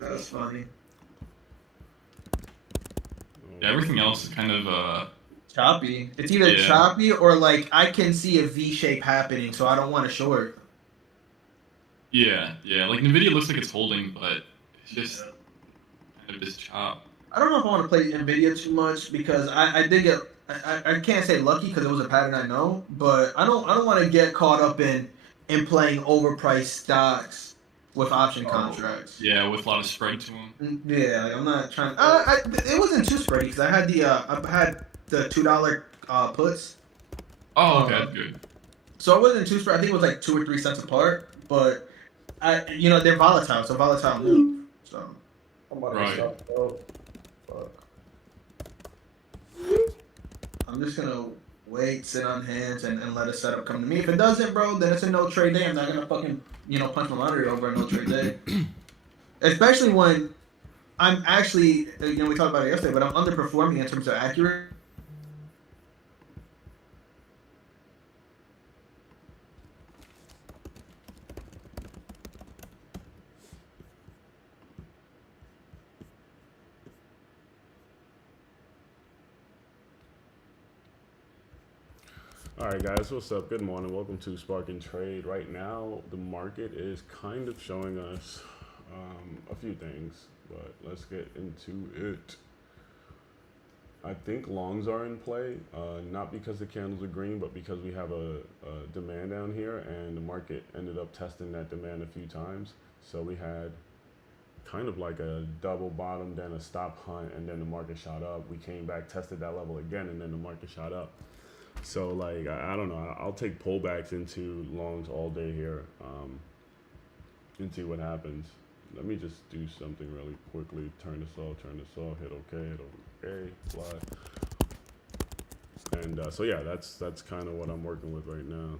That's funny. Yeah, everything else is kind of choppy. It's either choppy or like I can see a V shape happening, so I don't want to short. Yeah. Like Nvidia looks like it's holding, but it's just kind of this chop. I don't know if I want to play Nvidia too much because I did get I can't say lucky because it was a pattern I know, but I don't want to get caught up in playing overpriced stocks with option contracts. Yeah, with a lot of spread to them. Yeah, like I'm not trying. It wasn't too spready because I had the $2 puts. Oh, okay, good. So it wasn't too spread. I think it was like 2 or 3 cents apart, but they're volatile. So volatile move. So I'm about to stop. Oh, fuck. I'm just gonna wait, sit on hands, and let a setup come to me. If it doesn't, bro, then it's a no trade day. I'm not gonna fucking punch my lottery over a no trade day. Especially when I'm actually we talked about it yesterday, but I'm underperforming in terms of accuracy. Alright guys, what's up? Good morning. Welcome to Spark and Trade. Right now, the market is kind of showing us a few things, but let's get into it. I think longs are in play, not because the candles are green, but because we have a demand down here, and the market ended up testing that demand a few times. So we had kind of like a double bottom, then a stop hunt, and then the market shot up. We came back, tested that level again, and then the market shot up. So like I don't know, I'll take pullbacks into longs all day here, and see what happens. Let me just do something really quickly. Turn this off, hit OK, fly. And so yeah, that's kind of what I'm working with right now.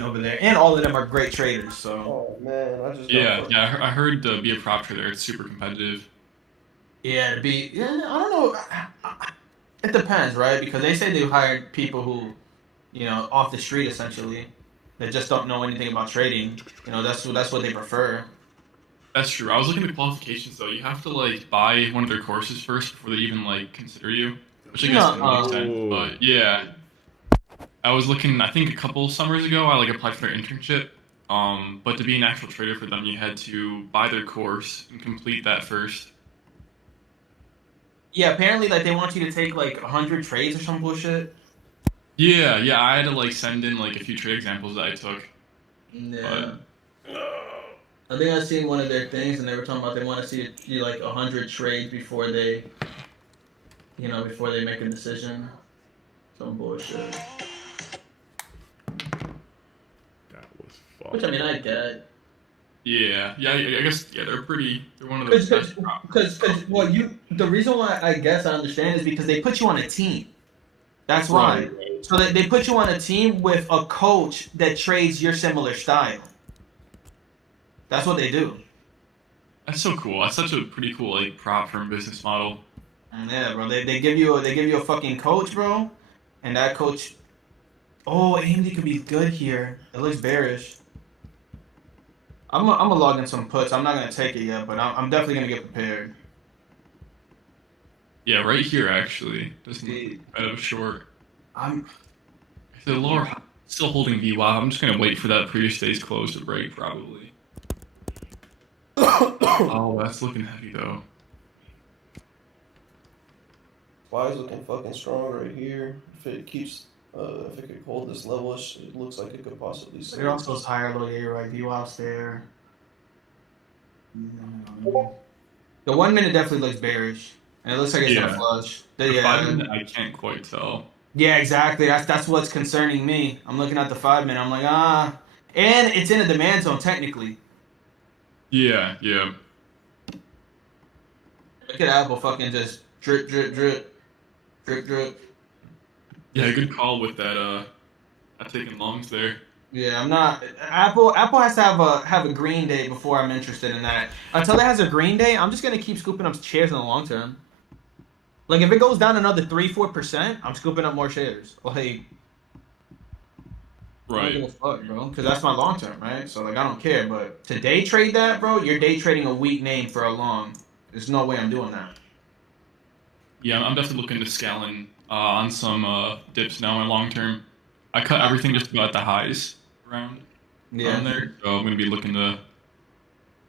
Over there, and all of them are great traders. So. Oh man, I just I heard to be a prop trader, it's super competitive. Yeah, I don't know. It depends, right? Because they say they hired people who, off the street essentially, that just don't know anything about trading. That's what they prefer. That's true. I was looking at the qualifications though. You have to like buy one of their courses first before they even like consider you, which I guess makes sense. But yeah. I was looking, I think a couple summers ago, I like applied for their internship. But to be an actual trader for them, you had to buy their course and complete that first. Yeah, apparently, like they want you to take like 100 trades or some bullshit. Yeah, I had to like send in like a few trade examples that I took. Yeah. I think I seen one of their things, and they were talking about they want to see like 100 trades before they, before they make a decision. Some bullshit. Which I mean, I get. Yeah. I guess they're one of the best. Because the reason why I guess I understand is because they put you on a team. That's why. Right. So they put you on a team with a coach that trades your similar style. That's what they do. That's so cool. That's such a pretty cool like prop firm business model. Yeah, bro. They give you a fucking coach, bro, and that coach. Oh, AMD could be good here. It looks bearish. I'm gonna log in some puts. I'm not gonna take it yet, but I'm definitely gonna get prepared. Yeah, right here actually. Doesn't look out of short. The lower still holding VWAP. I'm just gonna wait for that previous day's close to break probably. Oh, that's looking heavy though. Fly's looking fucking strong right here. If it keeps, if it could hold this level, it looks like it could possibly But sell. it also is higher low. Yeah, you're right. VWAP's there. The 1 minute definitely looks bearish, and it looks like it's gonna flush. The Yeah. 5 minute, I can't quite tell. Yeah, exactly. That's what's concerning me. I'm looking at the 5 minute. I'm like, and it's in a demand zone technically. Yeah. Look at Apple fucking just drip, drip, drip, drip, drip. Yeah, good call with that. Not taking longs there. Yeah, I'm not. Apple has to have a green day before I'm interested in that. Until it has a green day, I'm just gonna keep scooping up shares in the long term. Like if it goes down another 3-4%, I'm scooping up more shares. Like, I don't give a fuck, bro, because that's my long term, right? So like I don't care. But to day trade that, bro, you're day trading a weak name for a long. There's no way I'm doing that. Yeah, I'm definitely looking to scale on some dips now in long term. I cut everything just about at the highs around there, so I'm gonna be looking to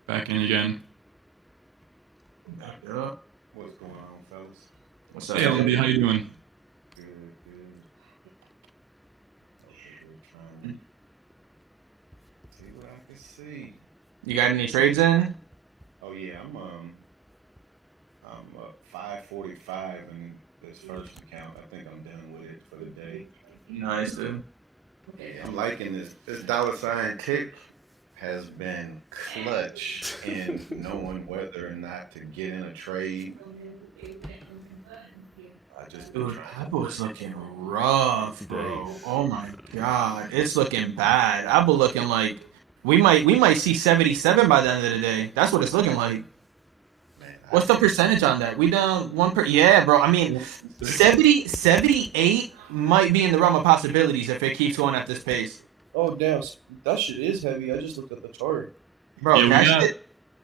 back in again. Back up. What's going on, fellas? What's up? Hey, LB, how you doing? Good. Okay, see what I can see. You got any trades in? Oh yeah, I'm up 545 in this first account. I think I'm done with it for the day. Nice, dude. Yeah, I'm liking this. This $ tick has been clutch in knowing whether or not to get in a trade. Dude, Apple is looking rough, bro. Oh my god, it's looking bad. Apple looking like we might see 77 by the end of the day. That's what it's looking like. What's the percentage on that? We down 1%. Yeah, bro. I mean, 78 might be in the realm of possibilities if it keeps going at this pace. Oh damn, that shit is heavy. I just looked at the chart. Bro, Yeah,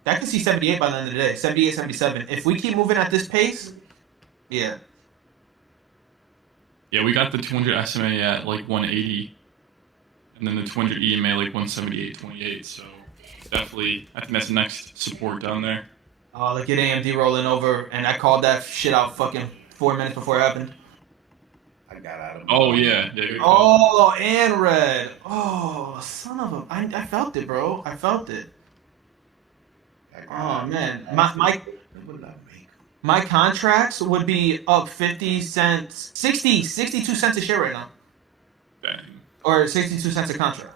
that could see 78 by the end of the day. 78, 77. If we keep moving at this pace, yeah. Yeah, we got the 200 SMA at like 180, and then the 200 EMA like 178.28. So definitely, I think that's the next support down there. Oh, look at AMD rolling over, and I called that shit out fucking 4 minutes before it happened. I got out of. Oh yeah, good call. Oh, and red. Oh, son of a! I felt it, bro. I felt it. Oh man, my contracts would be up 50 cents, 62 cents a share right now, Dang. or 62 cents a contract.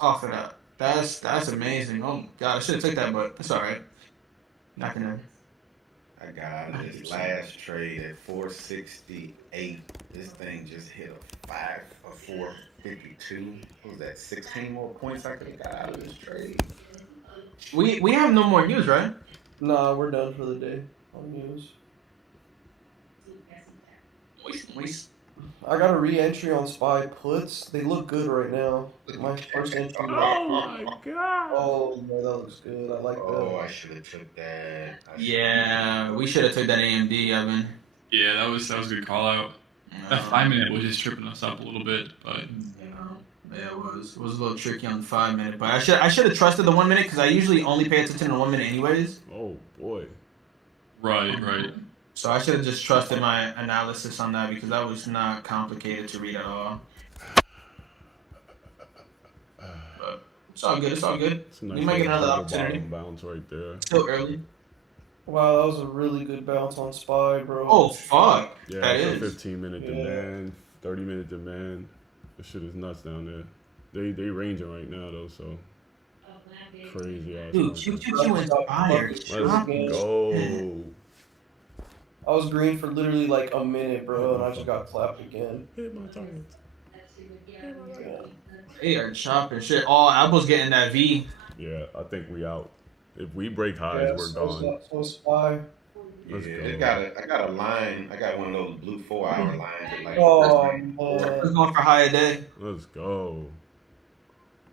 Off of that. That's amazing. Oh god, I should have took that, but it's all right. Not gonna. I got this last trade at 468. This thing just hit a 452. What was that? 16 more points I could have got out of this trade. We have no more news, right? Nah, we're done for the day on news. Moist. I got a re-entry on SPY puts. They look good right now. My first entry. Oh my god. Oh yeah, that looks good. I like that. Oh, I should have took that. Yeah, we should have took that AMD, Evan. Yeah, that was a good call out. That 5 minute was just tripping us up a little bit, but Yeah, it was a little tricky on the 5 minute, but I should have trusted the 1 minute because I usually only pay attention to the 1 minute anyways. Oh boy. right. So I should have just trusted my analysis on that because that was not complicated to read at all. But it's all good. It's all good. It's a nice We might get another little opportunity. bottom bounce right there. Still early. Wow, that was a really good bounce on SPY, bro. Oh fuck! Yeah, that it's a is. 15-minute Yeah. demand, 30-minute demand. This shit is nuts down there. They ranging right now though, so crazy ass. Dude, market. QQQ inspired. Let's Shocking. go. I was green for literally like a minute, bro, and I just got clapped again. Hit my target. Yeah. They are chopping shit. Oh, Apple's getting that V. Yeah, I think we out. If we break highs, we're gone. So SPY. Let's Yeah, go. I got a line. I got one of those blue 4-hour lines. That like, Oh It's man. going for higher day. Let's go.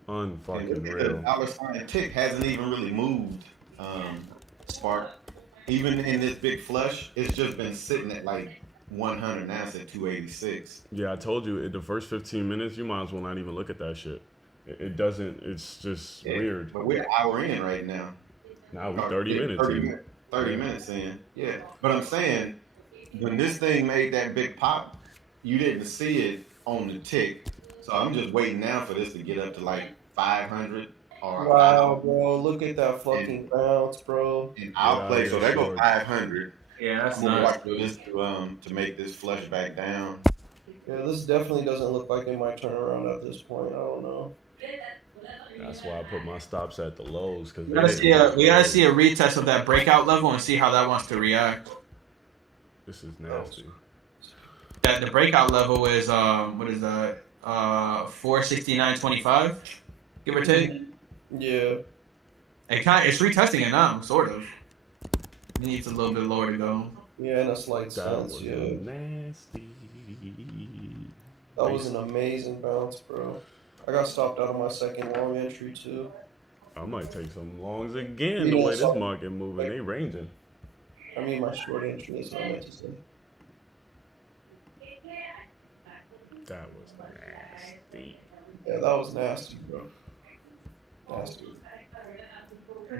and Unfucking the real. $ tick hasn't even really moved. Spark, even in this big flush, it's just been sitting at like 100. Now it's at 286. Yeah, I told you, in the first 15 minutes, you might as well not even look at that shit. It doesn't, it's just Yeah, weird. But we're an hour in right now. Now we're 30 minutes in. 30 minutes in. Yeah. But I'm saying, when this thing made that big pop, you didn't see it on the tick. So I'm just waiting now for this to get up to like 500 or Wow, 1,000. bro. Look at that fucking bounce, bro. And Get I'll out of play. here, So there go shorts. 500. Yeah, that's I'm gonna nuts. watch for this to make this flush back down. Yeah, this definitely doesn't look like they might turn around at this point. I don't know. That's why I put my stops at the lows because We gotta see a retest of that breakout level and see how that wants to react. This is nasty. That the breakout level is what is that? 469.25, give or take. Yeah. It's retesting it now, sort of. It needs a little bit lower to go. Yeah, in a slight That sense. was Yeah. nasty. That was an amazing bounce, bro. I got stopped out of my second long entry too. I might take some longs again. You The know, way this so- market moving, they ranging. I mean, my short entry is what I meant to say. That was nasty. Yeah, that was nasty, bro. Nasty.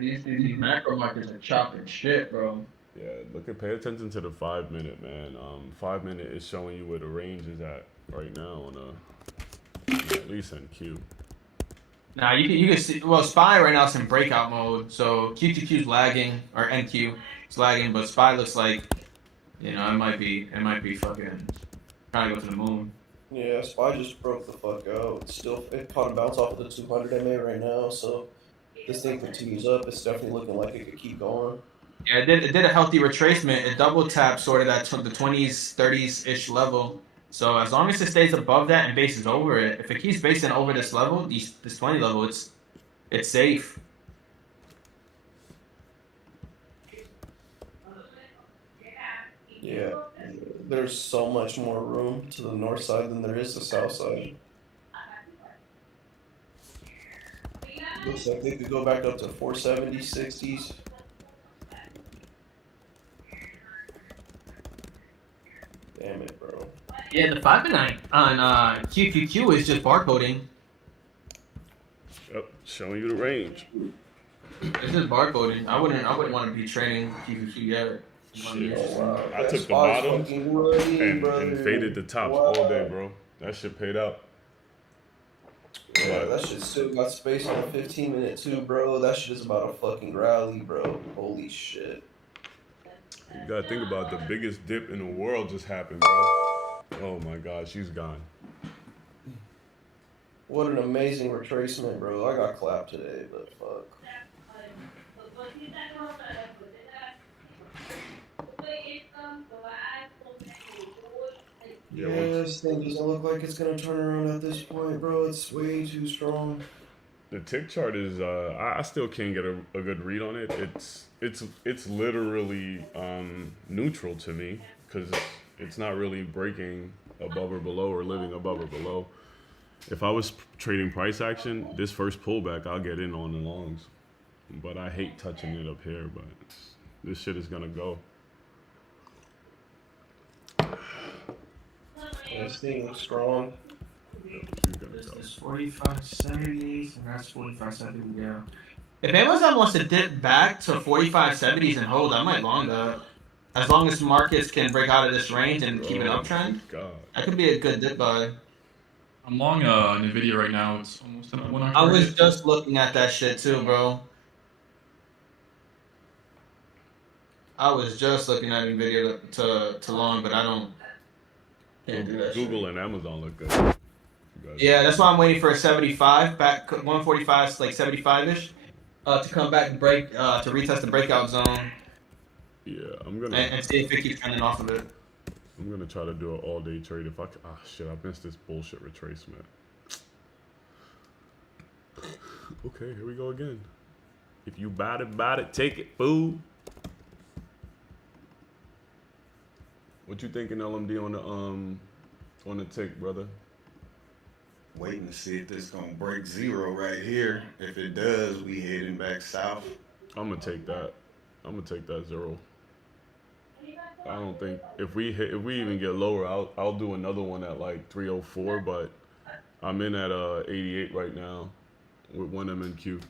These macro markets are chopping shit, bro. Yeah, pay attention to the 5 minute, man. 5 minute is showing you where the range is at right now on at least NQ. Now you can see, well, SPY right now is in breakout mode, so QQQ is lagging, or NQ is lagging, but SPY looks like, it might be fucking trying to go to the moon. Yeah, SPY just broke the fuck out. It caught a bounce off of the 200 MA right now, so if this thing continues up, it's definitely looking like it could keep going. Yeah, it did a healthy retracement. It double tapped sort of the 20s, 30s-ish level. So as long as it stays above that and bases over it, if it keeps basing over this level, this 20 level, it's safe. Yeah, there's so much more room to the north side than there is the south side. Looks like they could go back up to 470, 60s. Damn it, bro. Yeah, the 5 and 9 on QQQ is just barcoding. Yep, showing you the range. It's just barcoding. I wouldn't want to be trading QQQ yet. Shit. Oh, wow. I took the SPY's bottom fucking running, and brother. faded the tops Wow. all day, bro. That shit paid out. Yeah, that shit still got space on a 15-minute too, bro. That shit is about a fucking rally, bro. Holy shit. You gotta think about the biggest dip in the world just happened, bro. Oh my god, she's gone. What an amazing retracement, bro. I got clapped today, but fuck. Yeah, Yeah, this thing doesn't look like it's gonna turn around at this point, bro. It's way too strong. The tick chart is I still can't get a good read on it. It's literally neutral to me because it's not really breaking above or below or living above or below. If I was trading price action, this first pullback I'll get in on the longs, but I hate touching it up here. But this shit is gonna go. Yeah, this thing looks strong. She's gonna This go. is 45.70s, and that's 45.70, yeah. If Amazon wants to dip back to 45.70s and hold, I might long that. As long as markets can break out of this range and keep an uptrend, God. that could be a good dip buy. I'm long Nvidia right now. It's almost at 1 hour. I was just looking at that shit too, bro. I was just looking at Nvidia to long, but I don't. Can't do that shit. Google and Amazon look good. You guys- Yeah, that's why I'm waiting for a 75 back 145, like 75ish, to come back and break to retest the breakout zone Yeah, I'm gonna. and see if it keeps trending off of it. I'm gonna try to do an all-day trade. If I shit, I missed this bullshit retracement. Okay, here we go again. If you bought it, take it, fool. What you thinking, LMD, on the tick, brother? Waiting to see if this gonna break zero right here. If it does, we heading back south. I'm gonna take that. I'm gonna take that zero. I don't think if we even get lower, I'll do another one at like 304. But I'm in at 88 right now with 1 MNQ.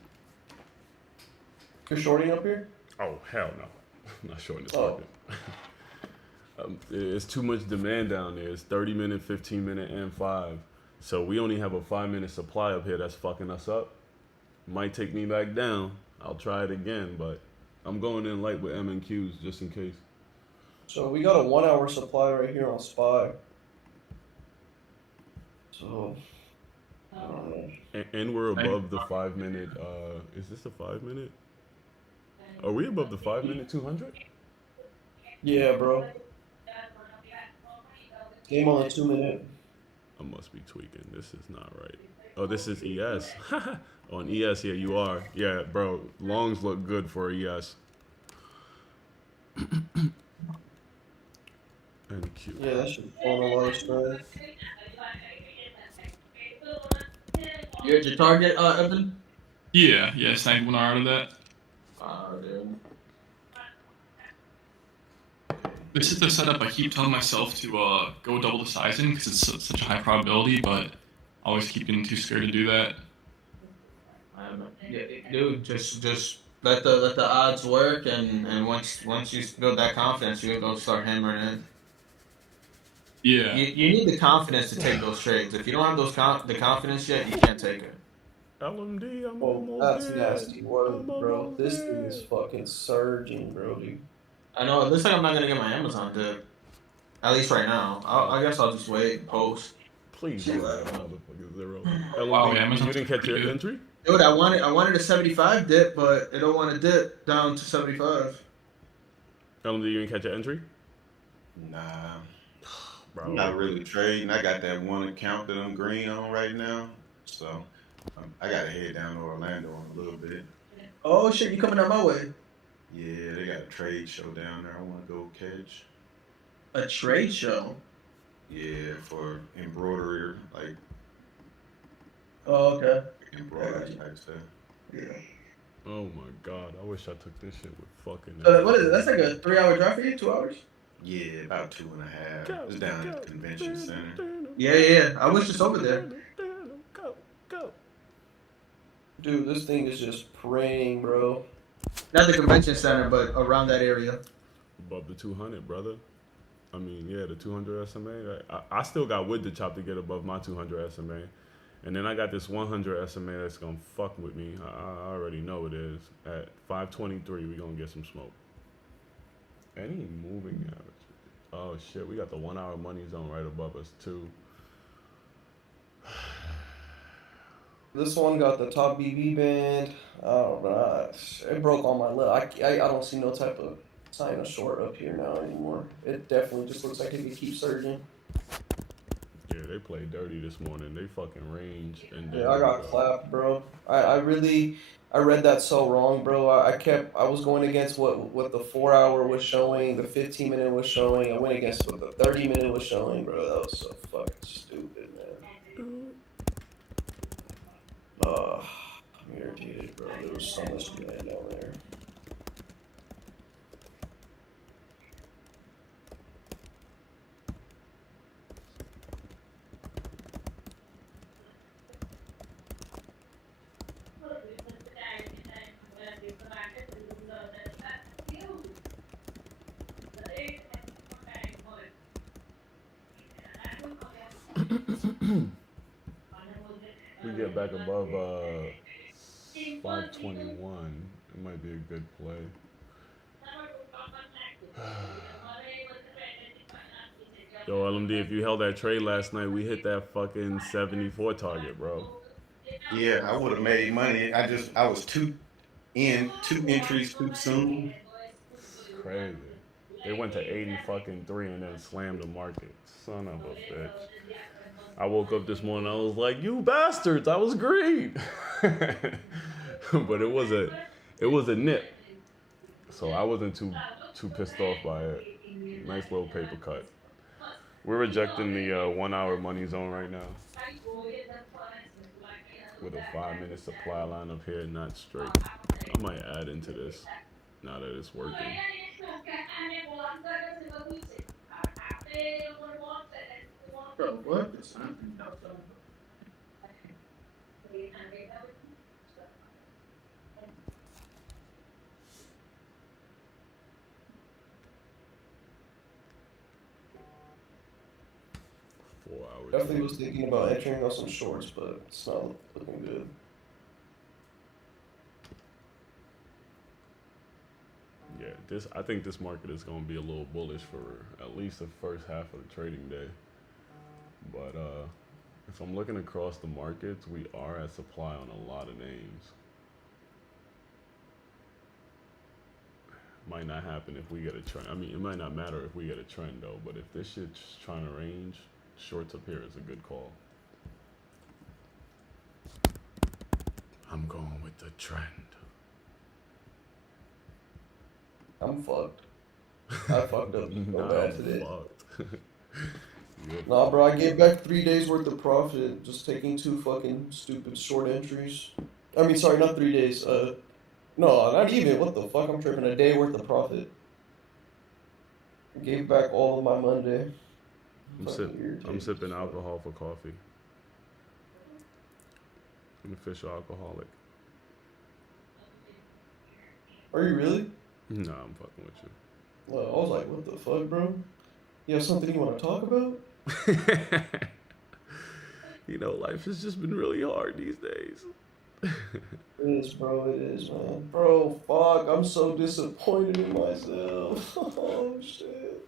You're shorting up here? Oh hell no. Not short in this Oh. market. It's too much demand down there. It's 30-minute, 15-minute, and 5. So we only have a 5-minute supply up here that's fucking us up. Might take me back down. I'll try it again, but I'm going in light with M and Qs just in case. So we got a 1 hour supply right here on SPY. So I don't know. And we're above the 5-minute. Is this a 5-minute? Are we above the 5-minute 200? Yeah, bro. Game on the 2-minute. I must be tweaking. This is not right. Oh, this is ES. On ES, yeah, you are. Yeah, bro. Longs look good for ES. And Q. Yeah, that should fall a lot of spread. You had your target, Evan? Yeah, snagged 1 hour out of that. Dude. This is the setup I keep telling myself to go double the sizing because it's such a high probability, but I always keep getting too scared to do that. Yeah, dude, just let the odds work, and once you build that confidence, you'll go start hammering in. Yeah. You need the confidence to take those trades. If you don't have the confidence yet, you can't take it. LMD, I'm Oh, almost that's dead. nasty work, I'm bro. almost This thing dead. is fucking surging, bro, dude. I know. It looks like I'm not gonna get my Amazon dip. At least right now. I guess I'll just wait and post. Please do that, motherfucker. Zero. Wow, LMD, Amazon's you didn't catch your pretty good. entry? Dude, I wanted a 75 dip, but it don't want to dip down to 75. LMD, you didn't catch your entry? Nah, Bro. I'm not really trading. I got that one account that I'm green on right now, so I gotta head down to Orlando in a little bit. Oh shit, you coming out my way? Yeah, they got a trade show down there. I want to go catch. A trade show? Yeah, for embroidery, like Oh, okay. embroidery type stuff. Yeah. Oh my god, I wish I took this shit with fucking. What is it? That's like a 3-hour drive for you? 2 hours? Yeah, about 2.5. It's down at the convention center. Yeah. I was just over there. Go. Dude, this thing is just praying, bro. Not the convention center, but around that area. Above the 200, brother. I mean, yeah, the 200 SMA. I still got wood to chop to get above my 200 SMA. And then I got this 100 SMA that's going to fuck with me. I already know it is. At 523, we're going to get some smoke. Any moving average? Oh, shit. We got the 1 hour money zone right above us, too. This one got the top BB band. Oh, but it broke all my lip. I don't see no type of sign of short up here now anymore. It definitely just looks like it could keep surging. Yeah, they played dirty this morning. They fucking range. And Yeah, I got clapped, bro. I read that so wrong, bro. I was going against what the 4 hour was showing, the 15-minute was showing. I went against what the 30-minute was showing, bro. That was so fucking stupid, man. I'm irritated, bro. There was so much demand down there. we get back above 521, it might be a good play. Yo, LMD, if you held that trade last night, we hit that fucking 74 target, bro. Yeah, I would have made money. I was two entries too soon. It's crazy. They went to 80 fucking 3 and then slammed the market. Son of a bitch. I woke up this morning, I was like, you bastards, I was green. But it was a nip. So I wasn't too pissed off by it. Nice little paper cut. We're rejecting the 1 hour money zone right now. With a 5-minute supply line up here, not straight. I might add into this now that it's working. Bro, what? 4 hours. Definitely was thinking about entering on some shorts, but it's not looking good. Yeah, I think this market is going to be a little bullish for at least the first half of the trading day. But if I'm looking across the markets, we are at supply on a lot of names. Might not happen if we get a trend. I mean, it might not matter if we get a trend though, but if this shit's trying to range, shorts up here is a good call. I'm going with the trend. I'm fucked. I fucked up so bad today. Fucked. Nah, bro, I gave back 3 days worth of profit just taking 2 fucking stupid short entries. I mean, sorry, not 3 days. No, not even. What the fuck? I'm tripping. A day worth of profit. Gave back all of my Monday. I'm sipping alcohol for coffee. I'm an official alcoholic. Are you really? Nah, I'm fucking with you. Well, I was like, what the fuck, bro? You have something you want to talk about? You know, life has just been really hard these days. It is, bro. It is, man. Bro, fuck. I'm so disappointed in myself. Oh, shit.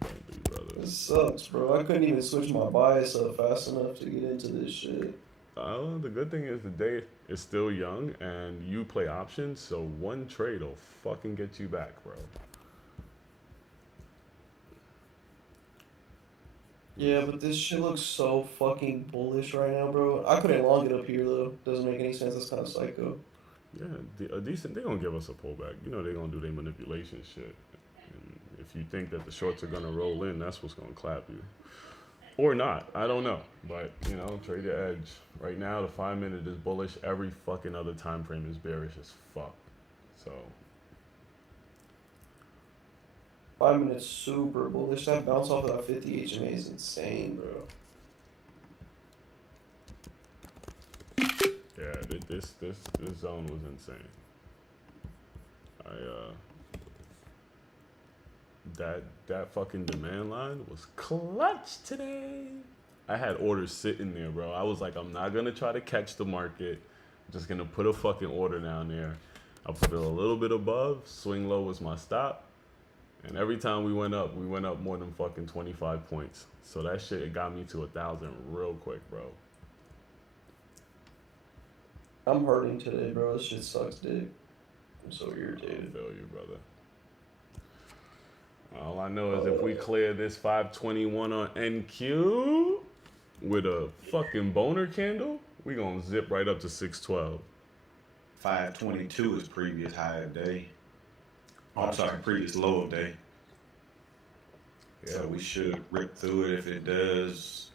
Don't be, brother. It sucks, bro. I couldn't even switch my bias up fast enough to get into this shit. The good thing is the day is still young and you play options, so one trade will fucking get you back, bro. Yeah, but this shit looks so fucking bullish right now, bro. I couldn't long it up here, though. Doesn't make any sense. That's kind of psycho. Yeah, a decent. They're gonna give us a pullback. You know they're gonna do their manipulation shit. And if you think that the shorts are gonna roll in, that's what's gonna clap you, or not. I don't know, but you know, trade the edge. Right now, the 5 minute is bullish. Every fucking other time frame is bearish as fuck. So 5 minutes super bullish. That bounce off of that 50 HMA is insane, bro. yeah, this zone was insane. That fucking demand line was clutch today. I had orders sitting there, bro. I was like, I'm not gonna try to catch the market. I'm just gonna put a fucking order down there. I put it a little bit above. Swing low was my stop. And every time we went up more than fucking 25 points. So that shit, it got me to 1,000 real quick, bro. I'm hurting today, bro. This shit sucks, dick. I'm so irritated. I feel you, brother. All I know is if we clear this 521 on NQ with a fucking boner candle, we gonna zip right up to 612. 522 is previous high of day. Oh, I'm sorry, previous low of day. Yeah. So we should rip through it if it does.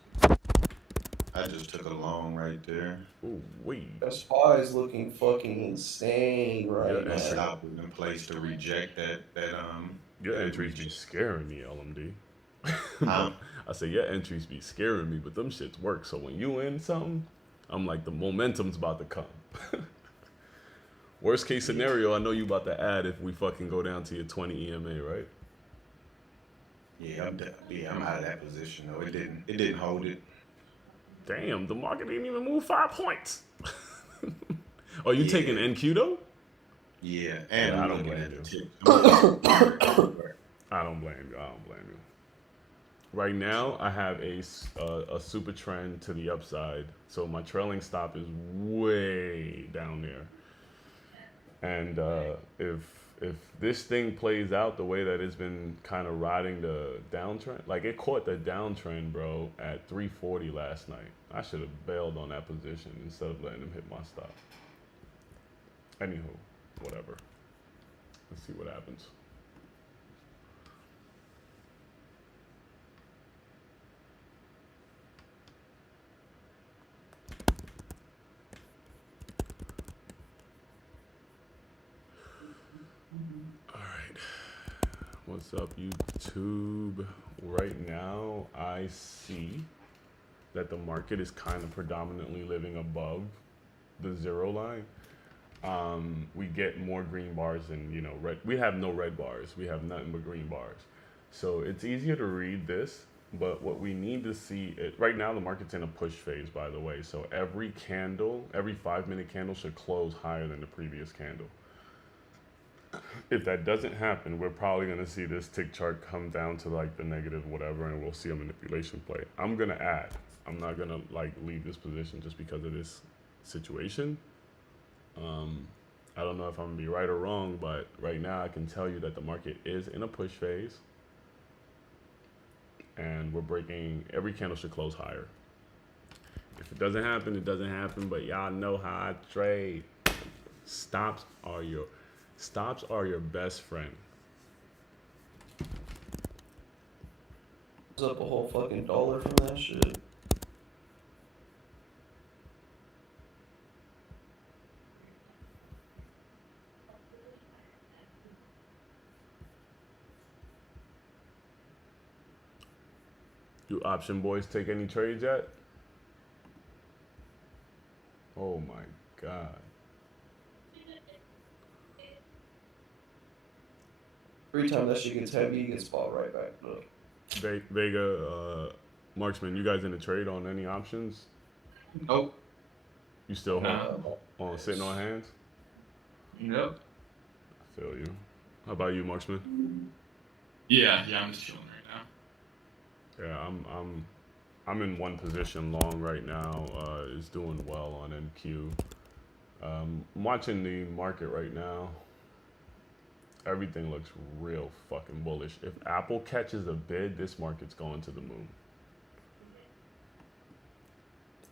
I just took a long right there. Ooh, wait. That SPY is looking fucking insane right now. Stop in place to reject that. Your entries be scaring me, LMD. Huh? I say your entries be scaring me, but them shits work. So when you in something, I'm like, the momentum's about to come. Worst case scenario, I know you about to add if we fucking go down to your 20 EMA, right? Yeah, I'm out of that position though. It didn't hold it. Damn, the market didn't even move 5 points. Are you taking NQ though? Yeah, and I don't blame you. I don't blame you. Right now, I have a super trend to the upside, so my trailing stop is way down there. And if this thing plays out the way that it's been kind of riding the downtrend, like it caught the downtrend, bro, at 340 last night. I should have bailed on that position instead of letting him hit my stop. Anywho, whatever. Let's see what happens. What's up, YouTube? Right now, I see that the market is kind of predominantly living above the zero line. We get more green bars and, red. We have no red bars. We have nothing but green bars. So it's easier to read this But what we need to see right now, the market's in a push phase, by the way. So every candle, every 5-minute candle should close higher than the previous candle. If that doesn't happen, we're probably going to see this tick chart come down to like the negative whatever, and we'll see a manipulation play. I'm going to add. I'm not going to like leave this position just because of this situation. I don't know if I'm going to be right or wrong, but right now I can tell you that the market is in a push phase. And we're breaking, every candle should close higher. If it doesn't happen, it doesn't happen, but y'all know how I trade. Stops are your best friend. It's up a whole fucking dollar from that shit. Do option boys take any trades yet? Oh my God. Every time that shit gets heavy, it gets bought right back up. Vega, Marksman, you guys in the trade on any options? Nope. You still No. on sitting on hands? Nope. I feel you. How about you, Marksman? Yeah, I'm just chilling right now. Yeah, I'm in one position long right now. It's doing well on NQ. I'm watching the market right now. Everything looks real fucking bullish. If Apple catches a bid, this market's going to the moon.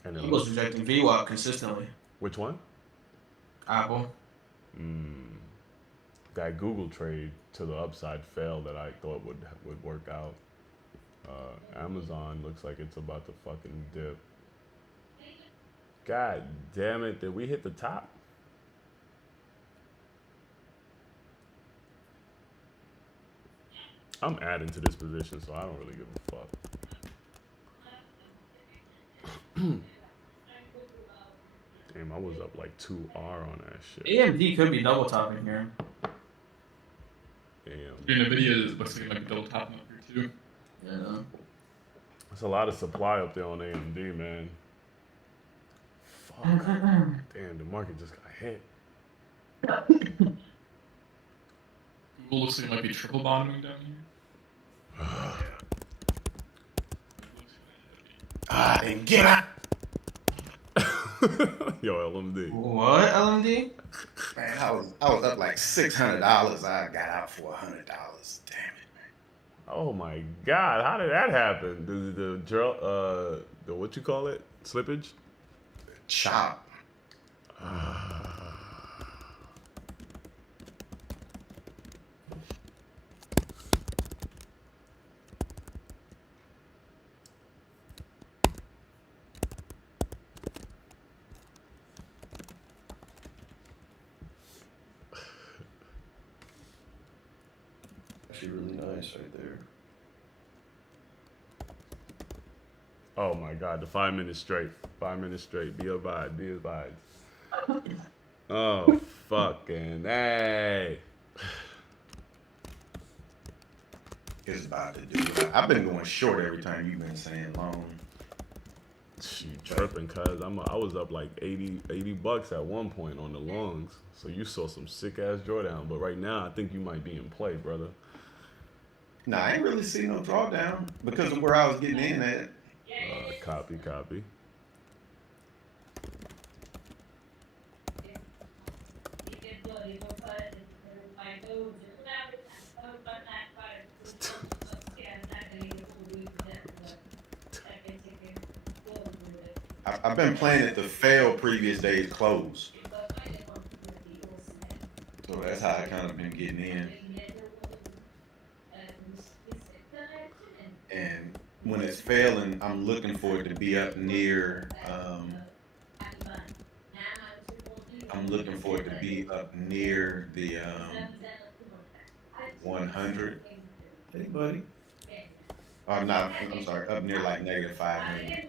And it He was looks, rejecting VWAP consistently. which one? Apple. That Google trade to the upside failed that I thought would work out. Amazon looks like it's about to fucking dip. God damn it, did we hit the top? I'm adding to this position, so I don't really give a fuck. Damn, I was up like 2R on that shit. AMD could be double topping here. Damn. NVIDIA looks like it might be double topping up here too. Yeah. There's a lot of supply up there on AMD, man. Fuck. Damn, the market just got hit. Google looks like it might be triple bottoming down here. And get out. Yo, LMD. What, LMD? Man, I was up like $600. I got out for $100. Damn it, man. Oh my God, how did that happen? The what you call it? Slippage? Chop. Actually, really nice right there. Oh my God, the 5 minutes straight. 5 minutes straight. Be advised. Be advised. Oh, fucking hey. It's about to do it. I've been going short every time you've been saying long. You tripping, cuz I was up like 80 bucks at one point on the longs. So you saw some sick ass drawdown, but right now I think you might be in play, brother. Nah, I ain't really see no drawdown because of where I was getting in at. Copy. I've been playing it to fail previous days close. So that's how I kind of been getting in. And when it's failing, I'm looking for it to be up near, the 100. Hey, buddy. I'm sorry, up near like negative 500.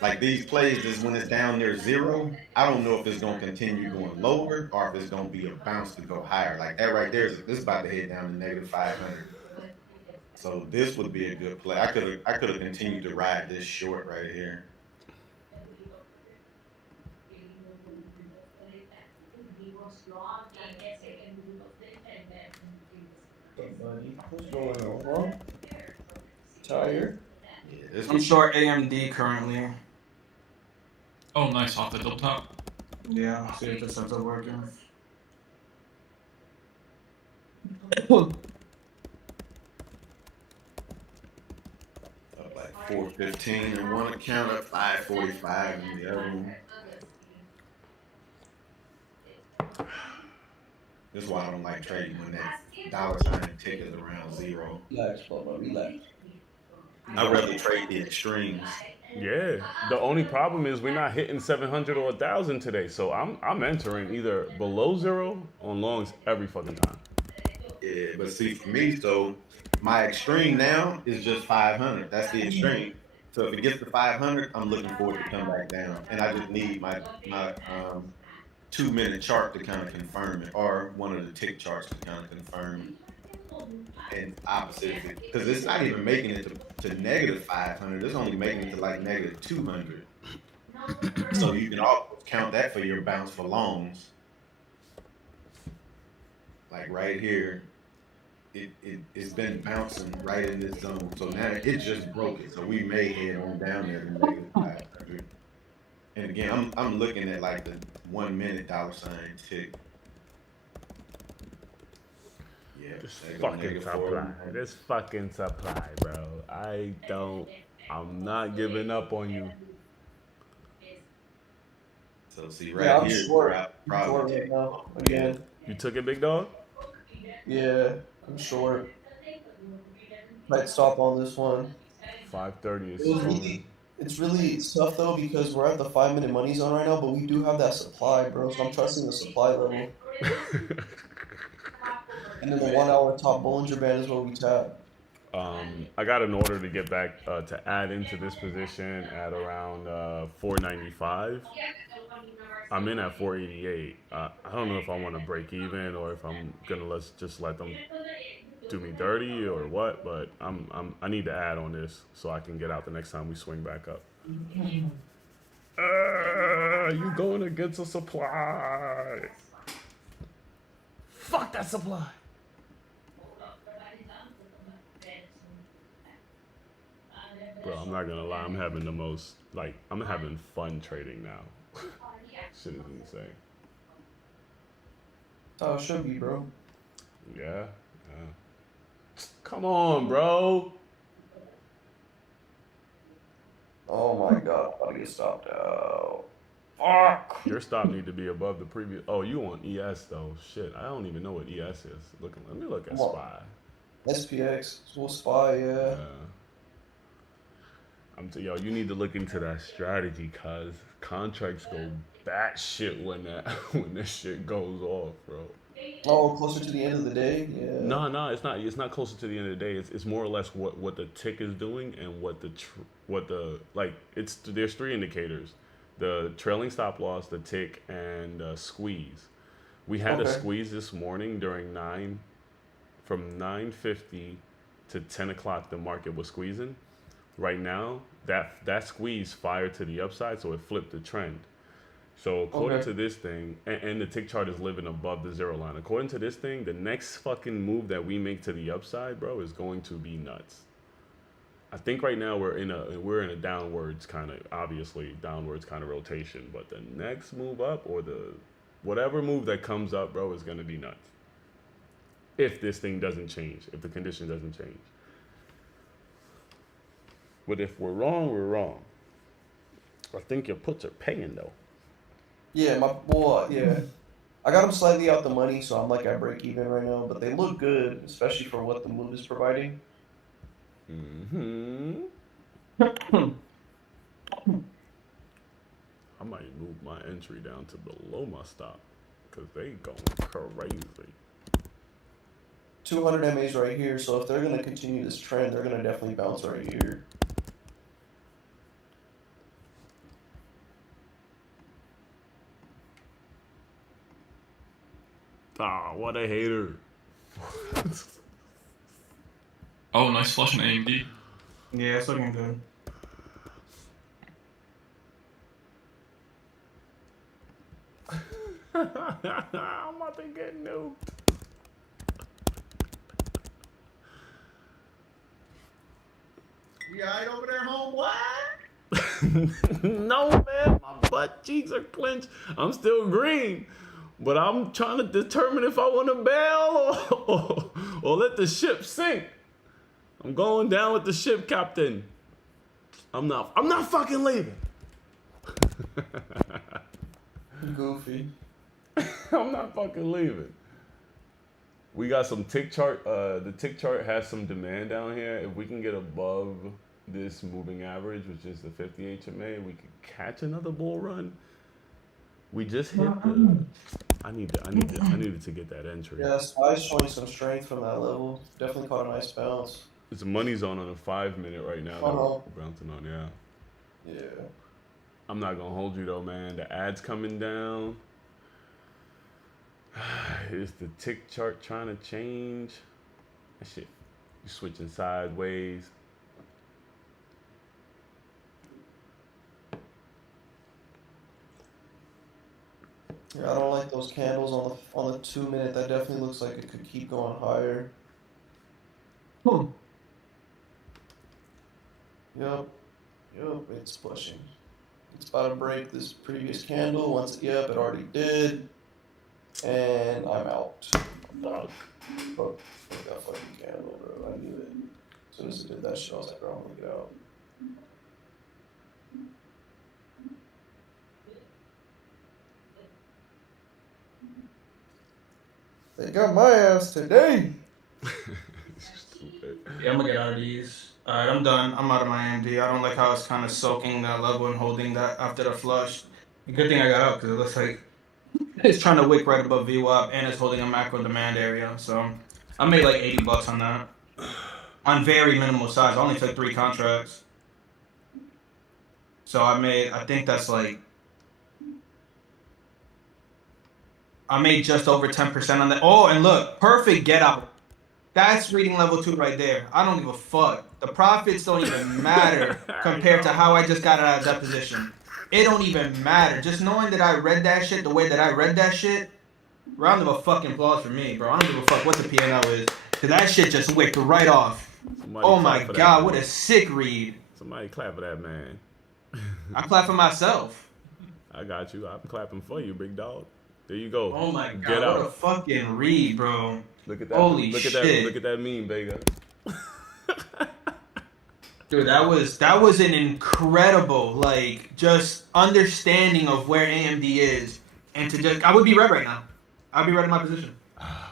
Like these plays is when it's down near 0, I don't know if it's going to continue going lower or if it's going to be a bounce to go higher. Like that right there, this is about to head down to negative 500. So this would be a good play. I could have continued to ride this short right here. What's going on? Tired? Yeah, this I'm short AMD currently. Oh, nice off the double top. Yeah, see if this ends up working. up like 415 in one account, up 545 in the other one. This is why I don't like trading when that dollar sign tick is around zero. Relax, bro. Relax. I'd rather trade the extremes. Yeah. The only problem is we're not hitting 700 or 1,000 today. So I'm entering either below zero on longs every fucking time. Yeah, but see, for me, so my extreme now is just 500. That's the extreme. So if it gets to 500, I'm looking for it to come back down, and I just need my 2-minute chart to kind of confirm it, or one of the tick charts to kind of confirm it. And opposite, because it's not even making it to negative 500. It's only making it to like negative 200. So you can also count that for your bounce for longs. Like right here, it's been bouncing right in this zone. So now it just broke it. So we may head on down there to negative 500. And again, I'm looking at like the 1 minute dollar sign tick. Yeah, This fucking supply, bro. I'm not giving up on you. So see right here, short. probably Short right now. Again. You took it, big dog? Yeah, I'm short. Might stop on this one. 530 is strong. It's really tough though because we're at the 5-minute money zone right now, but we do have that supply, bro. So I'm trusting the supply level. And then the 1 hour top Bollinger Band is where we tap. I got an order to get back to add into this position at around 495. I'm in at 488. I don't know if I want to break even or if I'm gonna just let them do me dirty or what, but I need to add on this so I can get out the next time we swing back up. You going against a supply? Fuck that supply. Bro, I'm not gonna lie, I'm having the most, I'm having fun trading now. Shit is insane. Oh, it should be, bro. Yeah. Come on, bro. Oh my god, I'm about to get stopped out. Fuck! Your stop need to be above the previous. Oh, you on ES though? Shit, I don't even know what ES is. Let me look at SPY. SPX, we'll SPY, yeah. Yo, you need to look into that strategy, cause contracts go batshit when this shit goes off, bro. Oh, closer to the end of the day, yeah. No, it's not. It's not closer to the end of the day. It's more or less what the tick is doing and there's 3 indicators: the trailing stop loss, the tick, and squeeze. We had a squeeze this morning during from 9:50 to 10 o'clock. The market was squeezing. Right now, that squeeze fired to the upside, so it flipped the trend. So according to this thing, and the tick chart is living above the zero line. According to this thing, the next fucking move that we make to the upside, bro, is going to be nuts. I think right now we're in a downwards kind of rotation, but the next move up or whatever move that comes up, bro, is gonna be nuts. If this thing doesn't change, if the condition doesn't change. But if we're wrong, we're wrong. I think your puts are paying though. Yeah, yeah. I got them slightly out the money, so I'm like at break even right now, but they look good, especially for what the move is providing. I might move my entry down to below my stop because they going crazy. 200 MAs right here, so if they're going to continue this trend, they're going to definitely bounce right here. Ah, what a hater. Oh, nice flush on AMD. Yeah, it's looking good. I'm about to get nuked. You alright over there, homeboy? No, man, my butt cheeks are clenched. I'm still green, but I'm trying to determine if I want to bail or let the ship sink. I'm going down with the ship, Captain. I'm not fucking leaving. Goofy. I'm not fucking leaving. We got some tick chart. The tick chart has some demand down here. If we can get above this moving average, which is the 50 HMA, we could catch another bull run. We just hit the. I needed to get that entry. Yeah, SPY's showing some strength from that level. Definitely caught a nice bounce. It's a money zone on a 5 minute right now. Uh-huh. Bouncing on, yeah. Yeah. I'm not gonna hold you though, man. The ad's coming down. Is the tick chart trying to change? That shit, you switching sideways. Yeah, I don't like those candles on the 2 minute. That definitely looks like it could keep going higher. Yep, it's pushing. It's about to break this previous candle. Once, yep, it already did. And I'm out. I'm done. Fuck that fucking candle, bro. I knew it. As soon as it did that shit, I was like, bro, I'm gonna get out. They got my ass today. Stupid. Yeah, I'm gonna get out of these. Alright, I'm done. I'm out of my AMD. I don't like how it's kind of soaking that level and holding that after the flush. Good thing I got out because it looks like it's trying to wick right above VWAP and it's holding a macro demand area. So I made like $80 on that. On very minimal size. I only took 3 contracts. So I think that's like, I made just over 10% on that. Oh, and look, perfect get out. That's reading level 2 right there. I don't give a fuck. The profits don't even matter compared to how I just got out of that position. It don't even matter. Just knowing that I read that shit the way that I read that shit, round of a fucking applause for me, bro. I don't give a fuck what the P&L is. Because that shit just wicked right off. Oh my god, what a sick read. Somebody clap for that, man. I clap for myself. I got you. I'm clapping for you, big dog. There you go. Oh my god, Get out. what a fucking read, bro. Look at that. Holy look shit. at that. Look at that meme, Vega. Dude, that was an incredible, like, just understanding of where AMD is, and to just, I would be red right now. I'd be red in my position.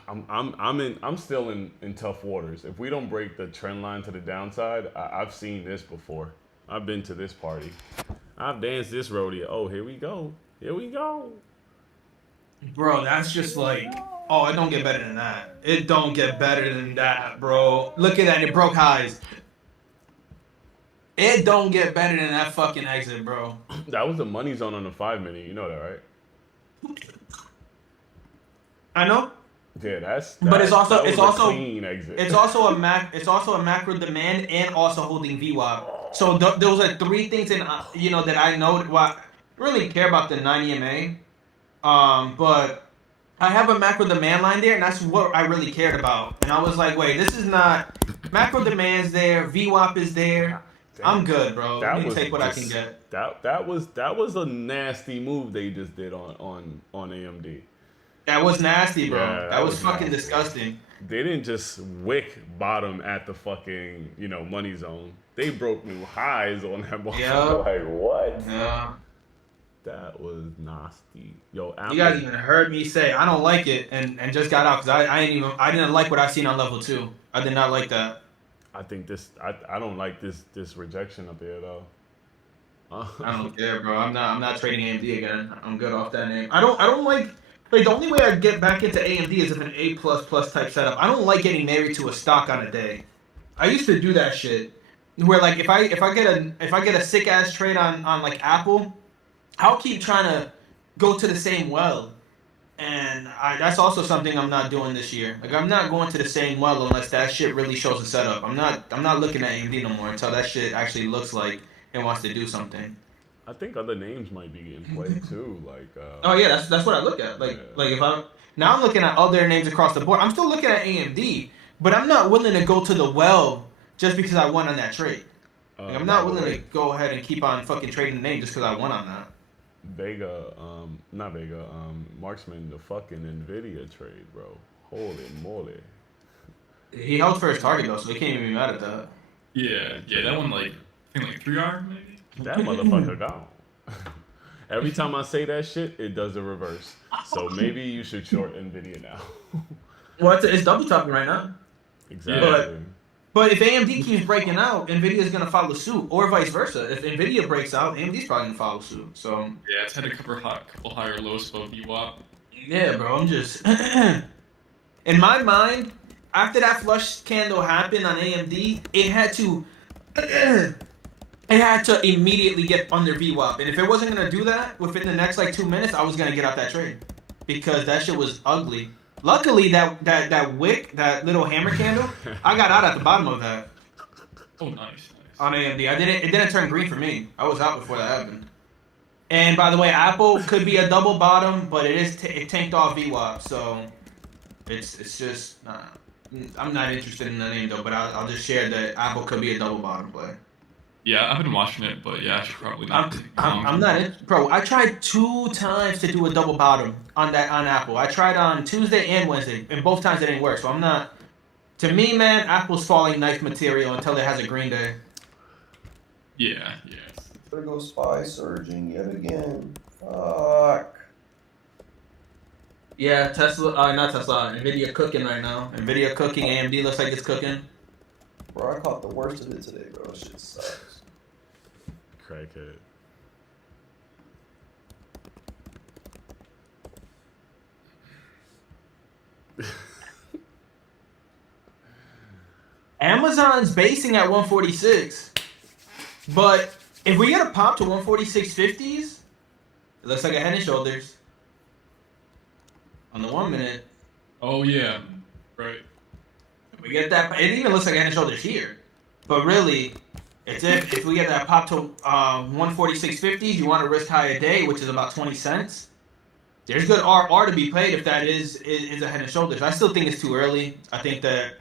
I'm still in tough waters. If we don't break the trend line to the downside, I've seen this before. I've been to this party. I've danced this rodeo. Oh, here we go. Here we go. Bro, that's just like, oh, it don't get better than that. It don't get better than that, bro. Look at that, it broke highs. It don't get better than that fucking exit, bro. That was the money zone on the 5 minute. You know that, right? I know. Yeah, that's but it's also a clean exit. it's also a macro demand and also holding VWAP. So those are 3 things in that I know. Well, I really care about the 9 EMA, but I have a macro demand line there, and that's what I really cared about. And I was like, wait, this is not macro demand's there, VWAP is there. I'm good, bro. Let me take what I can get. That was a nasty move they just did on AMD. That was nasty, bro. Yeah, that was fucking nasty. disgusting. They didn't just wick bottom at the fucking money zone. They broke new highs on that ball. Yeah. Like what? Yeah. That was nasty. Yo, You guys even heard me say I don't like it, and just got out because I didn't like what I seen on level 2. I did not like that. I think I don't like this rejection up there though. I don't care, bro. I'm not trading AMD again. I'm good off that name. I don't like the only way I get back into AMD is if an A++ type setup. I don't like getting married to a stock on a day. I used to do that shit where like if I get a sick ass trade on like Apple, I'll keep trying to go to the same well. And that's also something I'm not doing this year. Like I'm not going to the same well unless that shit really shows a setup. I'm not looking at AMD no more until that shit actually looks like it wants to do something. I think other names might be in play too. Like. Oh yeah, that's what I look at. Like if I'm looking at other names across the board. I'm still looking at AMD, but I'm not willing to go to the well just because I won on that trade. Like, I'm not willing to go ahead and keep on fucking trading the name just because I won on that. Not Vega, Marksman, the fucking Nvidia trade, bro. Holy moly. He held for his target though, so he can't even be mad at that. Yeah, that one I think 3R maybe. That motherfucker gone. Every time I say that shit, it does the reverse. So maybe you should short Nvidia now. Well, it's double topping right now. Exactly. But if AMD keeps breaking out, Nvidia's gonna follow suit, or vice versa. If Nvidia breaks out, AMD's probably gonna follow suit. So yeah, it's had a couple higher lows above VWAP. Yeah, bro. I'm just in my mind. After that flush candle happened on AMD, it had to immediately get under VWAP. And if it wasn't gonna do that within the next 2 minutes, I was gonna get out that trade because that shit was ugly. Luckily, that wick, that little hammer candle, I got out at the bottom of that. Oh, nice. On AMD, it didn't turn green for me. I was out before that happened. And by the way, Apple could be a double bottom, but it tanked off VWAP, so it's just I'm not interested in the name though. But I'll just share that Apple could be a double bottom play. Yeah, I've been watching it, but yeah, I should probably not. I'm not bro. I tried 2 times to do a double bottom on Apple. I tried on Tuesday and Wednesday, and both times it didn't work. So I'm not. To me, man, Apple's falling knife material until it has a green day. Yeah. There goes SPY surging yet again. Fuck. Yeah, not Tesla. Nvidia cooking right now. Nvidia cooking. AMD looks like it's cooking. Bro, I caught the worst of it today, bro. Shit sucks. Crackhead. Amazon's basing at 146, but if we get a pop to 146.50s, it looks like a head and shoulders on the 1 minute. Oh yeah, right. We get that. It even looks like a head and shoulders here, but really, it's if we get that pop to 146.50s, you want to risk high a day, which is about 20 cents. There's good R to be played if that is a head and shoulders. I still think it's too early. I think that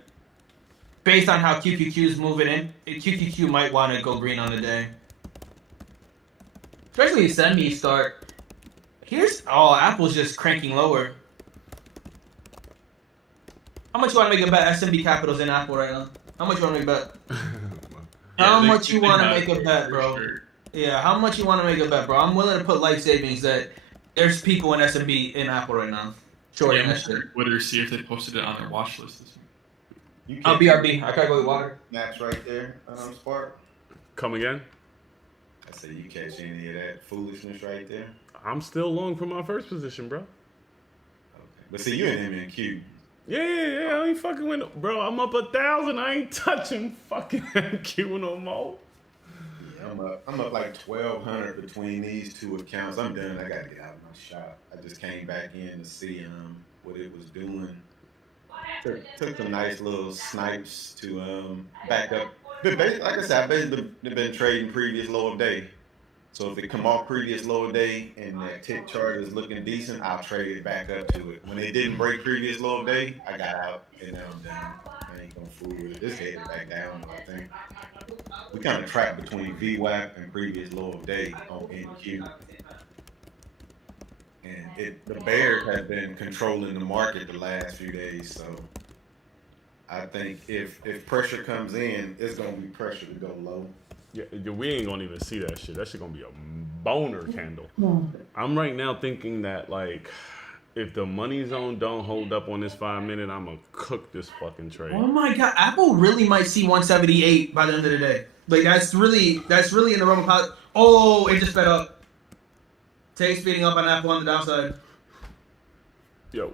based on how QQQ's moving in, QQQ might want to go green on the day. Especially semi start. Apple's just cranking lower. How much you want to make a bet? SMB Capital's in Apple right now. How much you want to make a bet? How much you want to make a bet, bro? Sure. Yeah, how much you want to make a bet, bro? I'm willing to put life savings that there's people in SMB in Apple right now. Sure, yeah, Twitter, see if they posted it on their watch list this week. BRB. I gotta go with water. Max right there, Spark. Come again? I said you catch any of that foolishness right there? I'm still long from my first position, bro. Okay. But see, you in MNQ. Yeah, I ain't fucking with bro. I'm up 1,000. I ain't touching fucking MQ no more. Yeah, I'm up 1,200 between these two accounts. I'm done. I gotta get out of my shop. I just came back in to see what it was doing. Took some nice little snipes to back up. But like I said, I've been trading previous low of day. So if it come off previous low of day and that tick chart is looking decent, I'll trade it back up to it. When it didn't break previous low of day, I got out and now I'm done. I ain't gonna fool with it. This headed back down, I think. We kind of trapped between VWAP and previous low of day on NQ. And the bears have been controlling the market the last few days, so I think if pressure comes in, it's gonna be pressure to go low. Yeah, we ain't gonna even see that shit. That shit gonna be a boner candle. I'm right now thinking that if the money zone don't hold up on this 5 minute, I'm gonna cook this fucking trade. Oh my god, Apple really might see 178 by the end of the day. That's really in the realm of possibility. Oh, it just sped up. Take speeding up on Apple on the downside. Yo.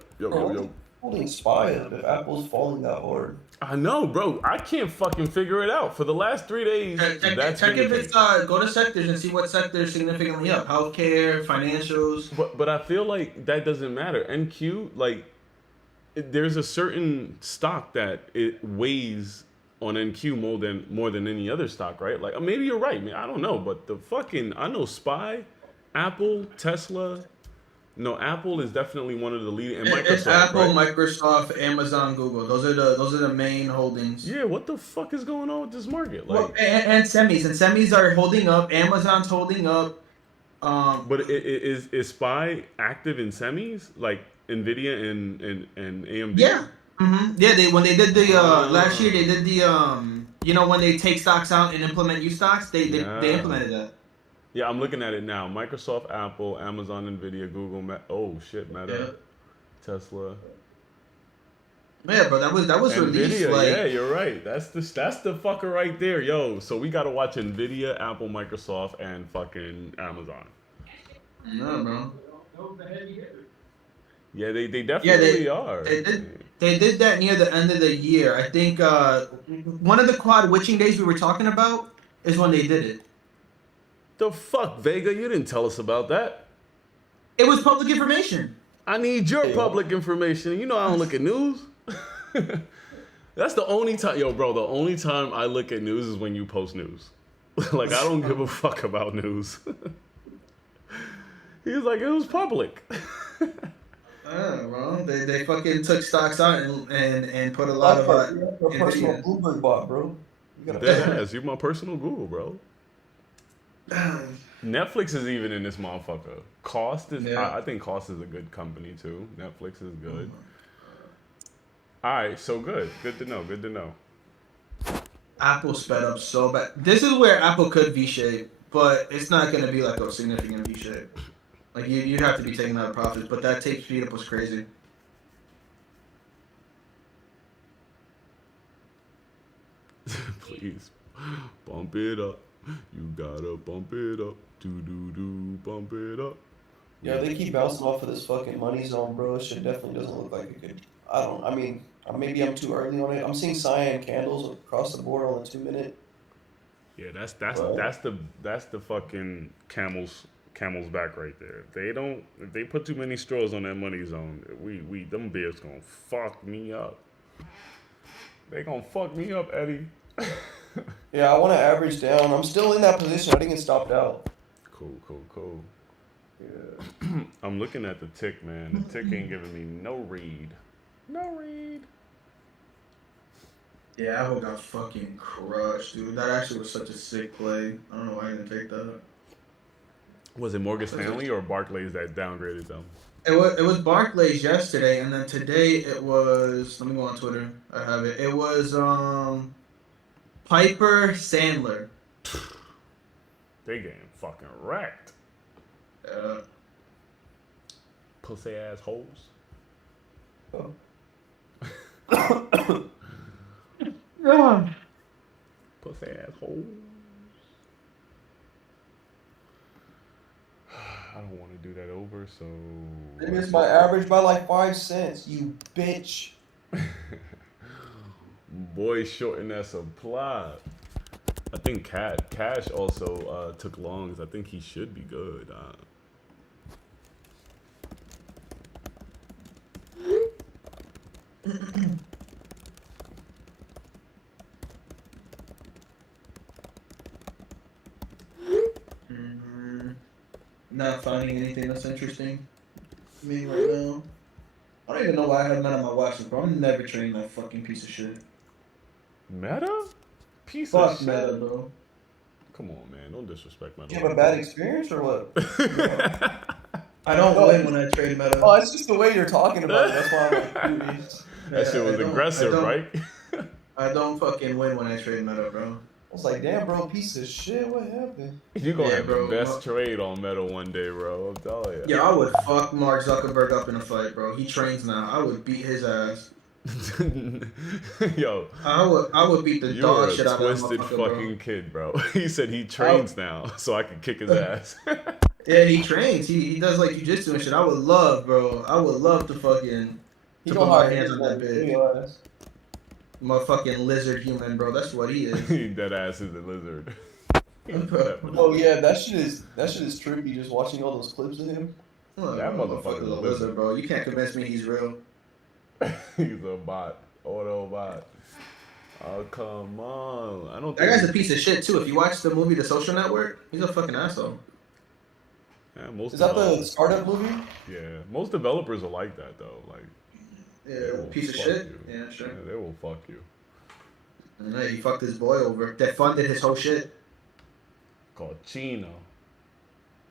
Holding SPY up if Apple's falling that hard. I know, bro. I can't fucking figure it out. For the last 3 days, Check if it's go to sectors and see what sectors significantly up. Healthcare, financials. But I feel like that doesn't matter. NQ, like, there's a certain stock that it weighs on NQ more than any other stock, right? Like, maybe you're right, man. I don't know, but I know SPY, Apple, Tesla. No, Apple is definitely one of the leading. And Microsoft, it's Apple, right? Microsoft, Amazon, Google. Those are the main holdings. Yeah, what the fuck is going on with this market? Like, well, and semis are holding up. Amazon's holding up. But is SPY active in semis like Nvidia and AMD? Yeah. Mm-hmm. Yeah, when they did the last year, they did the when they take stocks out and implement new stocks, they implemented that. Yeah, I'm looking at it now. Microsoft, Apple, Amazon, Nvidia, Google, Meta, Tesla. Yeah, bro, that was released. Nvidia, like, yeah, you're right. That's the fucker right there, yo. So we gotta watch Nvidia, Apple, Microsoft, and fucking Amazon. No, bro. Yeah, they definitely are. They did that near the end of the year. I think one of the quad witching days we were talking about is when they did it. The fuck, Vega? You didn't tell us about that. It was public information. I need your public information. You know I don't look at news. That's the only time, yo, bro. The only time I look at news is when you post news. Like, I don't give a fuck about news. He was like, it was public. Bro, they fucking took stocks out and put a lot of your personal Bloomberg bot, bro. You're my personal Google, bro. Netflix is even in this motherfucker. Cost is, I think Cost is a good company too. Netflix is good. All right, so good to know. Apple sped up so bad. This is where Apple could V-shape, but it's not going to be like a significant V-shape. Like, you'd have to be taking out profits, but that take speed up was crazy. Please, bump it up. You gotta bump it up. Bump it up. Yeah, they keep bouncing off of this fucking money zone, bro. This shit definitely doesn't look like a good. Maybe I'm too early on it. I'm seeing cyan candles across the board on the 2 minute. Yeah, that's the fucking camel's back right there. If they put too many straws on that money zone, them bears gonna fuck me up. They gonna fuck me up, Eddie. Yeah, I want to average down. I'm still in that position. I didn't get stopped out. Cool. Yeah. I'm looking at the tick, man. The tick ain't giving me no read. Yeah, Apple got fucking crushed, dude. That actually was such a sick play. I don't know why I didn't take that. Was it Morgan Stanley or Barclays that downgraded them? It was Barclays yesterday, and then today it was. Let me go on Twitter. I have it. It was Piper Sandler. They getting fucking wrecked. Pussy ass hoes. Oh. Pussy ass hoes. I don't want to do that over, so. They missed my average by like 5 cents, you bitch. Boy, shorting that supply. I think Cash also took longs. I think he should be good. Not finding anything that's interesting to me right now. I don't even know why I have Meta on my watch list, bro. I'm never trading that fucking piece of shit. Meta? Piece Fuck of shit? Meta, bro. Come on, man. Don't disrespect Meta. You have a bad experience or what? I don't win when I trade Meta. Oh, it's just the way you're talking about it. That's why I'm like, dude. That shit was aggressive, right? I don't fucking win when I trade Meta, bro. I was like, damn, bro, piece of shit. What happened? You're going to have the best trade on Meta one day, bro. I'm telling you. Yeah, I would fuck Mark Zuckerberg up in a fight, bro. He trains now. I would beat his ass. Yo. I would beat the dog shit out of him. You're a twisted fucking kid, bro. He said he trains now, so I can kick his ass. Yeah, he trains. He does like jujitsu and shit. I would love, bro. I would love to fucking put my hands on that bitch. Motherfucking lizard human, bro. That's what he is. That ass is a lizard. Oh yeah, that shit is trippy. Just watching all those clips of him. That motherfucker's a lizard, bro. You can't convince me he's real. He's a bot, Autobot. Oh come on! I don't. That guy's a piece of shit too. If you watch the movie The Social Network, he's a fucking asshole. Yeah, is that the startup movie? Yeah, most developers are like that though. Like, yeah, piece of shit. You. Yeah, sure. Yeah, they will fuck you. I know, he fucked his boy over. That funded his whole shit. Called Chino.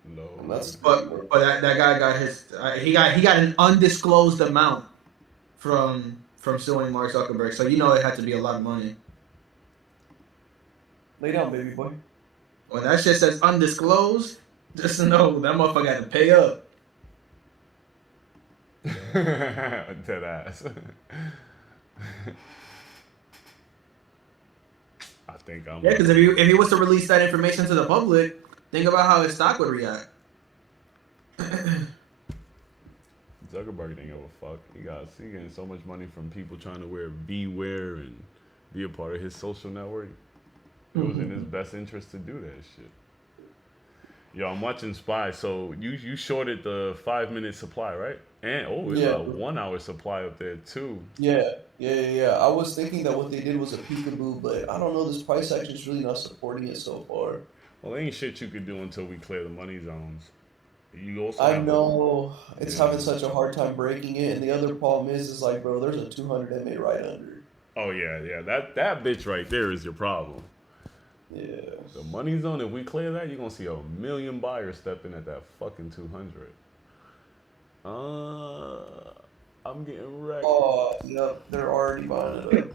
No. But that guy got his. He got an undisclosed amount from suing Mark Zuckerberg. So you know it had to be a lot of money. Lay down, baby boy. When that shit says undisclosed, just to know that motherfucker had to pay up. Dead ass. I think I'm. Yeah, because if he was to release that information to the public, think about how his stock would react. Zuckerberg didn't give a fuck. He getting so much money from people trying to wear V-wear and be a part of his social network. It was in his best interest to do that shit. Yo, I'm watching Spy. So you shorted the 5-minute supply, right? And it's a 1 hour supply up there too. Yeah. I was thinking that what they did was a peekaboo, but I don't know. This price action is really not supporting it so far. Well, there ain't shit you could do until we clear the money zones. You also I know it's having such a hard time breaking it, and the other problem is like, bro, there's a 200 MA right under. Oh yeah. That bitch right there is your problem. Yeah. The money zone, if we clear that, you're gonna see 1 million buyers step in at that fucking 200. I'm getting wrecked. Oh, yep, they're already buying it up.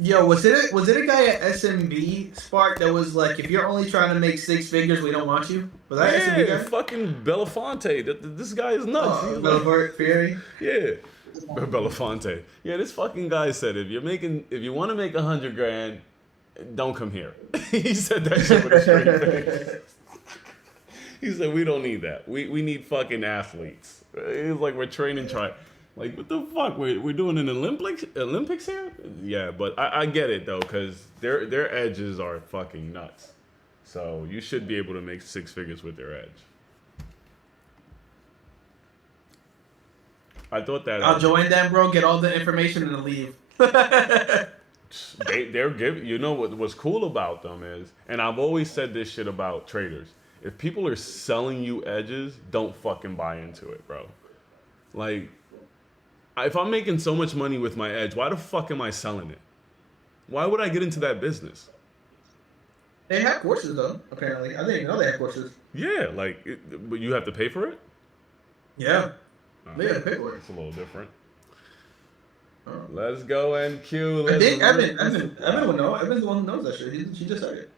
Yo, was it a guy at SMB Spark that was like, if you're only trying to make 6 figures, we don't want you? Was that SMB guy? Fucking Belafonte. This guy is nuts. Fury? Yeah. Belafonte. Yeah, this fucking guy said if you want to make 100 grand, don't come here. He said that shit with a straight face. He said we don't need that. We need fucking athletes. It's like we're training like what the fuck? We're doing an Olympics here? Yeah, but I get it though, because their edges are fucking nuts. So you should be able to make 6 figures with their edge. I thought that I'll join them, bro. Get all the information and leave. They're giving. You know what's cool about them is, and I've always said this shit about traders. If people are selling you edges, don't fucking buy into it, bro. Like, if I'm making so much money with my edge, why the fuck am I selling it? Why would I get into that business? They have courses though. Apparently, I didn't even know they had courses. Yeah, but you have to pay for it. Yeah, they have to pay for it. It's a little different. Let's go NQ. I think Evan would know. Evan's the one who knows that shit. He just said it.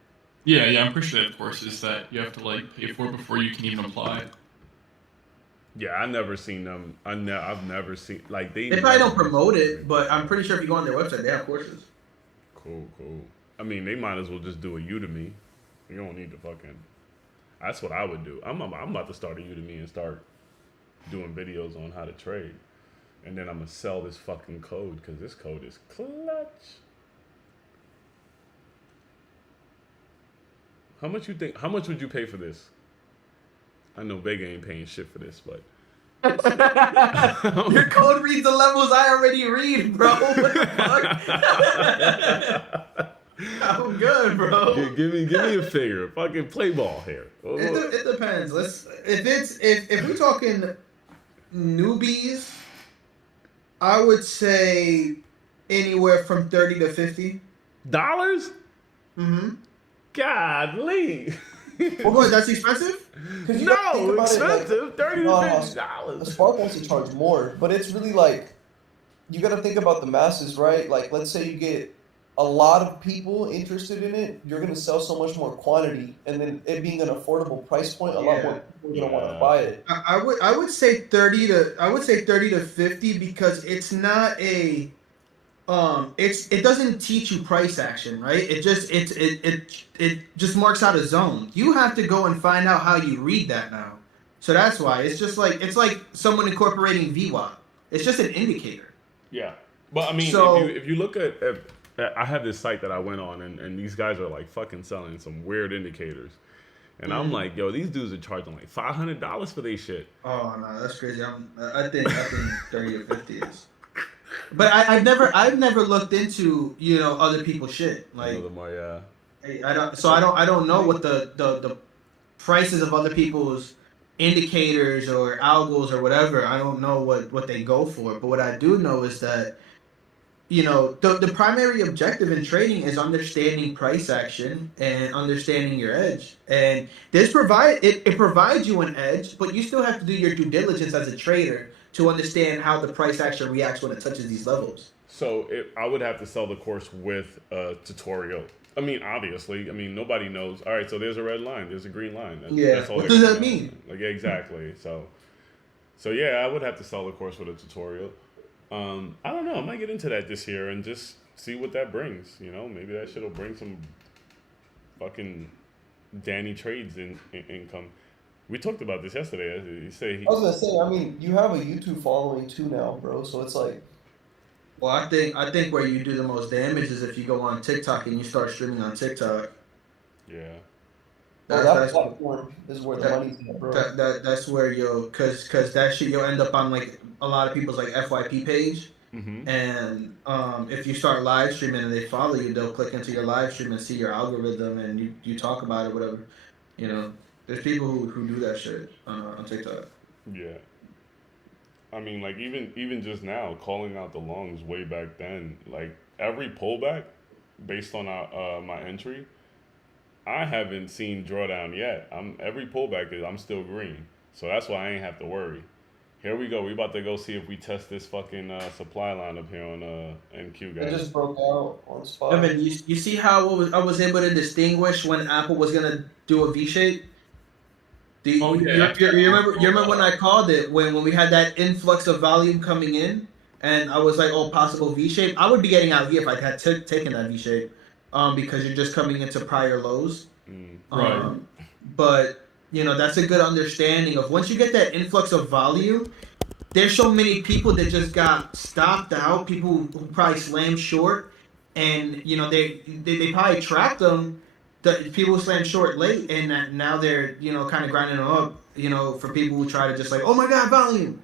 Yeah, I'm pretty sure they have courses that you have to pay for before you can even apply. Yeah, I've never seen them. I've never seen they probably don't promote it, but I'm pretty sure if you go on their website, they have courses. Cool. I mean, they might as well just do a Udemy. You don't need to fucking. That's what I would do. I'm about to start a Udemy and start doing videos on how to trade. And then I'm going to sell this fucking code because this code is clutch. How much would you pay for this? I know Vega ain't paying shit for this, but. Your code reads the levels I already read, bro. What the fuck? I'm good, bro. Give me a figure. Fucking play ball here. It depends. If we're talking newbies, I would say anywhere from $30 to $50. Mm-hmm. Godly. Oh, that's expensive? No, expensive. $30 to $50. Spark wants to charge more, but it's really like you got to think about the masses, right? Like, let's say you get a lot of people interested in it, you're going to sell so much more quantity, and then it being an affordable price point, a lot more people are going to want to buy it. I would say 30 to 50 because it's not a it doesn't teach you price action, right? It just marks out a zone. You have to go and find out how you read that now. So that's why it's like someone incorporating VWAP. It's just an indicator. Yeah, but I mean, if you look at I have this site that I went on, and these guys are like fucking selling some weird indicators. And I'm like, yo, these dudes are charging like $500 for their shit. Oh no, that's crazy. I think 30 or 50 is. But I've never looked into other people's shit. Some of Like them are, yeah. I don't know what the prices of other people's indicators or algos or whatever. I don't know what they go for. But what I do know is that the primary objective in trading is understanding price action and understanding your edge. And this it provides you an edge, but you still have to do your due diligence as a trader to understand how the price action reacts when it touches these levels. So I would have to sell the course with a tutorial. I mean, obviously, nobody knows. All right, so there's a red line, there's a green line. That's all what does that mean? Like, yeah, exactly. So yeah, I would have to sell the course with a tutorial. I don't know. I might get into that this year and just see what that brings. Maybe that shit'll bring some fucking Danny trades income. We talked about this yesterday. I was gonna say, you have a YouTube following too now, bro. So it's like. Well, I think where you do the most damage is if you go on TikTok and you start streaming on TikTok. Yeah. That platform is where the money's at, bro. That's where cause that shit you'll end up on like a lot of people's like FYP page. Mm-hmm. And if you start live streaming and they follow you, they'll click into your live stream and see your algorithm and you talk about it, whatever. There's people who do that shit on TikTok. Yeah. Like even just now, calling out the longs way back then, like every pullback based on my entry, I haven't seen drawdown yet. Every pullback I'm still green, so that's why I ain't have to worry. Here we go. We about to go see if we test this fucking supply line up here on NQ, guys. It just broke out on spot. I mean, you see how I was able to distinguish when Apple was gonna do a V shape. You remember when I called it when we had that influx of volume coming in, and I was like, oh, possible V shape. I would be getting out here if I had taken that V shape, because you're just coming into prior lows. Right. But that's a good understanding of once you get that influx of volume. There's so many people that just got stopped out. People who probably slammed short, and they probably trapped them. The people who slammed short late, and now they're kind of grinding them up. For people who try to just like, oh my god, volume,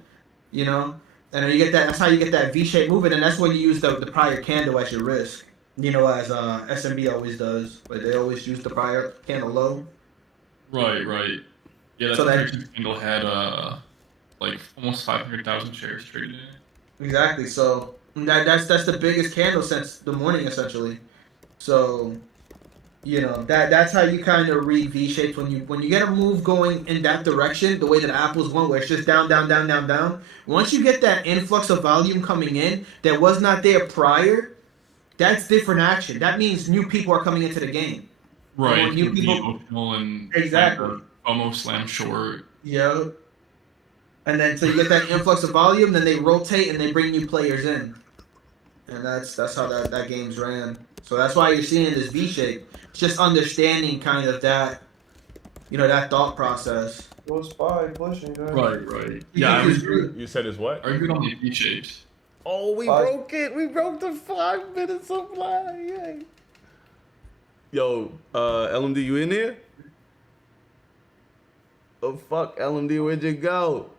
and then you get that. That's how you get that V-shaped movement, and that's when you use the prior candle as your risk. As SMB always does, but they always use the prior candle low. Right. Yeah, So that candle had like almost 500,000 shares traded in it. Exactly. So that's the biggest candle since the morning, essentially. So. That's how you kind of read V-shapes when you get a move going in that direction, the way that Apple's went, where it's just down, down, down, down, down. Once you get that influx of volume coming in that was not there prior, that's different action. That means new people are coming into the game. Right. New people and exactly. Almost slam short. Yeah. And then so you get that influx of volume, then they rotate and they bring new players in, and that's how that game's ran. So that's why you're seeing this V-shape. It's just understanding kind of that, that thought process. Go spy pushing, guys. Right. Yeah, you said it's what? Are you good on the V-shapes? Oh, we broke it. We broke the 5-minute supply. Yay. Yo, LMD, you in here? Oh, fuck, LMD, where'd you go?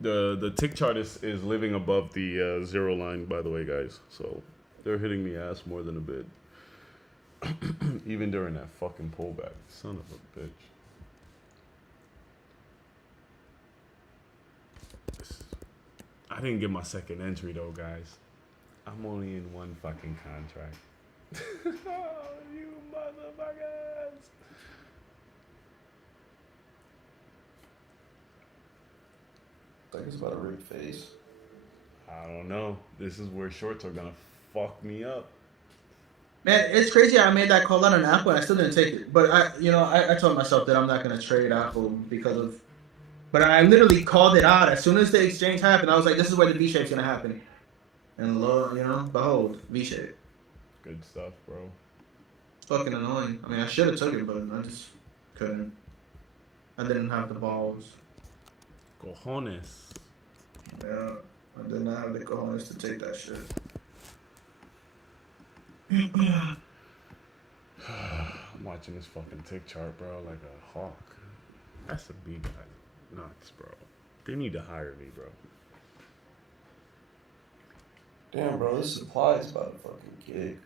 The tick chart is living above the 0 line, by the way, guys. So they're hitting the ass more than a bit. Even during that fucking pullback. Son of a bitch. I didn't get my second entry, though, guys. I'm only in one fucking contract. Oh, you motherfuckers. I think it's about a ring face. I don't know. This is where shorts are gonna fuck me up. Man, it's crazy. I made that call out on Apple and I still didn't take it. But I told myself that I'm not gonna trade Apple because of. But I literally called it out as soon as the exchange happened. I was like, this is where the V shape's gonna happen. And behold, V shape. Good stuff, bro. It's fucking annoying. I mean, I should have took it, but I just couldn't. I didn't have the balls. Cojones. Yeah. I did not have the cojones to take that shit. I'm watching this fucking tick chart, bro, like a hawk. That's a B guy. Nuts, bro. They need to hire me, bro. Damn, bro, this supply is about to fucking kick.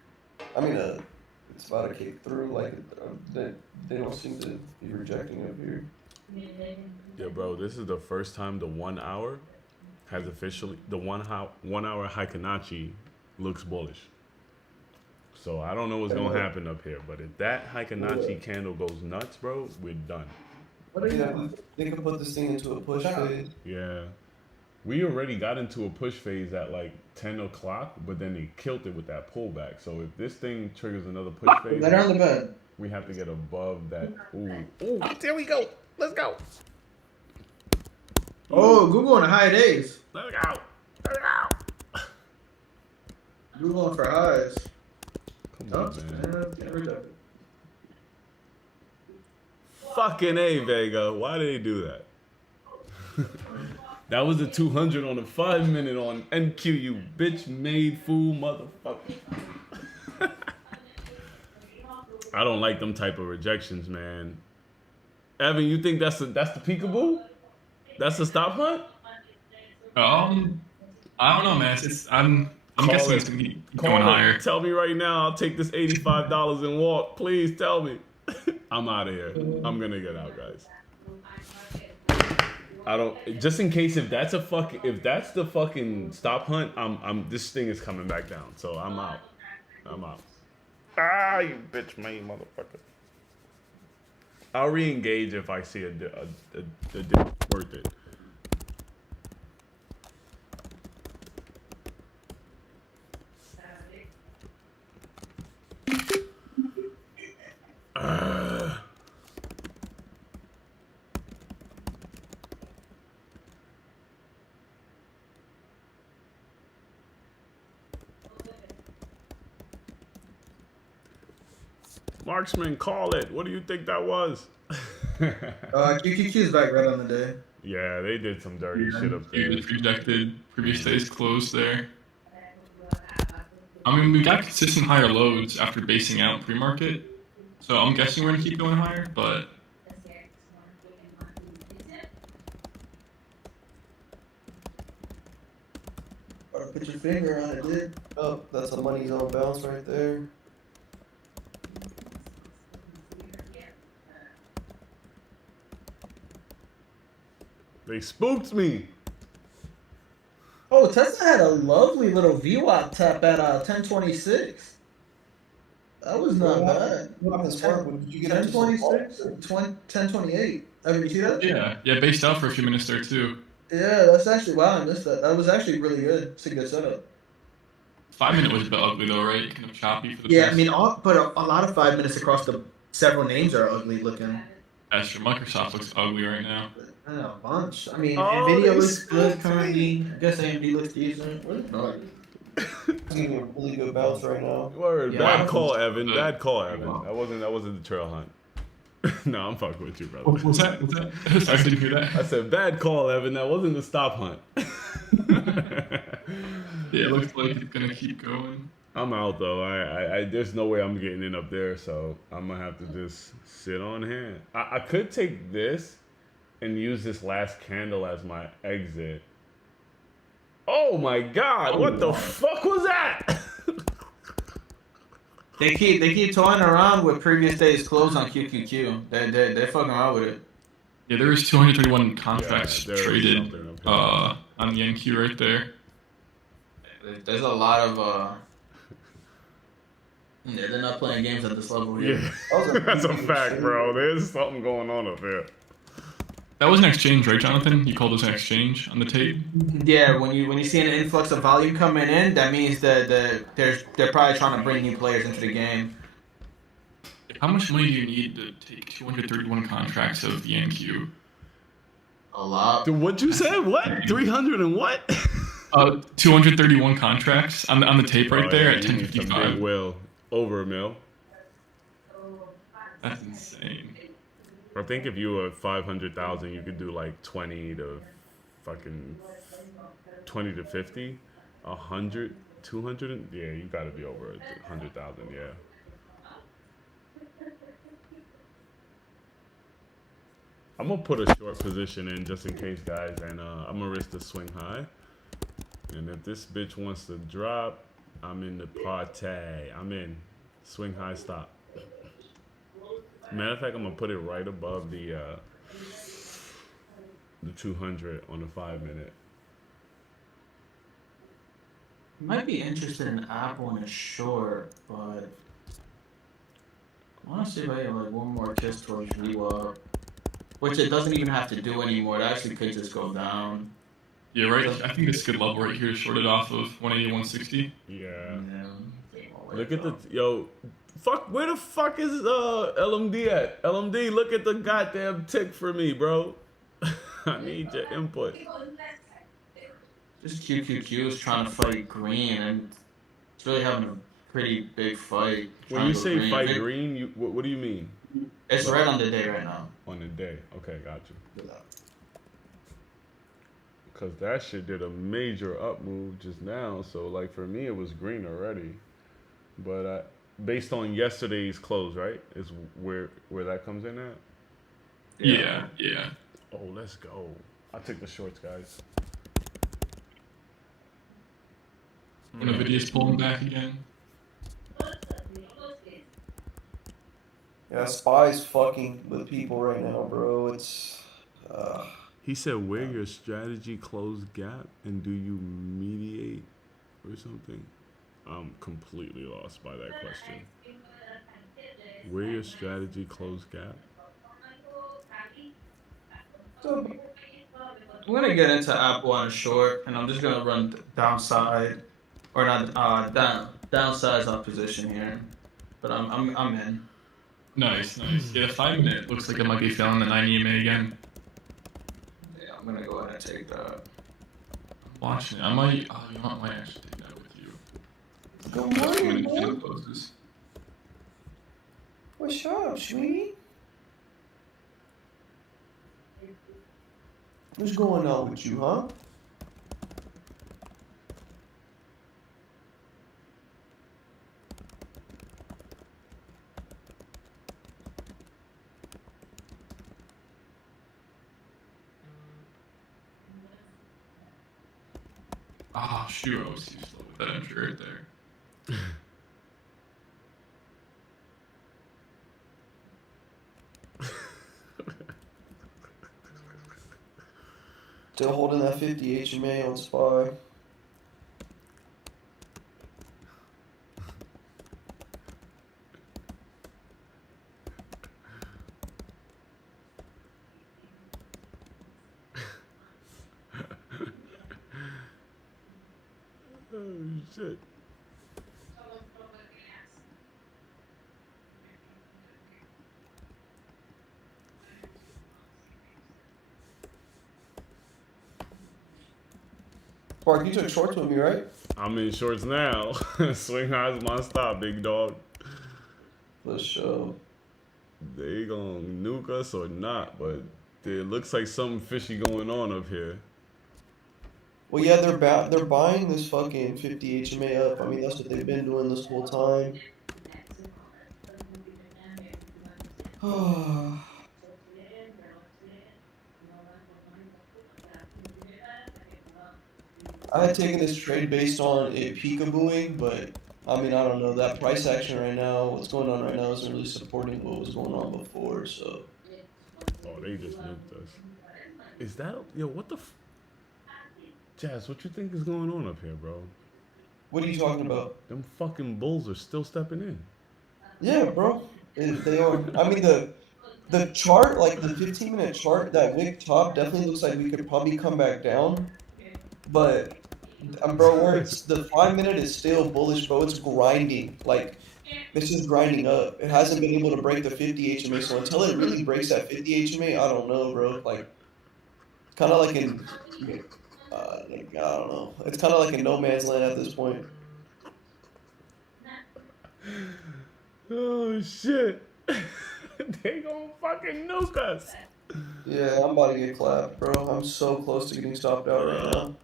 I mean, it's about to kick through. Like, they don't seem to be rejecting it here. Yeah, bro, this is the first time the 1 hour has officially, the 1 hour Heikanaichi looks bullish. So I don't know what's gonna happen up here, but if that Heikanaichi candle goes nuts, bro, we're done. Yeah, they could put this thing into a push phase. Yeah. We already got into a push phase at like 10 o'clock, but then they killed it with that pullback. So if this thing triggers another push phase, Let her on the bed. we have to get above that. Ooh, there we go. Let's go. Oh, Google on the high days. Let's go. Let's go. Google on for highs. Come on, man. Get rid of it. Fucking A, Vega. Why did he do that? That was the 200 on the 5 minute on NQ, you bitch made fool motherfucker. I don't like them type of rejections, man. Evan, you think that's the peekaboo? That's the stop hunt? I don't know, man. I'm guessing it's gonna be going higher. Tell me right now, I'll take this $85 and walk. Please tell me. I'm out of here. I'm gonna get out, guys. I don't. Just in case if that's the fucking stop hunt, this thing is coming back down. So I'm out. I'm out. Ah, you bitch made motherfucker. I'll re-engage if I see a dip worth it. Marksman, call it. What do you think that was? QQQ's back right on the day. Yeah, they did some dirty shit up there. It's rejected. Previous days closed there. I mean, we got consistent higher lows after basing out pre-market. So I'm guessing we're going to keep going higher, but... Put your finger on it, dude. Oh, that's a money zone bounce right there. They spooked me. Oh, Tesla had a lovely little VWAP tap at 1026. That was not bad. What happened, Spark? Did you get 1026, 1028. I mean, you see that? Yeah, based out for a few minutes there too. Yeah, that's actually, wow, I missed that. That was actually really good. It's a good setup. 5 minute was a bit ugly though, right? Kind of choppy for the Yeah, best. I mean, but a lot of 5 minutes across the several names are ugly looking. As for Microsoft looks ugly right now. A bunch. I mean, Oh, Nvidia looks good currently. I guess AMD looks decent. No. Getting a really good bounce right now. Word. Yeah, Bad I call, was- Evan. Bad call, Evan. That wasn't the trail hunt. No, I'm fucking with you, brother. What was that? Sorry, I didn't hear that. I said bad call, Evan. That wasn't the stop hunt. Yeah, it looks like it's gonna keep going. I'm out though. I there's no way I'm getting in up there, so I'm gonna have to just sit on hand. I could take this and use this last candle as my exit. Oh my god, what the fuck was that? They keep toying around with previous days close on QQQ. They're fucking around with it. Yeah, there was 231 contracts there is traded something up here. on the NQ right there. There's a lot of yeah, they're not playing games at this level here. Yeah, that's a fact, bro. There's something going on up here. That was an exchange, right, Jonathan? You called this an exchange on the tape? Yeah, when you see an influx of volume coming in, that means that they're probably trying to bring new players into the game. How much money do you need to take 231 contracts of the NQ? A lot. Dude, what you said? What? 300 and what? 231 contracts on the tape right there at You need some 10:55. big will. Over a mil. That's insane. I think if you were 500,000, you could do like 20 to fucking 20 to 50, 100, 200. Yeah, you got to be over 100,000. Yeah. I'm gonna put a short position in just in case, guys, and I'm gonna risk the swing high. And if this bitch wants to drop, I'm in the party. I'm in swing high stop. Matter of fact, I'm gonna put it right above the 200 on the 5 minute. Might be interested in Apple in a short, but I want to see if I get like one more kiss towards VWAP, which it doesn't even have to do anymore. It actually could just go down. Yeah, right. I think it's a good level right here, shorted off of 180, 160. Yeah. Yeah. Look at the fuck. Where the fuck is LMD at? LMD, look at the goddamn tick for me, bro. I need your input. Just QQQ is trying to fight green, and it's really having a pretty big fight. When you say fight green, what do you mean? It's red on the day right now. On the day. Okay, got you. Because that shit did a major up move just now. So, like, for me, it was green already. But based on yesterday's close, right, is where that comes in at? Yeah. Oh, let's go. I'll take the shorts, guys. When Nvidia's pulling back again. Yeah, SPY's fucking with people right now, bro. It's He said, where your strategy close gap and do you mediate or something? I'm completely lost by that question. Where your strategy close gap? I'm gonna get into Apple on a short, and I'm just gonna run downside, or not downside on position here. But I'm in. Nice. Yeah, 5 minute looks like it might be failing the 9 EMA again. Yeah, I'm gonna go ahead and take that. Watching it. I might. Oh, you might actually take that with you. good morning, When man. it closes. What's up, sweetie? What's going on with you, huh? Oh, shoot. I was too slow with that entry right there. Still holding that 50 HMA on SPY. Oh, shit. Park, you took shorts with me, right? I'm in shorts now. Swing high is my stop, big dog. For sure. They gonna nuke us or not, but there looks like something fishy going on up here. Well, yeah, they're buying this fucking 50 HMA up. I mean, that's what they've been doing this whole time. I had taken this trade based on it peekabooing, but I mean, I don't know. That price action right now, what's going on right now, isn't really supporting what was going on before, so. Oh, they just nuked us. Is that, yo, what the Jazz, what you think is going on up here, bro? What are you talking about? Them fucking bulls are still stepping in. Yeah, bro. They are. I mean, the chart, like the 15-minute chart, that wick top definitely looks like we could probably come back down. But, bro, where it's the 5 minute is still bullish, bro. It's grinding. Like, it's just grinding up. It hasn't been able to break the 50 HMA. So until it really breaks that 50 HMA, I don't know, bro. Like, kind of like in, like, I don't know. It's kind of like in no man's land at this point. Oh, shit. They gonna fucking nuke us. Yeah, I'm about to get clapped, bro. I'm so close to getting stopped out right now.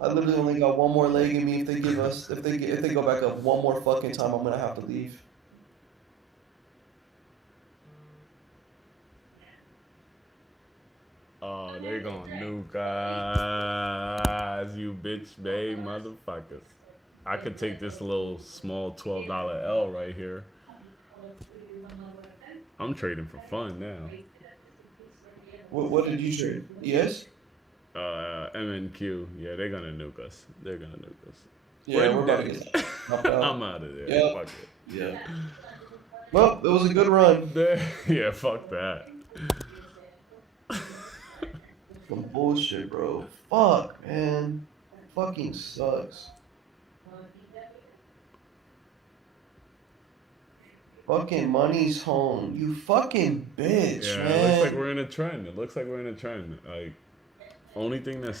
I literally only got one more leg in me. If they give us, if they go back up one more fucking time, I'm gonna have to leave. Oh, they gonna nuke us, you bitch, babe, motherfuckers. I could take this little small $12 L right here. I'm trading for fun now. What did you trade? Yes. MNQ. Yeah, they're gonna nuke us. They're gonna nuke us. Yeah, we're about to get knocked out. I'm out of there. Yep. Fuck it. Yeah. Well, it was a good run. Yeah, fuck that. Some bullshit, bro. Fuck, man. Fucking sucks. Fucking money's home. You fucking bitch, Yeah, man. it looks like we're in a trend. It looks like we're in a trend. Like, the only thing that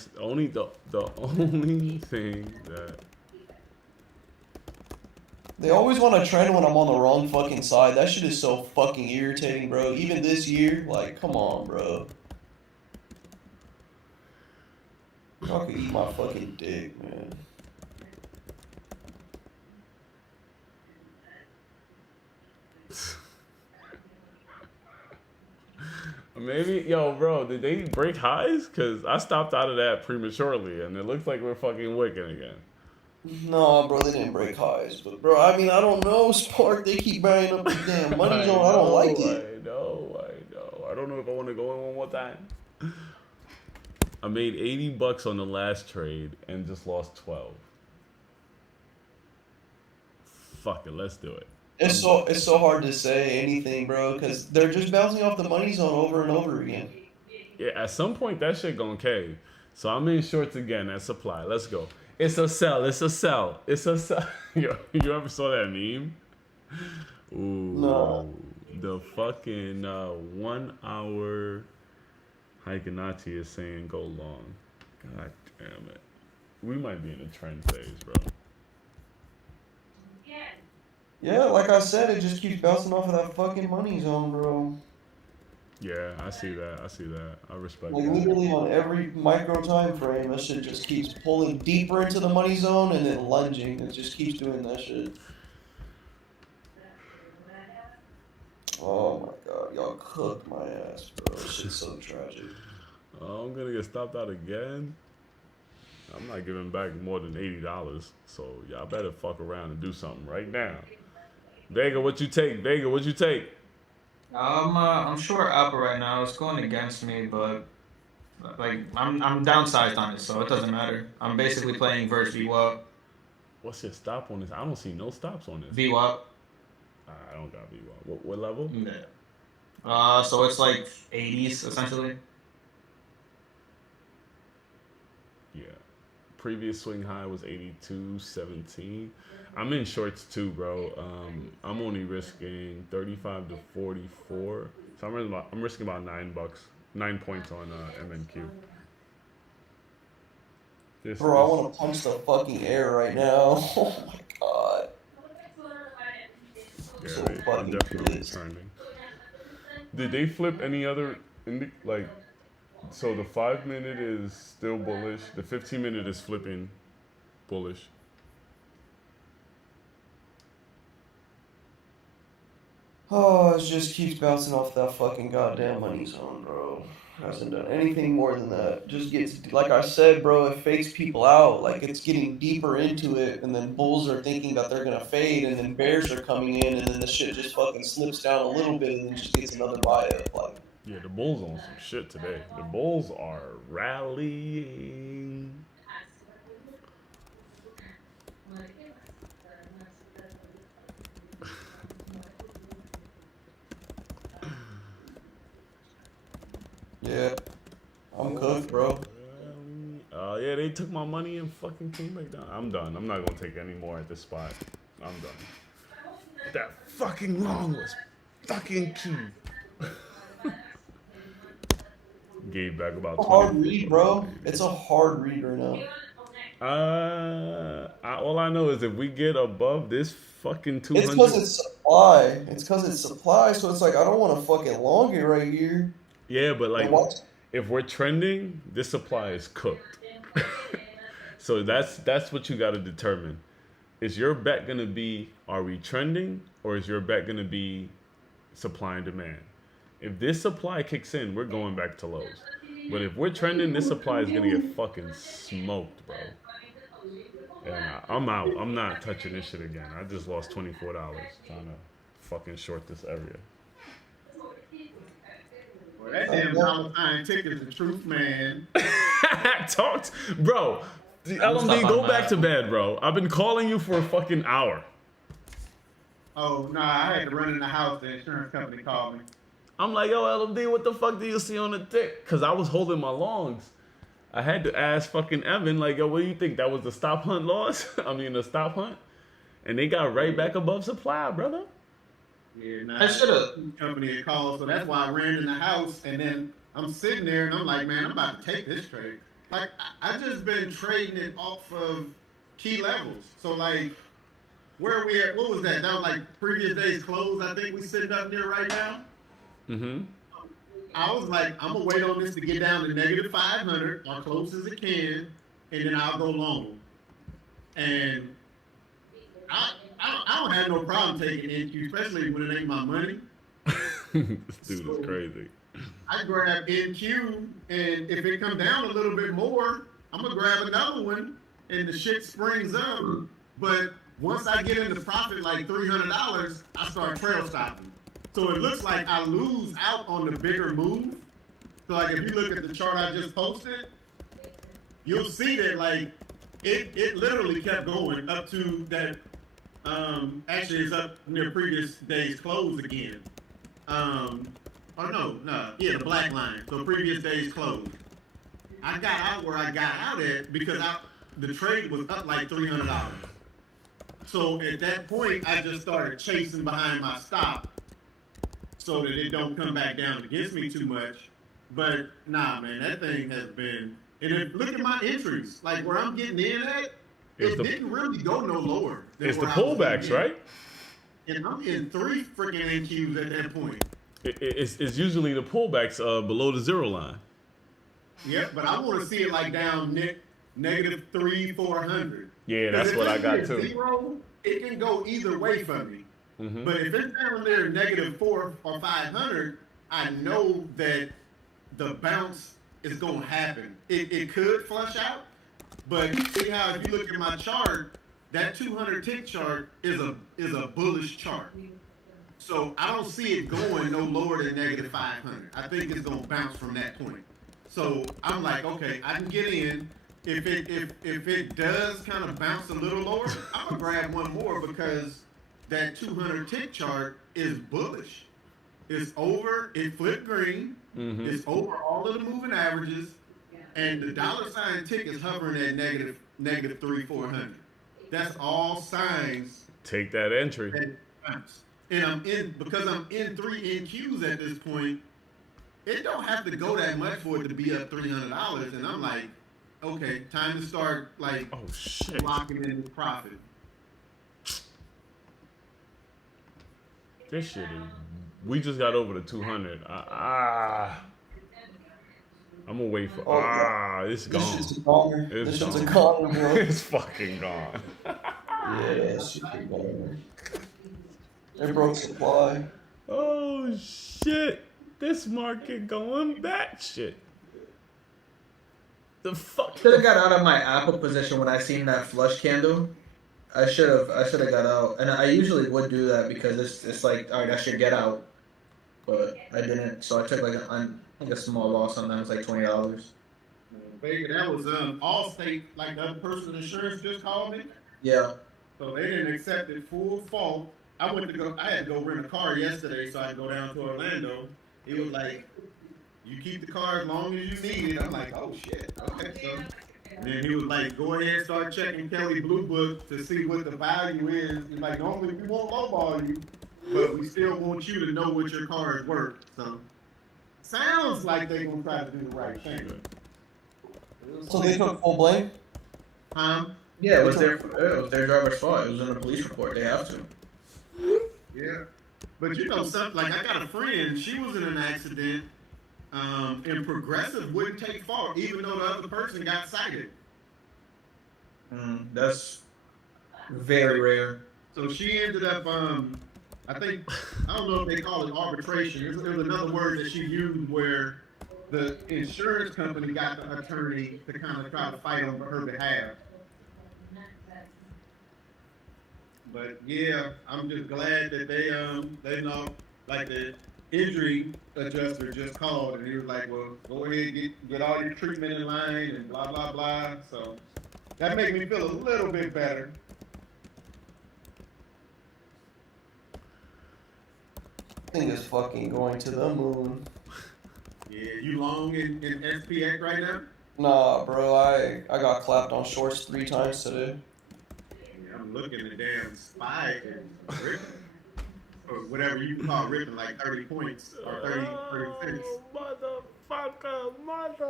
They always want to trend when I'm on the wrong fucking side. That shit is so fucking irritating, bro. Even this year, like, come on, bro. Y'all can eat my fucking dick, man. maybe, yo, bro, did they break highs? Because I stopped out of that prematurely, and it looks like we're fucking wicking again. No, bro, they didn't break highs. But, bro, I mean, I don't know, Spark. They keep buying up the damn money zone. I don't like it. I know. I don't know if I want to go in one more time. I made $80 on the last trade and just lost 12. Fuck it, let's do it. It's so hard to say anything, bro, because they're just bouncing off the money zone over and over again. Yeah, at some point that shit gonna cave. So I'm in shorts again at supply. Let's go. It's a sell. It's a sell. It's a sell. Yo, you ever saw that meme? Ooh. No. The fucking 1 hour Hikinachi is saying go long. God damn it. We might be in a trend phase, bro. Yeah, like I said, it just keeps bouncing off of that fucking money zone, bro. Yeah, I see that. I respect Like, that. literally on every micro time frame, that shit just keeps pulling deeper into the money zone and then lunging. It just keeps doing that shit. Oh my god, y'all cooked my ass, bro. This shit's so tragic. Oh, I'm gonna get stopped out again. I'm not giving back more than $80, so y'all better fuck around and do something right now. Vega, what you take? Vega, what you take? I'm short Apple right now. It's going against me, but like I'm downsized on it, so it doesn't matter. I'm basically playing versus VWAP. What's your stop on this? I don't see no stops on this. VWAP. I don't got VWAP. What level? Yeah. So it's like 80s essentially. Yeah. Previous swing high was 82.17. I'm in shorts too, bro. I'm only risking 35 to 44. So I'm risking about $9, 9 points on MNQ. Bro, I want to punch the fucking air right now. Oh my god. Yeah, So they're fucking definitely pissed. trending. Did they flip any other like? So the 5 minute is still bullish. The 15 minute is flipping bullish. Oh, it just keeps bouncing off that fucking goddamn money zone, bro. Hasn't done anything more than that. Just gets, like I said, bro, it fakes people out. Like, it's getting deeper into it, and then bulls are thinking that they're gonna fade, and then bears are coming in, and then the shit just fucking slips down a little bit, and then just gets another buy up. Like, Yeah, the Bulls on some shit today. The Bulls are rallying. yeah, I'm cooked, bro. Yeah, they took my money and fucking came back down. I'm done. I'm not gonna take any more at this spot. I'm done. That fucking long was fucking key. Gave back about 20. Hard read, bro. It's a hard read right now. All I know is if we get above this fucking 200. It's because it's supply. It's because it's supply, so it's like I don't want to fucking long it right here. Yeah, but like, what? if we're trending, this supply is cooked. So that's what you got to determine. Is your bet gonna be, are we trending, or is your bet gonna be supply and demand? If this supply kicks in, we're going back to lows. But if we're trending, this supply is gonna get fucking smoked, bro. Yeah, I'm out. I'm not touching this shit again. I just lost $24 trying to fucking short this area. Well, that damn dollar sign ticket is the truth, man. Talked, bro. The LMD, go back to bed, bro. I've been calling you for a fucking hour. Oh, no, I had to run in the house. The insurance company called me. I'm like, yo, LMD, what the fuck do you see on the tick? Because I was holding my longs. I had to ask fucking Evan, like, yo, what do you think? That was the stop hunt loss? The stop hunt? And they got right back above supply, brother. Yeah, nah, I should've. Company had called, so that's why I ran in the house. And then I'm sitting there, and I'm like, man, I'm about to take this trade. Like, I just been trading it off of key levels. So, like, where are we at? What was that? That was like previous day's close. I think we sitting up there right now. Mm-hmm. I was like, I'm gonna wait on this to get down to negative 500, or close as it can, and then I'll go long. And I don't have no problem taking NQ, especially when it ain't my money. This dude is crazy. I grab NQ, and if it comes down a little bit more, I'm gonna grab another one, and the shit springs up. But once I get into profit like $300, I start trail stopping. So it looks like I lose out on the bigger move. So like if you look at the chart I just posted, you'll see that like it literally kept going up to that. Actually, it's up near previous day's close again. The black line. So previous day's close. I got out where I got out at because the trade was up like $300. So at that point, I just started chasing behind my stop so that it don't come back down against me too much. But nah, man, that thing has been. And if, look at my entries, like where I'm getting in at, it didn't really go no lower. It's the pullbacks, right? And I'm in 3 freaking NQs at that point. It's usually the pullbacks below the zero line. Yeah, but I want to see it like down negative 300-400. Yeah, that's what I got too. Zero, it can go either way for me. Mm-hmm. But if it's down there negative 400 or 500, I know that the bounce is going to happen. It could flush out, but see how if you look at my chart, that 200 tick chart is a bullish chart. So I don't see it going no lower than negative 500. I think it's going to bounce from that point. So I'm like, okay, I can get in. If it does kind of bounce a little lower, I'm gonna grab one more because that 200 tick chart is bullish. It's over. It flipped green. Mm-hmm. It's over all of the moving averages, and the dollar sign tick is hovering at negative 300-400. That's all signs. Take that entry. And because I'm in 3 NQs at this point, it don't have to go that much for it to be up $300, and I'm like, okay, time to start like locking in the profit. This shit is. We just got over the 200. I'm gonna wait for. It's gone. This shit's gone. This shit's gone, bro. It's fucking gone. Yeah, this shit's gone. They broke supply. Oh shit! This market going batshit. The fuck? Should have got out of my Apple position when I seen that flush candle. I should have got out, and I usually would do that because it's like, all right, I should get out, but I didn't. So I took like a small loss on that. It was like $20. Baby, that was Allstate, like the other person insurance just called me. Yeah. So they didn't accept it full fault. I had to go rent a car yesterday so I could go down to Orlando. It was like, you keep the car as long as you need it. I'm like, oh shit, okay. So and then he was like, go ahead and start checking Kelly Blue Book to see what the value is. He's like, normally we won't lowball you, but we still want you to know what your car is worth. So sounds like they're gonna try to do the right thing. So they took full blame? Yeah, it was their driver's fault. It was in a police report. They have to. Yeah. But you know something, like I got a friend, she was in an accident and progressive wouldn't take fault, even though the other person got cited. That's very rare. So she ended up, I think, I don't know if they call it arbitration. It was another word that she used where the insurance company got the attorney to kind of try to fight on her behalf. But yeah, I'm just glad that they know, like the injury adjuster just called and he was like, well, go ahead, get all your treatment in line and blah, blah, blah. So that made me feel a little bit better. Thing is fucking going to the moon. Yeah, you long in SPX right now? Nah, bro, I got clapped on shorts 3 times today. Yeah, I'm looking at the damn spike and ripping. Or whatever you call ripping, like 30 points or 36.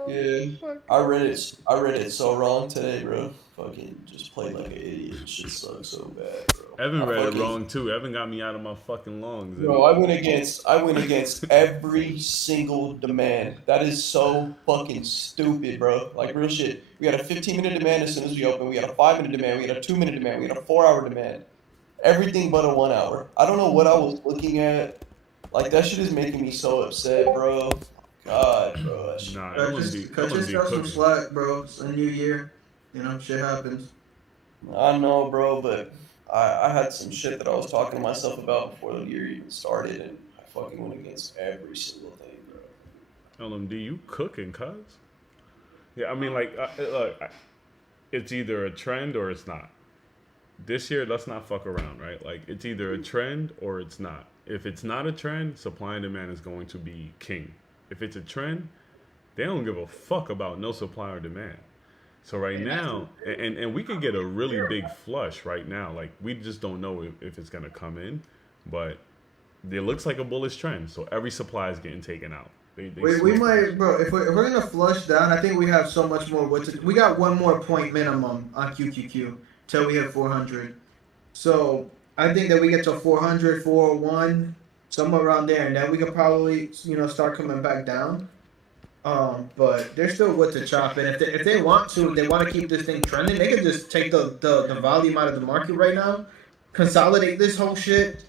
Yeah, I read it so wrong today, bro. Fucking just played like an idiot. Shit sucks so bad, bro. Evan read it wrong too. Evan got me out of my fucking lungs. Bro, I went against every single demand. That is so fucking stupid, bro. Like real shit. We had a 15-minute demand as soon as we opened. We had a 5-minute demand. We had a 2-minute demand. We had a 4-hour demand. Everything but a 1 hour. I don't know what I was looking at. Like that shit is making me so upset, bro. God, bro. Nah, Cut yourself some slack, bro. It's a new year. You know, shit happens. I know, bro, but I had some shit that I was talking to myself about before the year even started, and I fucking went against every single thing, bro. LMD, you cooking, cuz? Yeah, I mean, like, look, it's either a trend or it's not. This year, let's not fuck around, right? Like, it's either a trend or it's not. If it's not a trend, supply and demand is going to be king. If it's a trend, they don't give a fuck about no supply or demand. So right now, and we could get a really big flush right now. Like, we just don't know if it's going to come in, but it looks like a bullish trend. So every supply is getting taken out. We might, bro, if we're going to flush down, I think we have so much more. We got 1 more point minimum on QQQ till we hit 400. So I think that we get to 400, 401, somewhere around there, and then we could probably, start coming back down. But there's still wood to chop, and if they want to keep this thing trending, they can just take the volume out of the market right now, consolidate this whole shit,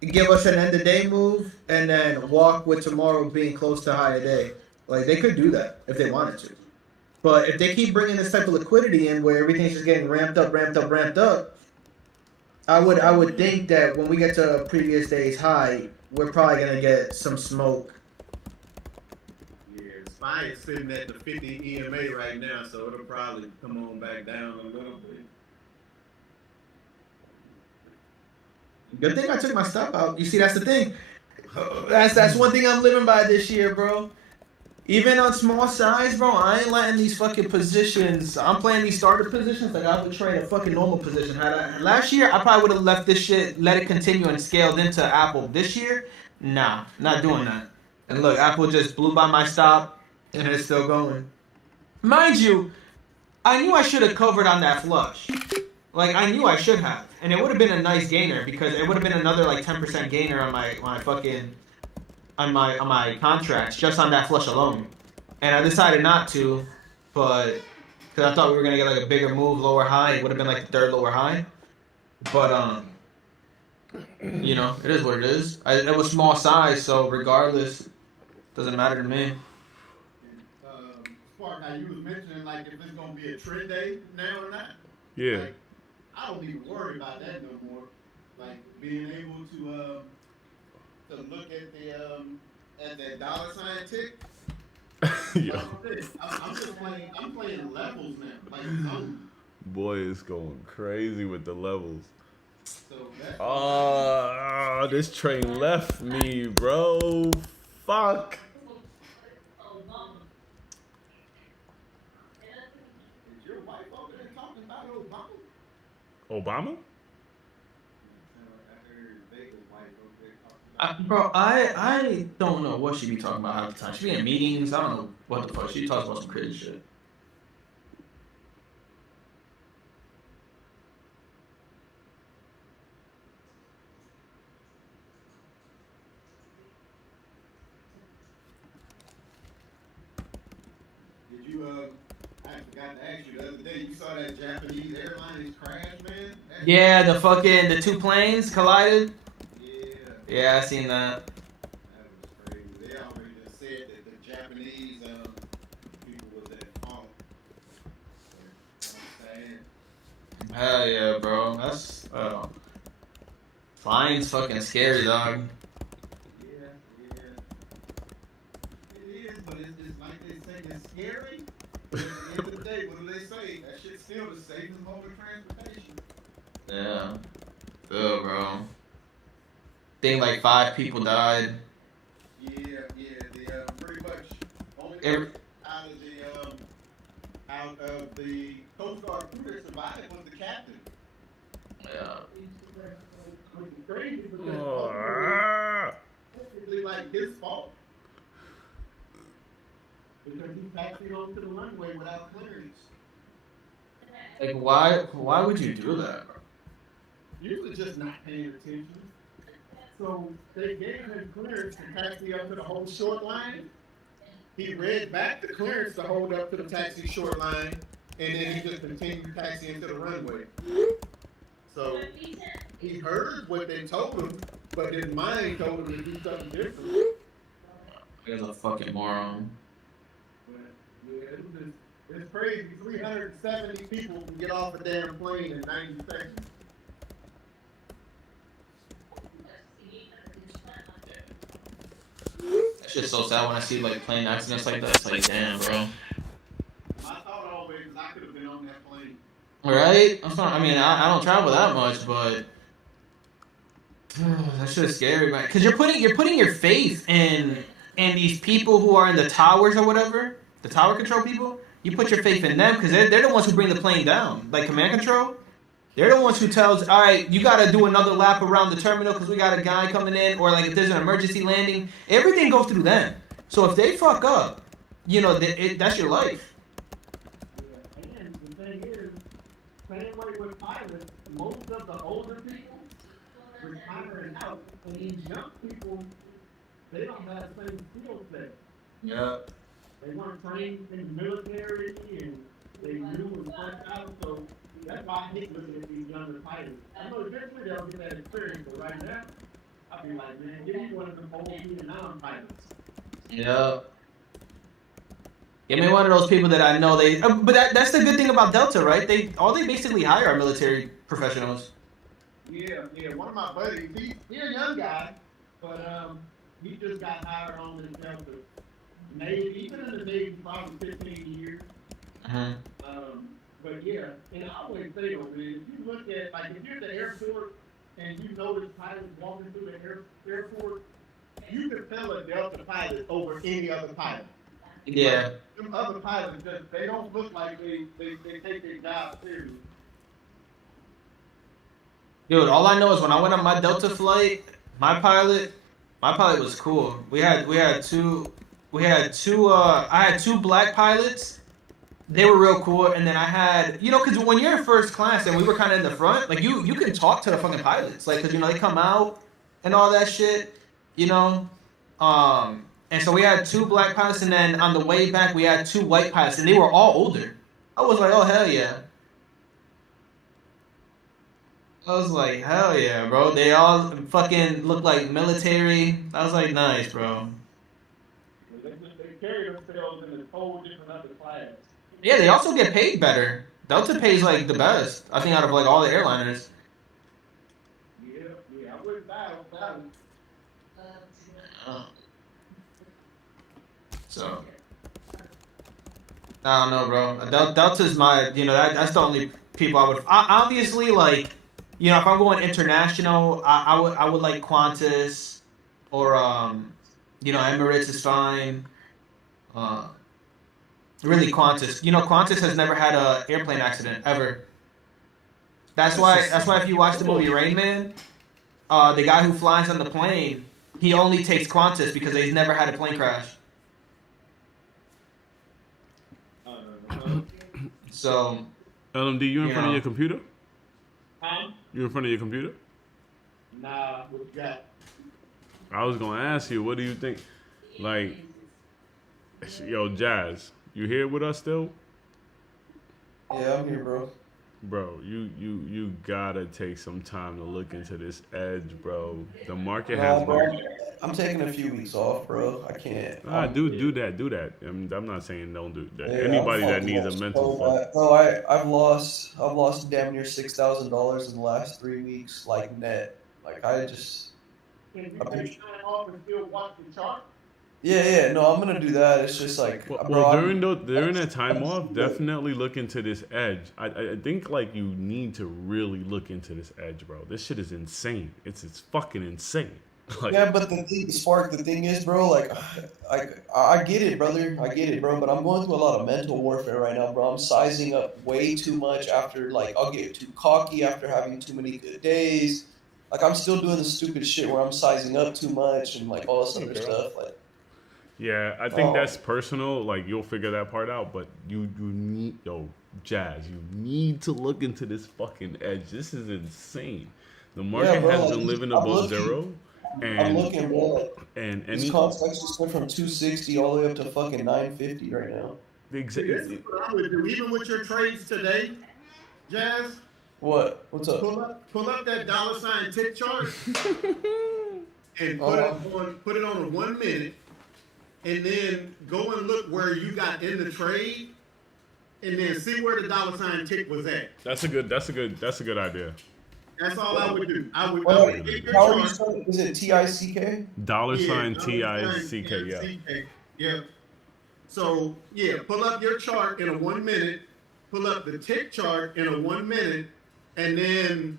give us an end of day move, and then walk with tomorrow being close to high day. Like they could do that if they wanted to. But if they keep bringing this type of liquidity in where everything's just getting ramped up, I would think that when we get to a previous day's high, we're probably gonna get some smoke. SPY is sitting at the 50 EMA right now, so it'll probably come on back down a little bit. Good thing I took my stop out. You see, that's the thing. That's one thing I'm living by this year, bro. Even on small size, bro, I ain't letting these fucking positions. I'm playing these starter positions like I would trade a fucking normal position. Last year, I probably would have left this shit, let it continue and scaled into Apple. This year, nah, not doing that. And look, Apple just blew by my stop. And it's still going. Mind you, I knew I should have covered on that flush. Like, I knew I should have. And it would have been a nice gainer because it would have been another, like, 10% gainer on my fucking... On my contracts, just on that flush alone. And I decided not to, but... Because I thought we were going to get, like, a bigger move, lower high. It would have been, like, the 3rd lower high. But, it is what it is. It was small size, so regardless, doesn't matter to me. How you was mentioning, like, if it's gonna be a trend day now or not. Yeah. Like, I don't even worry about that no more. Like being able to look at that dollar sign tick. Yeah. I'm playing levels now. Like boy is going crazy with the levels. So this train left me, bro. Fuck. Obama? Bro, I don't know what she be talking about half the time. She be in meetings. I don't know what the fuck. She talks about some crazy shit. forgot to ask you the other day. You saw that Japanese airline crash, man? Yeah, the two planes collided. Yeah. Yeah, I seen that. That was crazy. They already just said that the Japanese people was at fault. Sad. Hell yeah, bro. That's flying's fucking scary, dog. Yeah. It is, but it's like they say, it's scary. But at the end of the day, what do they say? That shit's still the safest mode of transportation. Yeah. Feel, bro. Think like 5 people died. Yeah. Pretty much only out of the Coast Guard crew that survived was the captain. Yeah. Which is crazy because it's like his fault. Because he taxied onto the runway without clearance. Like, why would you do that, bro? You was just not paying attention. So they gave him clearance to taxi up to the whole short line. He read back the clearance to hold up to the taxi short line, and then he just continued taxiing to the runway. So he heard what they told him, but his mind told him to do something different. He's a fucking moron. But, yeah, it's crazy. 370 people can get off a damn plane in 90 seconds. That shit's so sad when I see like plane accidents like that. It's like, damn, bro. My thought always is I could have been on that plane. Right? I mean, I don't travel that much, but that shit is scary, man. Because you're putting your faith in these people who are in the towers or whatever, the tower control people. You put your faith in them because they're the ones who bring the plane down, like command control. They're the ones who tells, all right, you got to do another lap around the terminal because we got a guy coming in, or like if there's an emergency landing, everything goes through them. So if they fuck up, you know, that's your life. Yeah, and the thing is, same way with pilots, most of the older people retiring out, and these young people, they don't have the same skill set. Yeah. They weren't trained in the military, and they knew and worked out, so that's why I hate looking at these younger pilots. I know eventually they'll get that experience, but right now, I'll be like, man, give me one of them old Vietnam pilots. Yeah. Give me one of those people that I know but that's the good thing about Delta, right? They basically hire are military professionals. Yeah, one of my buddies, he's a young guy, but he just got hired on this Delta. Maybe, he's been in the Navy probably 15 years. Uh-huh. But yeah, and I always say, though, man, if you look at, like, if you're at the airport and you notice pilots walking through the airport, you can tell a Delta pilot over any other pilot. Yeah. Like, them other pilots, they don't look like they take their job seriously. Dude, all I know is when I went on my Delta flight, my pilot was cool. I had two black pilots. They were real cool, and then I had, you know, because when you're in first class and we were kind of in the front, like you can talk to the fucking pilots, like, because you know they come out and all that shit, you know, and so we had 2 black pilots, and then on the way back we had 2 white pilots, and they were all older. I was like, oh hell yeah. I was like, hell yeah, bro. They all fucking look like military. I was like, nice, bro. They carry themselves in a whole different other class. Yeah, they also get paid better. Delta pays like the best, I think, out of like all the airliners. Yeah, I wouldn't die without them. So, I don't know, bro. Delta's my, you know, that's the only people I would. Obviously, like, you know, if I'm going international, I would like Qantas, or you know, Emirates is fine. Really, Qantas. You know, Qantas has never had a airplane accident ever. That's why if you watch the movie Rain Man, the guy who flies on the plane, he only takes Qantas because he's never had a plane crash. So, LMD, you in front of your computer? Huh? You in front of your computer? Nah, what you got? I was gonna ask you, what do you think? Like, yo, Jazz, you here with us still? Yeah, I'm here, bro. Bro, you gotta take some time to look into this edge, bro. The market has Nah, bro. been. I'm taking a few weeks off, bro. I can't. Do that. I'm not saying don't do that. Yeah, I'm Anybody that fucking needs up a mental so fuck. bad. Bro, I've lost damn near $6,000 in the last 3 weeks, like net. Like I just. I've been- Yeah. No, I'm gonna do that. It's just like, bro. Well, during that time off, definitely look into this edge. I think like you need to really look into this edge, bro. This shit is insane. It's fucking insane. Like, Yeah, but the thing, Spark, the thing is, bro, like, I get it, brother. I get it, bro. But I'm going through a lot of mental warfare right now, bro. I'm sizing up way too much after, like, I'll get too cocky after having too many good days. Like, I'm still doing the stupid shit where I'm sizing up too much and, like, all this other stuff. Like, yeah, I think that's personal. Like you'll figure that part out, but you need Jazz. You need to look into this fucking edge. This is insane. The market bro, has like, been living I'm above looking. zero, I'm and looking, bro. These any contracts just went from 260 all the way up to fucking 950 right now. This is what I would do. Even with your trades today, Jazz. What? What's up? Pull up that $ tick chart and put it on a 1 minute, and then go and look where you got in the trade, and then see where the $ tick was at. That's a good idea. That's all I would do. I would take your How are you chart. spelling? Is it TICK? $TICK, yeah. Yeah. So yeah, pull up your chart in a 1 minute, pull up the tick chart in a 1 minute, and then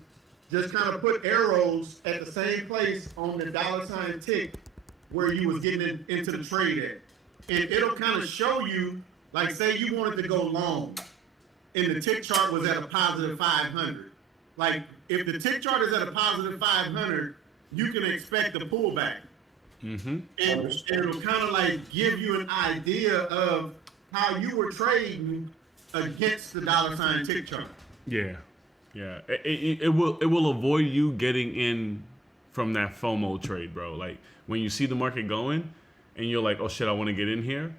just kind of put arrows at the same place on the $ tick where you was getting into the trade at. And it'll kind of show you, like say you wanted to go long, and the tick chart was at a positive 500. Like if the tick chart is at a positive 500, you can expect a pullback. Mm-hmm. And it'll kind of like give you an idea of how you were trading against the $ tick chart. Yeah. It will avoid you getting in from that FOMO trade, bro. Like when you see the market going, and you're like, oh shit, I want to get in here.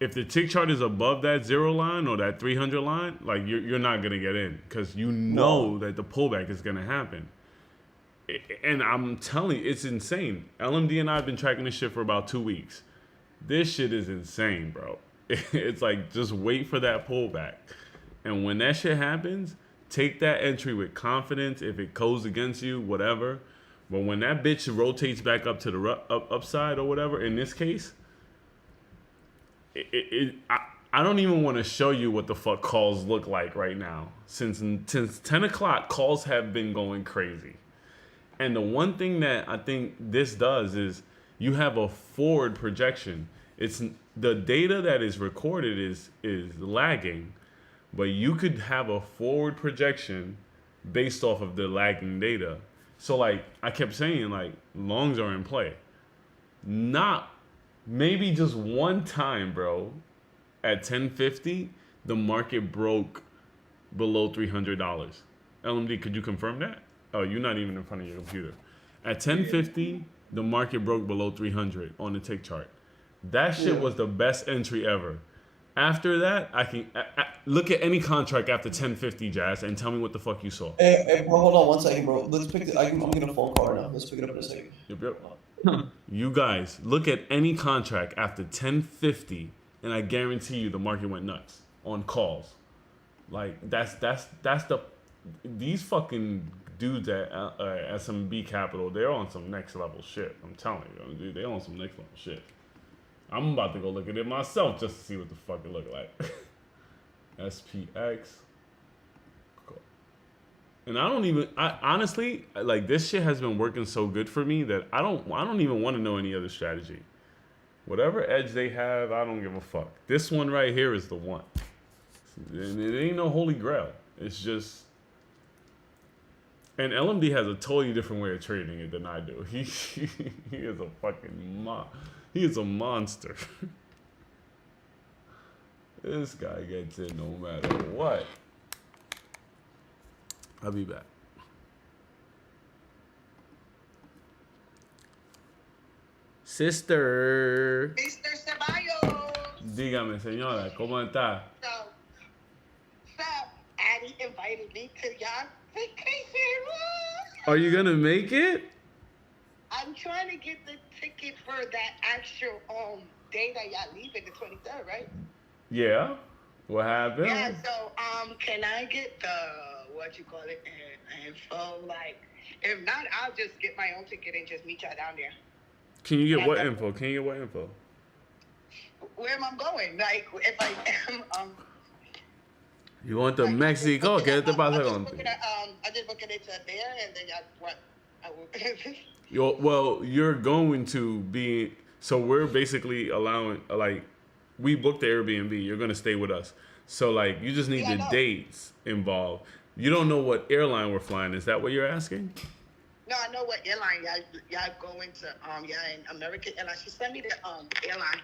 If the tick chart is above that 0 line or that 300 line, like you're not gonna get in because you know that the pullback is gonna happen. And I'm telling you, it's insane. LMD and I have been tracking this shit for about 2 weeks. This shit is insane, bro. It's like, just wait for that pullback. And when that shit happens, take that entry with confidence. If it goes against you, whatever. But when that bitch rotates back up to the upside or whatever, in this case, I don't even want to show you what the fuck calls look like right now. Since 10 o'clock, calls have been going crazy. And the one thing that I think this does is you have a forward projection. It's the data that is recorded is lagging, but you could have a forward projection based off of the lagging data. So like I kept saying, like longs are in play. Not maybe just one time, bro. At 1050, the market broke below $300. LMD, could you confirm that? Oh, you're not even in front of your computer. At 1050, the market broke below 300 on the tick chart. That shit was the best entry ever. After that, I can look at any contract after 1050, Jazz, and tell me what the fuck you saw. Hey, bro, hold on 1 second, bro. Let's pick I'm getting a phone call right now. Let's pick it up in a second. Yep. You guys, look at any contract after 1050, and I guarantee you the market went nuts on calls. Like, that's the... These fucking dudes at SMB Capital, they're on some next level shit. I'm telling you, dude, they're on some next level shit. I'm about to go look at it myself just to see what the fuck it look like. SPX. Cool. And I honestly, like, this shit has been working so good for me that I don't even want to know any other strategy. Whatever edge they have, I don't give a fuck. This one right here is the one. And it ain't no holy grail. It's just... And LMD has a totally different way of trading it than I do. He is a fucking he is a monster. This guy gets in no matter what. I'll be back. Sister. Mr. Ceballos. Dígame, señora, ¿cómo está? So, invited me to y'all vacation. Are you gonna make it? I'm trying to get the ticket for that actual day that y'all leaving, the 23rd, right? Yeah. What happened? Yeah. So can I get the info? Like, if not, I'll just get my own ticket and just meet y'all down there. Can you get what info? Where am I going? Like, if I am You want the Mexico? ¿Qué te pasa con? I just booked it to there, and then I will. Well, you're going to be. So we're basically allowing, like, we booked the Airbnb. You're gonna stay with us. So like, you just need the dates involved. You don't know what airline we're flying. Is that what you're asking? No, I know what airline y'all going to. In American Airlines. She sent me the airline.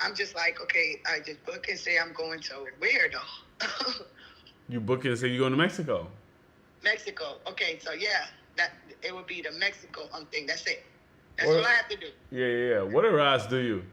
I'm just like, okay, I just book and say I'm going to where though? You book it and say you're going to Mexico. Mexico. Okay, so yeah, that it would be the Mexico thing. That's it. That's what I have to do. Yeah. What odds do you?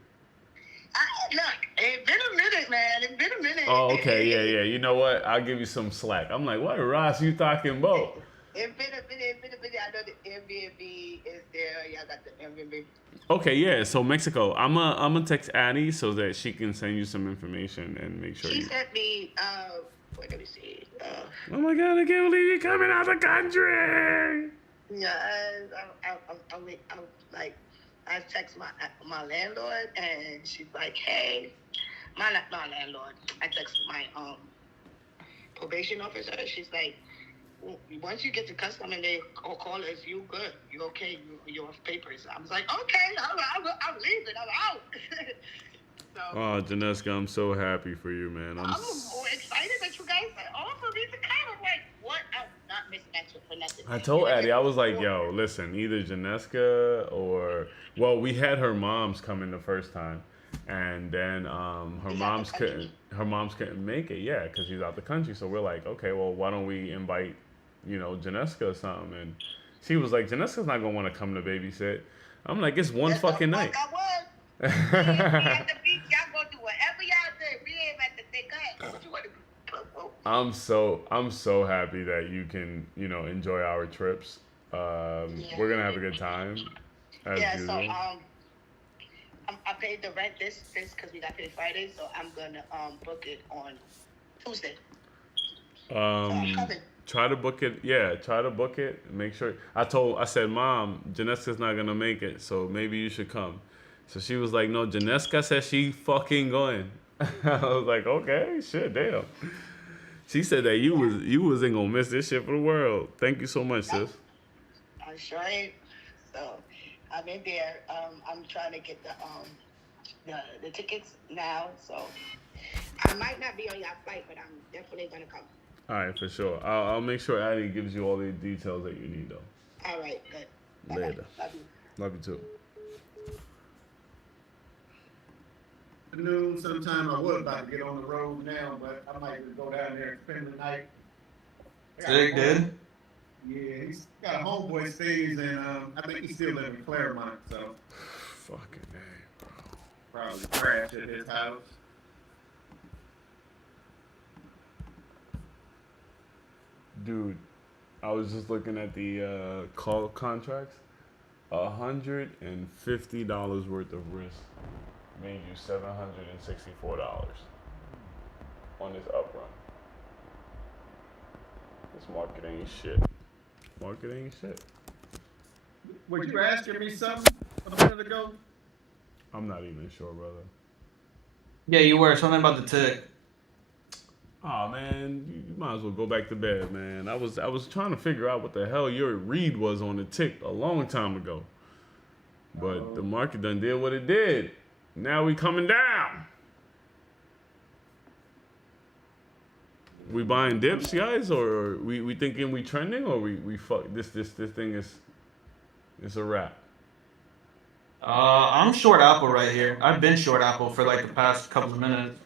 Look, it's been a minute, man. It's been a minute. Oh, okay, yeah. You know what? I'll give you some slack. I'm like, what Ross you talking about? It's been a minute. I know the Airbnb is there. Y'all got the Airbnb. Okay, yeah. So Mexico, I'm gonna text Addie so that she can send you some information and make sure. She sent me. Wait, let me see. Oh my God! I can't believe you're coming out of the country. Yeah, I'm like, I text my landlord and she's like, hey, my landlord. I text my probation officer. She's like, once you get to custom and they call us, you good, you okay, you have papers. I was like, okay, I'm leaving, I'm out. So, oh, Janeska, I'm so happy for you, man. I'm excited that you guys offered me to come. I'm like, what? I'm not missing that trip for nothing. I told Addie, I was like, yo, listen, either Janeska or, well, we had her moms come in the first time, and then her moms couldn't make it, yeah, because she's out the country. So we're like, okay, well, why don't we invite, Janeska or something? And she was like, Janeska's not gonna want to come to babysit. I'm like, it's one fucking night. I was. We at the beach, y'all go do whatever y'all do. We ain't at the thing. Go ahead. What you want to do? I'm so happy that you can, enjoy our trips. We're gonna have a good time. As usual. So I paid the rent this because we got paid Friday, so I'm gonna book it on Tuesday. Try to book it. Yeah, try to book it. Make sure. I said, Mom, Janeska's not gonna make it, so maybe you should come. So she was like, no, Janeska said she fucking going. I was like, okay, shit, damn. She said that you wasn't gonna miss this shit for the world. Thank you so much, sis. I sure ain't. So I'm in there. I'm trying to get the tickets now. So I might not be on your flight, but I'm definitely gonna come. All right, for sure. I'll make sure Addie gives you all the details that you need, though. All right, good. Later. Love you. Love you too. Noon sometime. I was about to get on the road now, but I might just go down there and spend the night. Sick, dude. Yeah, he's got a homeboy stays and I think he's still living in Claremont, so Fucking A, bro. probably crash at his house. Dude, I was just looking at the call contracts. $150 worth of risk made you $764 on this uprun. This market ain't shit. Market ain't shit. Were you asking me something a minute ago? I'm not even sure, brother. Yeah, you were. Something about the tick. Oh man, you might as well go back to bed, man. I was trying to figure out what the hell your read was on the tick a long time ago. But the market done did what it did. Now we coming down. We buying dips, guys, or we thinking we trending, or we fuck this thing is it's a wrap. I'm short Apple right here. I've been short Apple for like the past couple of minutes.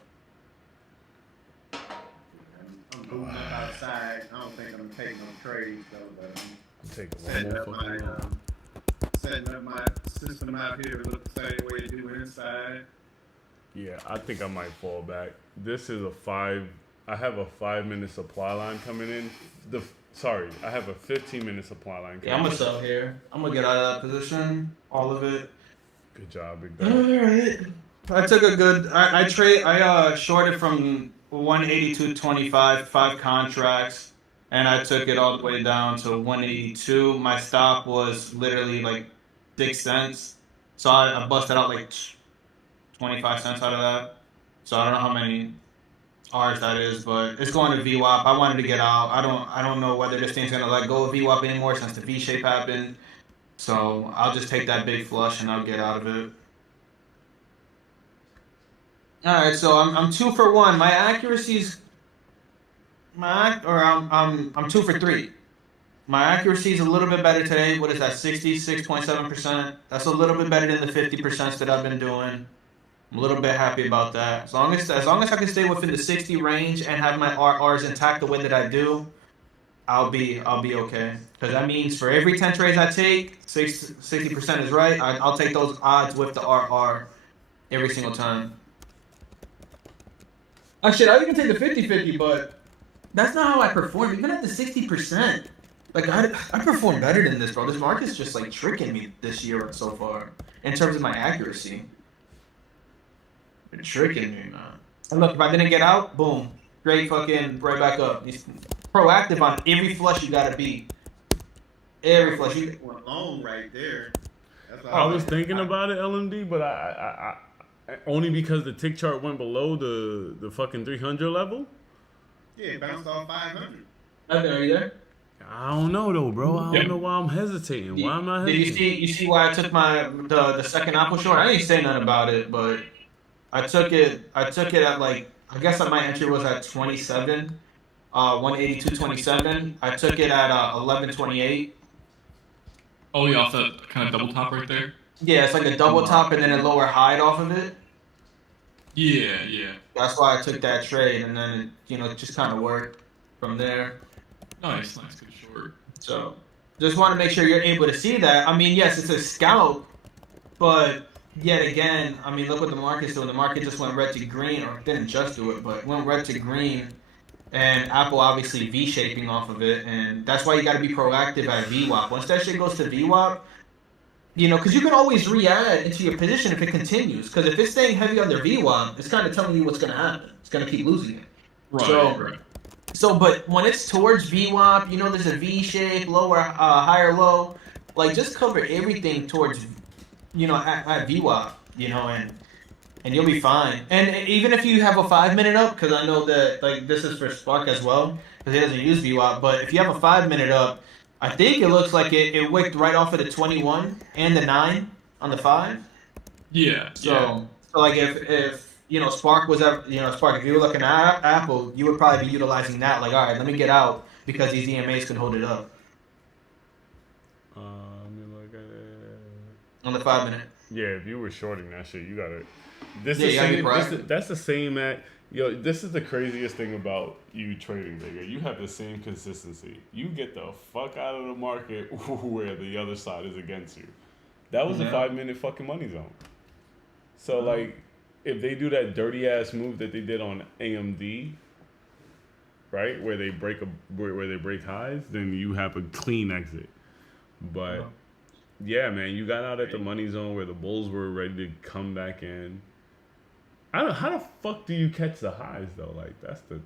I'm moving up outside. I don't think I'm taking no trades though, but I'm Take setting up my system out here to look the same way you do inside. Yeah, I think I might fall back. This is a 5 I have a 5-minute supply line coming in. I have a 15-minute supply line coming Yeah, I'm gonna in. sell here. I'm gonna get out of that position. All of it. Good job, Big All Dog. right. I took a good. I shorted from 182.25, 5 contracts, and I took it all the way down to 182. My stop was literally like 6 cents, so I busted out like 25 cents out of that. So I don't know how many R's that is, but it's going to VWAP. I wanted to get out. I don't know whether this thing's gonna let go of VWAP anymore since the V shape happened. So I'll just take that big flush and I'll get out of it. All right, so I'm 2 for 1. My accuracy's I'm 2 for 3. My accuracy is a little bit better today. What is that? 66.7%. That's a little bit better than the 50% that I've been doing. I'm a little bit happy about that. As long as I can stay within the 60 range and have my RRs intact the way that I do, I'll be okay. Because that means for every 10 trades I take, 60% is right. I'll take those odds with the RR every single time. Actually, I even take the 50-50, but that's not how I perform. Even at the 60%, like I perform better than this, bro. This market's just like tricking me this year so far in terms of my accuracy. They're tricking me, man. And look, if I didn't get out, boom, great fucking right back up. He's proactive on every flush you gotta be. Every flush you. One long right there. That's all I was thinking about it, LMD, but I only because the tick chart went below the fucking 300 level. Yeah, it bounced off 500. Okay, are you there? I don't know though, bro. I don't know why I'm hesitating. Why am I hesitating? Did you see why I took the second apple short? I didn't say nothing about it, but I took it at like, I guess my entry was at 27, 182.27. I took it at 11.28. Oh yeah, off that kind of double top right there. Yeah, it's like a double top and then a lower hide off of it. Yeah. That's why I took that trade, and then it just kind of worked from there. Nice, good short. So, just want to make sure you're able to see that. I mean, yes, it's a scalp, but yet again, I mean, look what the market's doing. The market just went red to green, or didn't just do it, but went red to green, and Apple obviously V-shaping off of it, and that's why you got to be proactive at VWAP. Once that shit goes to VWAP, because you can always re-add into your position if it continues. Because if it's staying heavy under VWAP, it's kind of telling you what's going to happen. It's going to keep losing it. Right. So, but when it's towards VWAP, there's a V shape, lower, higher low. Like, just cover everything towards, at VWAP, and you'll be fine. And even if you have a 5-minute up, because I know that, like, this is for Spark as well, because he doesn't use VWAP, but if you have a 5-minute up, I think it looks like it wicked right off of the 21 and the 9 on the 5. Yeah. So like if Spark was ever, Spark, if you were looking at Apple, you would probably be utilizing that. Like, all right, let me get out because these EMAs can hold it up. Let me look at it. On the 5-minute. Yeah, if you were shorting that shit, you gotta. That's the same at. This is the craziest thing about you trading, nigga. You have the same consistency. You get the fuck out of the market where the other side is against you. That was a 5-minute fucking money zone. So, like, if they do that dirty ass move that they did on AMD, right, where they break highs, then you have a clean exit. But yeah, man, you got out at the money zone where the bulls were ready to come back in. How the fuck do you catch the highs though? Like that's the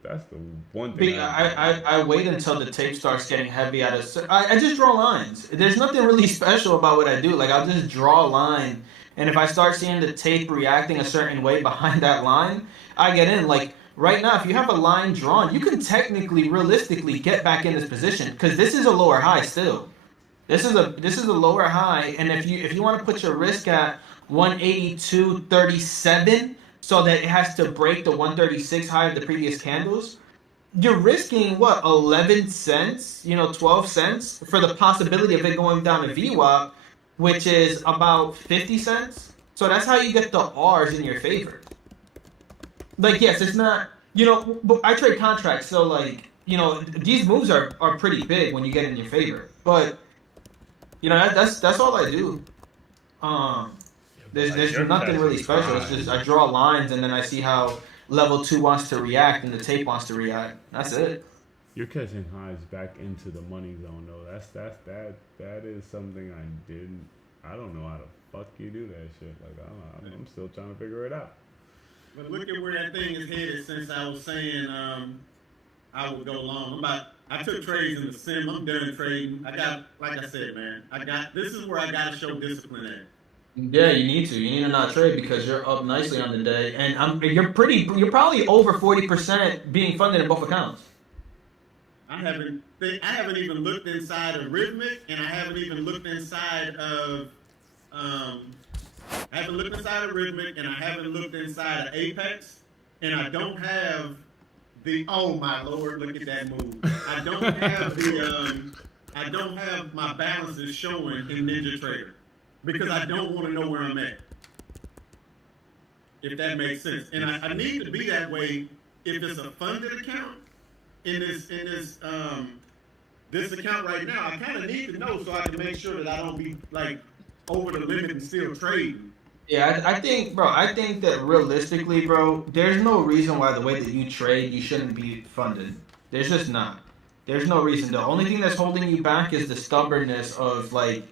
one thing. I wait until the tape starts getting heavy I just draw lines. There's nothing really special about what I do. Like, I'll just draw a line, and if I start seeing the tape reacting a certain way behind that line, I get in. Like right now, if you have a line drawn, you can technically, realistically get back in this position because this is a lower high still. This is a lower high, and if you want to put your risk at 182.37. So that it has to break the 136 high of the previous candles, you're risking, 11 cents, 12 cents for the possibility of it going down to VWAP, which is about 50 cents. So that's how you get the R's in your favor. Like, yes, it's not, but I trade contracts, so like, these moves are pretty big when you get in your favor. But, that's all I do. There's nothing really special. It's just I draw lines and then I see how level 2 wants to react and the tape wants to react. That's it. You're catching highs back into the money zone though. That is something I don't know how the fuck you do that shit. Like I'm still trying to figure it out. But look at where that thing is headed since I was saying I would go long. I took trades in the sim. I'm done trading. I got, like I said, man, this is where I got to show discipline at. Yeah, you need to. You need to not trade because you're up nicely on the day, and you're probably over 40% being funded in both accounts. I haven't even looked inside of Rhythmic, and I haven't even looked inside of Rhythmic, and I haven't looked inside of Apex, and I don't have the, oh my lord, look at that move. I don't have my balances showing in Ninja Trader because I don't want to know where I'm at. If that makes sense. And I need to be that way if it's a funded account in this account right now. I kind of need to know so I can make sure that I don't be like over the limit and still trading. Yeah, I think that realistically, bro, there's no reason why the way that you trade, you shouldn't be funded. There's just not. There's no reason. The only thing that's holding you back is the stubbornness of, like,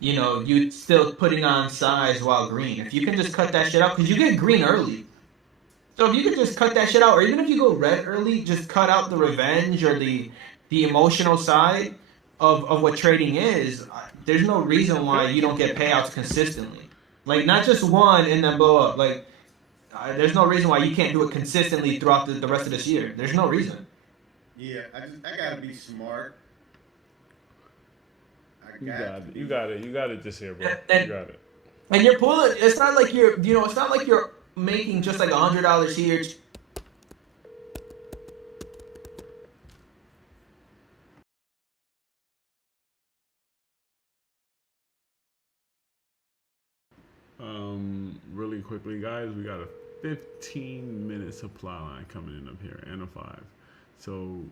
you know, you still putting on size while green. If you can just cut that shit out, because you get green early. So if you could just cut that shit out, or even if you go red early, just cut out the revenge or the emotional side of what trading is. There's no reason why you don't get payouts consistently. Like, not just one and then blow up. Like, there's no reason why you can't do it consistently throughout the rest of this year. There's no reason. Yeah, I gotta be smart. You got it this year, bro. You got it. And you're pulling. It's not like it's not like you're making just like $100 here. Really quickly, guys, we got a 15-minute supply line coming in up here and a 5. So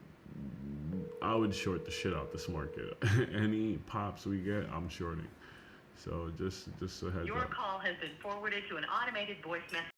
I would short the shit out this market. Any pops we get, I'm shorting. So just a heads up. Your call has been forwarded to an automated voice message.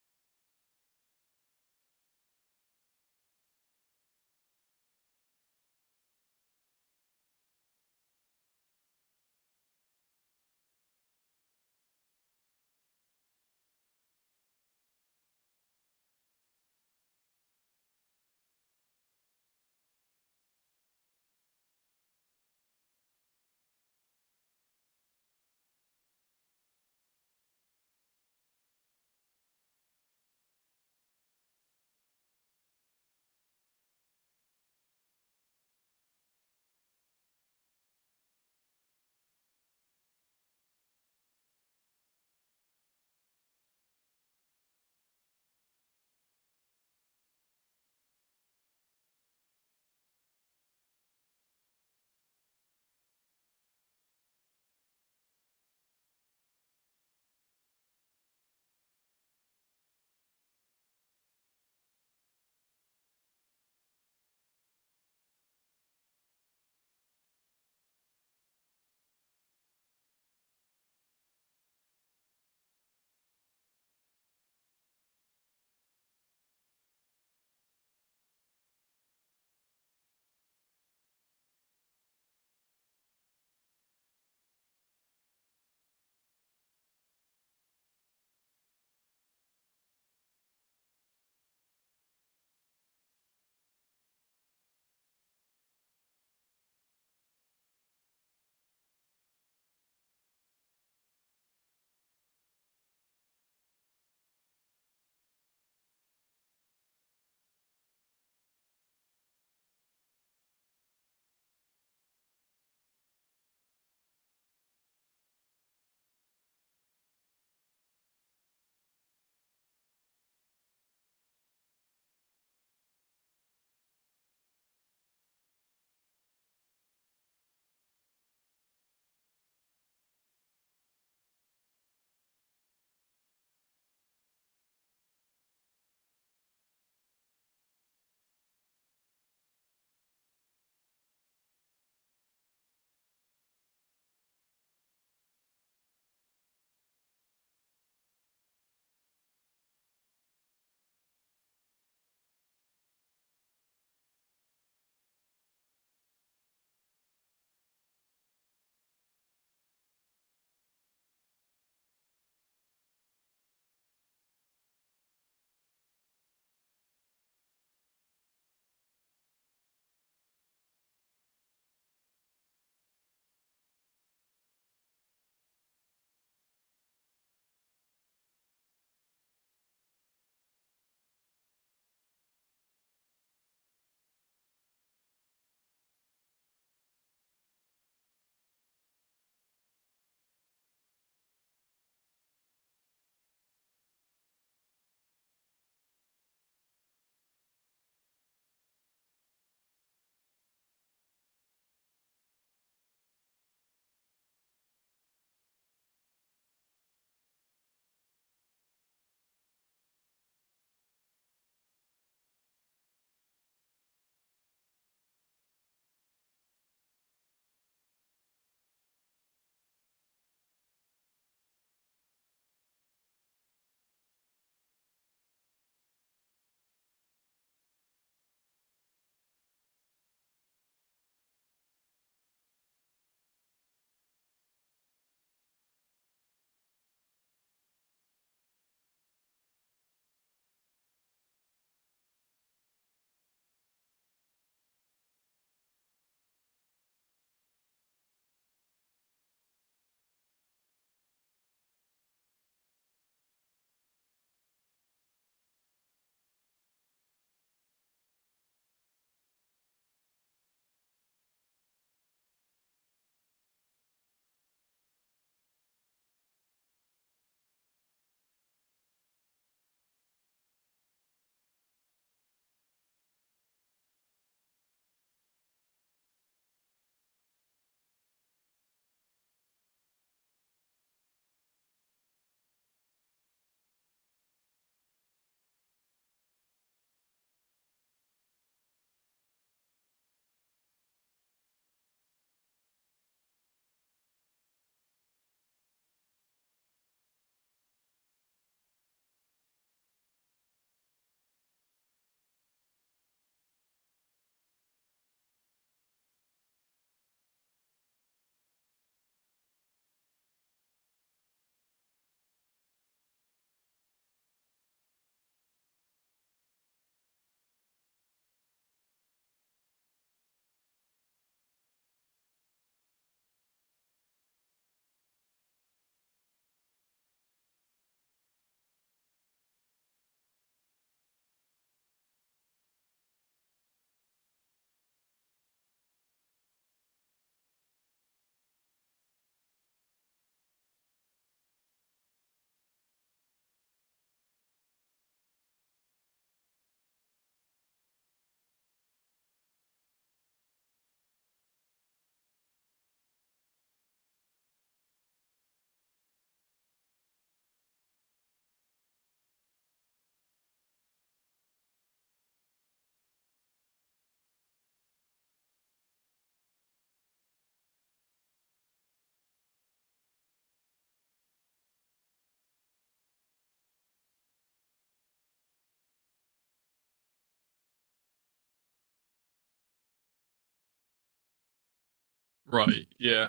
Right. Yeah.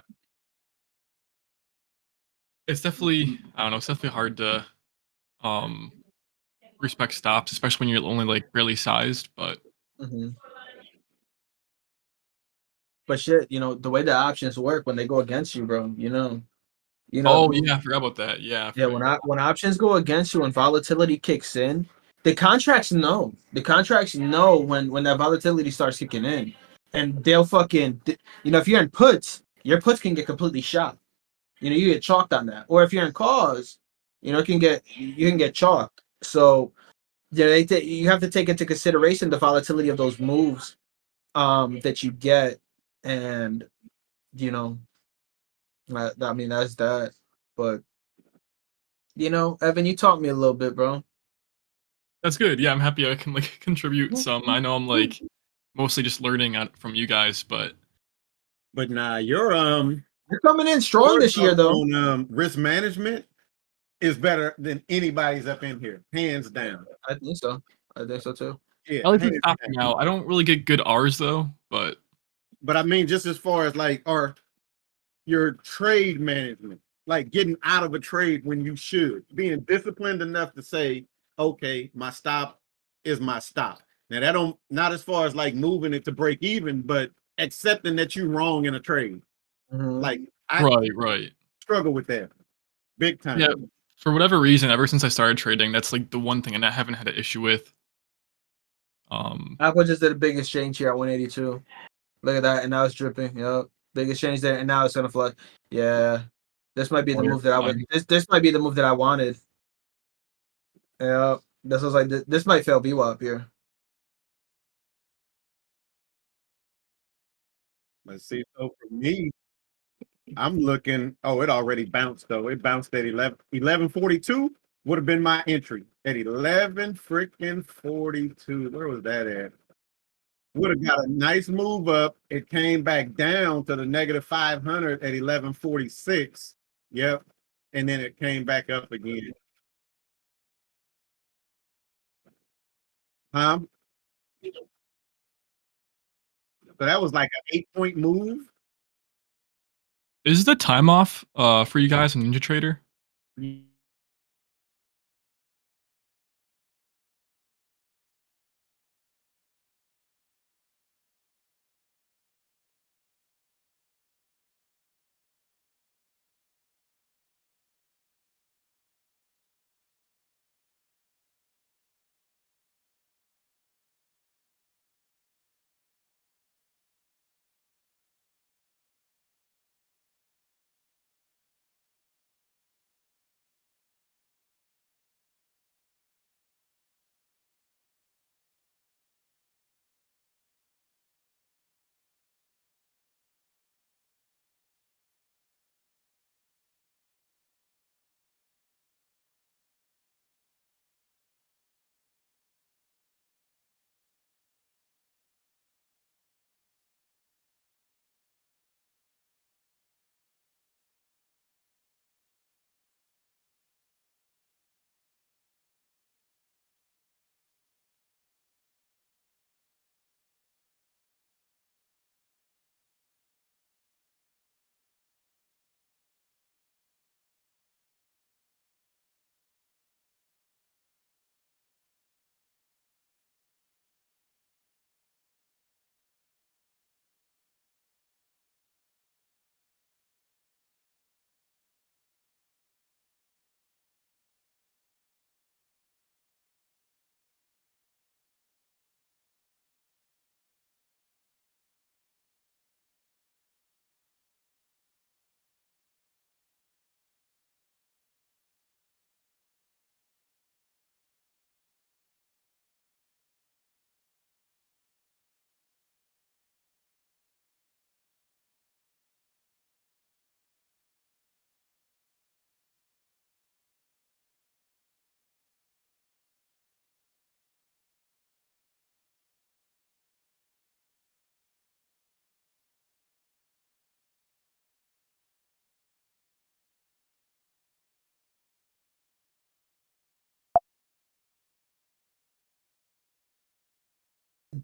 It's definitely I don't know. It's definitely hard to um respect stops, especially when you're only like barely sized. But Hmm. But shit, the way the options work when they go against you, bro. oh You yeah, I forgot about that. Yeah, I Yeah, forgot. when options go against you and volatility kicks in, the contracts know. The contracts know when that volatility starts kicking in, and they'll fucking if you're in puts, your puts can get completely shot. You get chalked on that. Or if you're in calls, you can get chalked. So yeah, you have to take into consideration the volatility of those moves that you get, and you know I mean that's that. But Evan, you taught me a little bit, bro. That's good. Yeah, I'm happy I can like contribute some. I know I'm like mostly just learning from you guys, but But nah, You're coming in strong your this year, though. on risk management is better than anybody's up in here, hands down. I think so. I think so too. Yeah, I like the hands stopping down. out. I don't really get good R's though, but But I mean, just as far as like, or your trade management, like getting out of a trade when you should, being disciplined enough to say, okay, my stop is my stop. Now that don't not as far as like moving it to break even, but accepting that you're wrong in a trade. Hmm. Like I right, right. struggle with that big Yeah, time. for whatever reason, ever since I started trading, that's like the one thing and I haven't had an issue with. Apple just did a big exchange here at 182. Look at that, and now it's dripping. Yep, big exchange there, and now it's gonna flood. Yeah, this might be the Or move that I would. This might be the move that I wanted. Yeah, this was like this might fail VWAP here. Let's see. So for me, I'm looking. Oh, it already bounced though. It bounced at 11:42 would have been my entry at 11 freaking 42. Where was that at? Would have got a nice move up. It came back down to the negative 500 at 11:46. Yep. And then it came back up again. Huh? So that was like an 8-point move. is the time off for you guys in Ninja Trader?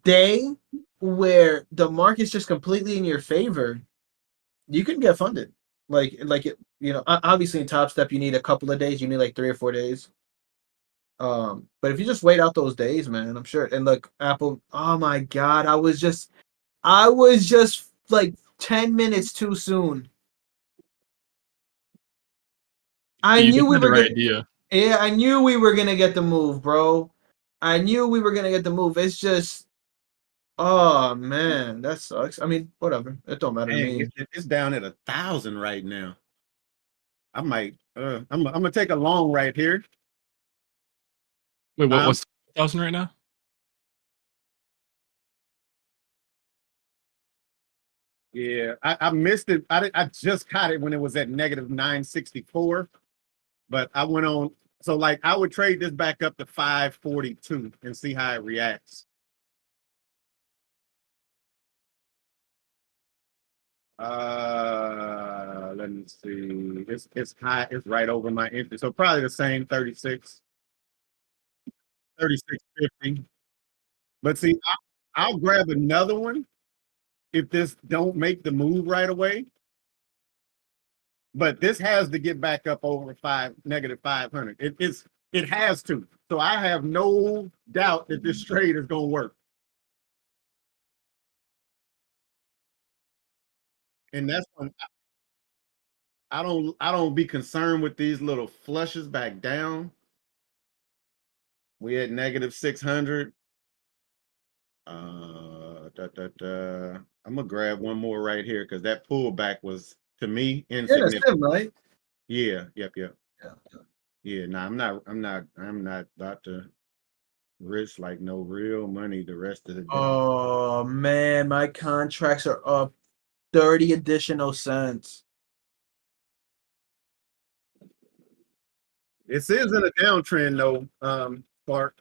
Day where the market's just completely in your favor, you can get funded. Like it, obviously in Top Step you need a couple of days. You need like 3 or 4 days. But if you just wait out those days, man, I'm sure. And look, Apple. Oh my God, I was just like 10 minutes too soon. I You knew we definitely had the were right gonna. idea. Yeah, I knew we were gonna get the move, bro. I knew we were gonna get the move. It's just, oh man, that sucks. I mean, whatever. It don't matter to Dang, me. it's down at 1,000 right now. I might. I'm gonna take a long right here. Wait, Um, what's 1,000 right now? Yeah, I missed it. I just caught it when it was at negative 964, but I went on. So like I would trade this back up to 542 and see how it reacts. Let me see. It's high. It's right over my entry. So probably the same 36, 36.50. But see, I'll grab another one if this don't make the move right away. But this has to get back up over negative 500. It has to. So I have no doubt that this trade is going to work. And that's when I don't be concerned with these little flushes back down. We at negative 600. I'm gonna grab one more right here because that pullback was to me Yeah, that's insignificant. him, right? Yeah, yep. Yeah. Yeah, no, I'm not about to risk like no real money the rest of the day. Oh man, my contracts are up 30 additional cents. This is in a downtrend though, Spark.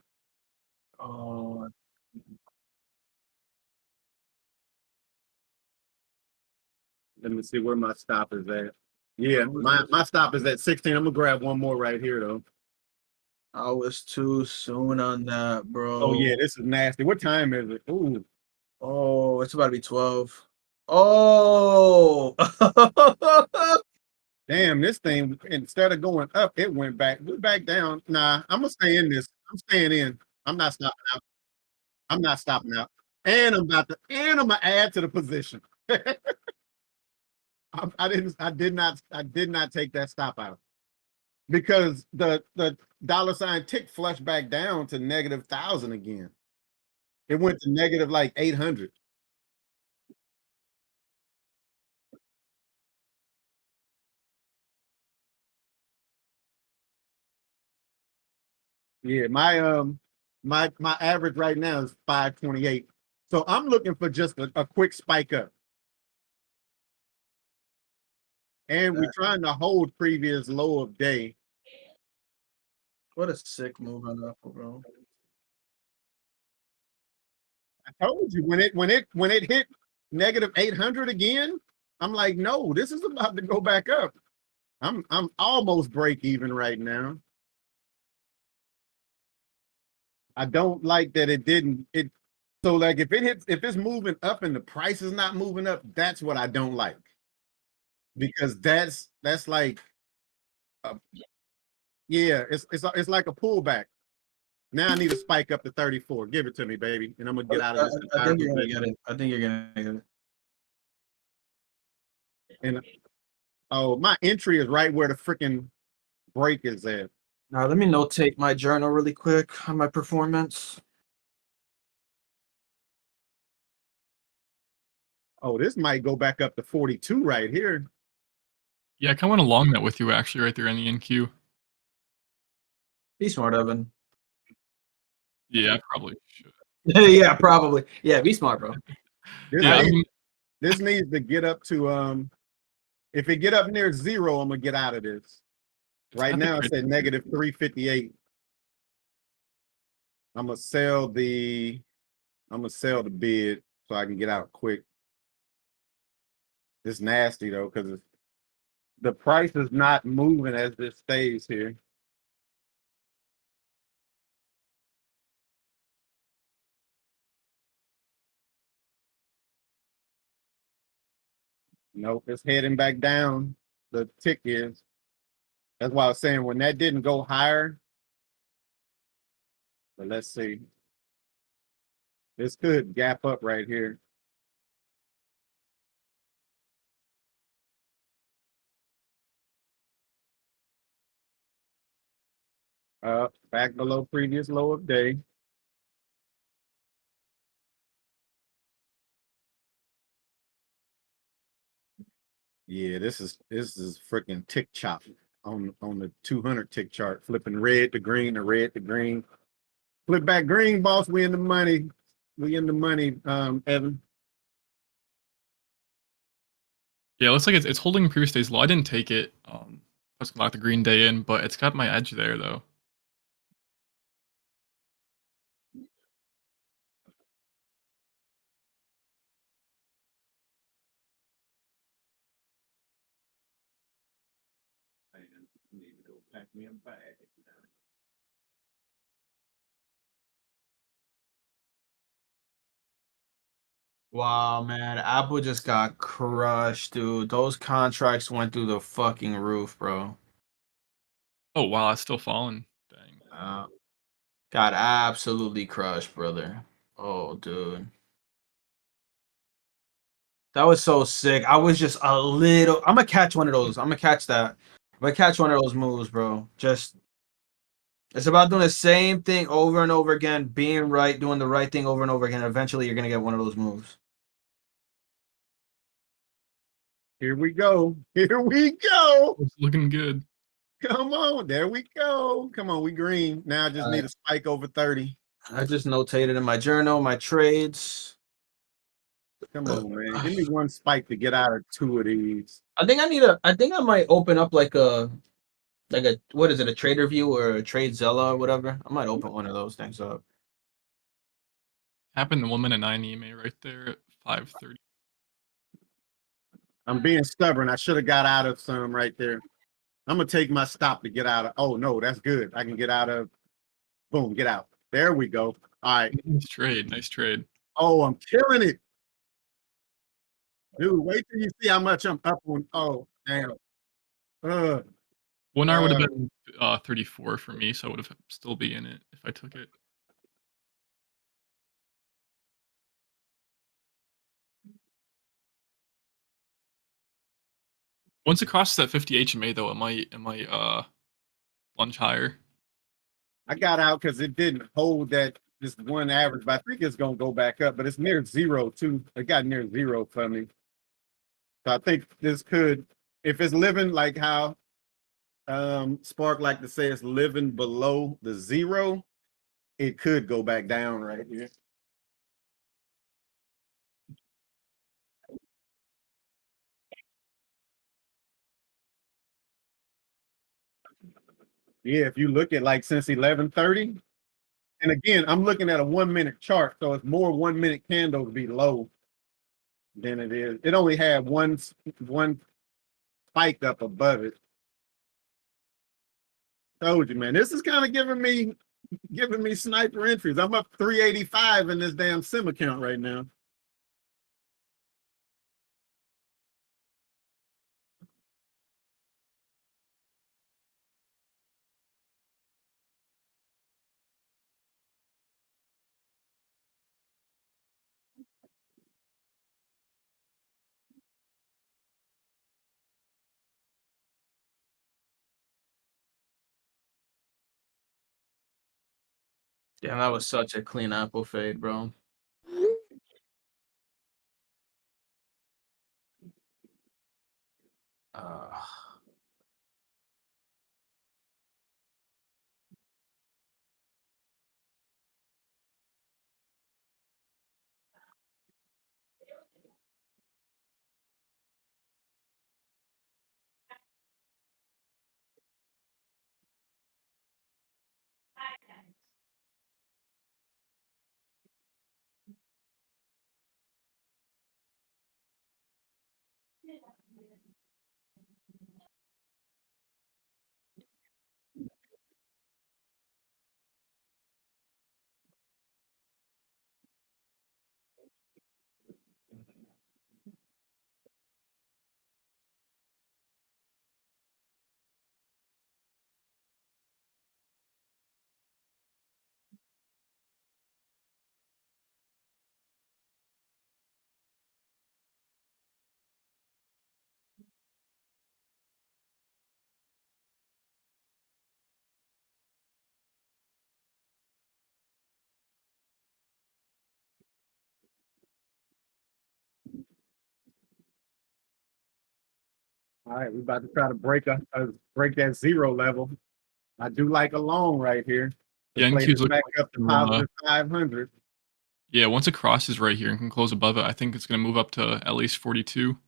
Oh, Let me see where my stop is at. Yeah, my stop is at 16. I'm gonna grab one more right here though. I was too soon on that, bro. Oh yeah, this is nasty. What time is it? Ooh, Oh, it's about to be 12. Oh. damn, this thing instead of going up, it went back down. Nah, I'm gonna stay in this. I'm staying in. I'm not stopping out. I'm not stopping out. And I'm gonna add to the position. I did not take that stop out because the dollar sign tick flushed back down to negative 1,000 again. It went to negative like 800. Yeah, my average right now is 528. So I'm looking for just a quick spike up. And we're trying to hold previous low of day. What a sick move on Apple, bro. I told you when it hit negative 800 again, I'm like, no, this is about to go back up. I'm almost break even right now. I don't like that it didn't it so like if it's moving up and the price is not moving up, that's what I don't like. Because that's like yeah, it's like a pullback. Now I need to spike up to 34. Give it to me, baby, and I'm gonna get out of this I entire think you're gonna position. get it. I think you're gonna get it. And oh, my entry is right where the freaking break is at. Now let me notate my journal really quick on my performance. Oh, this might go back up to 42 right here. Yeah, I kind of went along that with you actually right there in the NQ. Be smart, Evan. Yeah, I probably should. Yeah, probably. Yeah, be smart, bro. This, Yeah, I needs, mean, this needs to get up to if it get up near 0, I'm gonna get out of this. Right I think now it's at negative 358. I'm gonna sell the bid so I can get out quick. It's nasty though, because the price is not moving as this stays here. Nope, it's heading back down. The tick is. That's why I was saying when that didn't go higher. But let's see. This could gap up right here. Back below previous low of day. Yeah, this is freaking tick chop on the 200 tick chart, flipping red to green to red to green. Flip back green, boss. We in the money. We in the money, Evan. Yeah, it looks like it's holding previous day's low. I didn't take it. I was gonna lock the green day in, but it's got my edge there though. Need to go pack me a bag. Wow, man. Apple just got crushed, dude. Those contracts went through the fucking roof, bro. Oh wow, it's still falling. Dang. Got absolutely crushed, brother. Oh, dude. That was so sick. I was just a little. I'm gonna catch one of those. I'm gonna catch that. I'm gonna catch one of those moves, bro. Just it's about doing the same thing over and over again, being right, doing the right thing over and over again. Eventually, you're gonna get one of those moves. Here we go. Here we go. It's looking good. Come on. There we go. Come on. We green. Now I just need a spike over 30. I just notated in my journal my trades. Come on, man. Give me one spike to get out of two of these. I think I think I might open up like a what is it, a trader view or a trade Zella or whatever. I might open one of those things up. Happened to 1 minute 9 EMA right there at 5:30. I'm being stubborn. I should have got out of some right there. I'm gonna take my stop to get out of. Oh no, that's good. I can get out of. Boom, get out. There we go. All right. Nice trade. Nice trade. Oh, I'm killing it. Dude, wait till you see how much I'm up on. Oh, damn. 1 hour would have uh, been 34 for me, so I would have still be in it if I took it. Once it crosses that 50 HMA though, it might plunge higher. I got out because it didn't hold that this one average, but I think it's gonna go back up. But it's near zero too. It got near zero for me. So I think this could, if it's living like how Spark like to say it's living below the zero, it could go back down right here. Yeah, if you look at like since 11:30, and again, I'm looking at a 1 minute chart, so it's more 1 minute candles below than it is. It only had one spike up above it. Told you, man. This is kind of giving me sniper entries. I'm up 385 in this damn sim account right now. Damn, that was such a clean Apple fade, bro. Uh, All right, we're about to try to break that zero level. I do like a long right here. Yeah, Play NQ's this looking back like up to it's gonna, positive 500. yeah, once it crosses right here and can close above it, I think it's gonna move up to at least 42.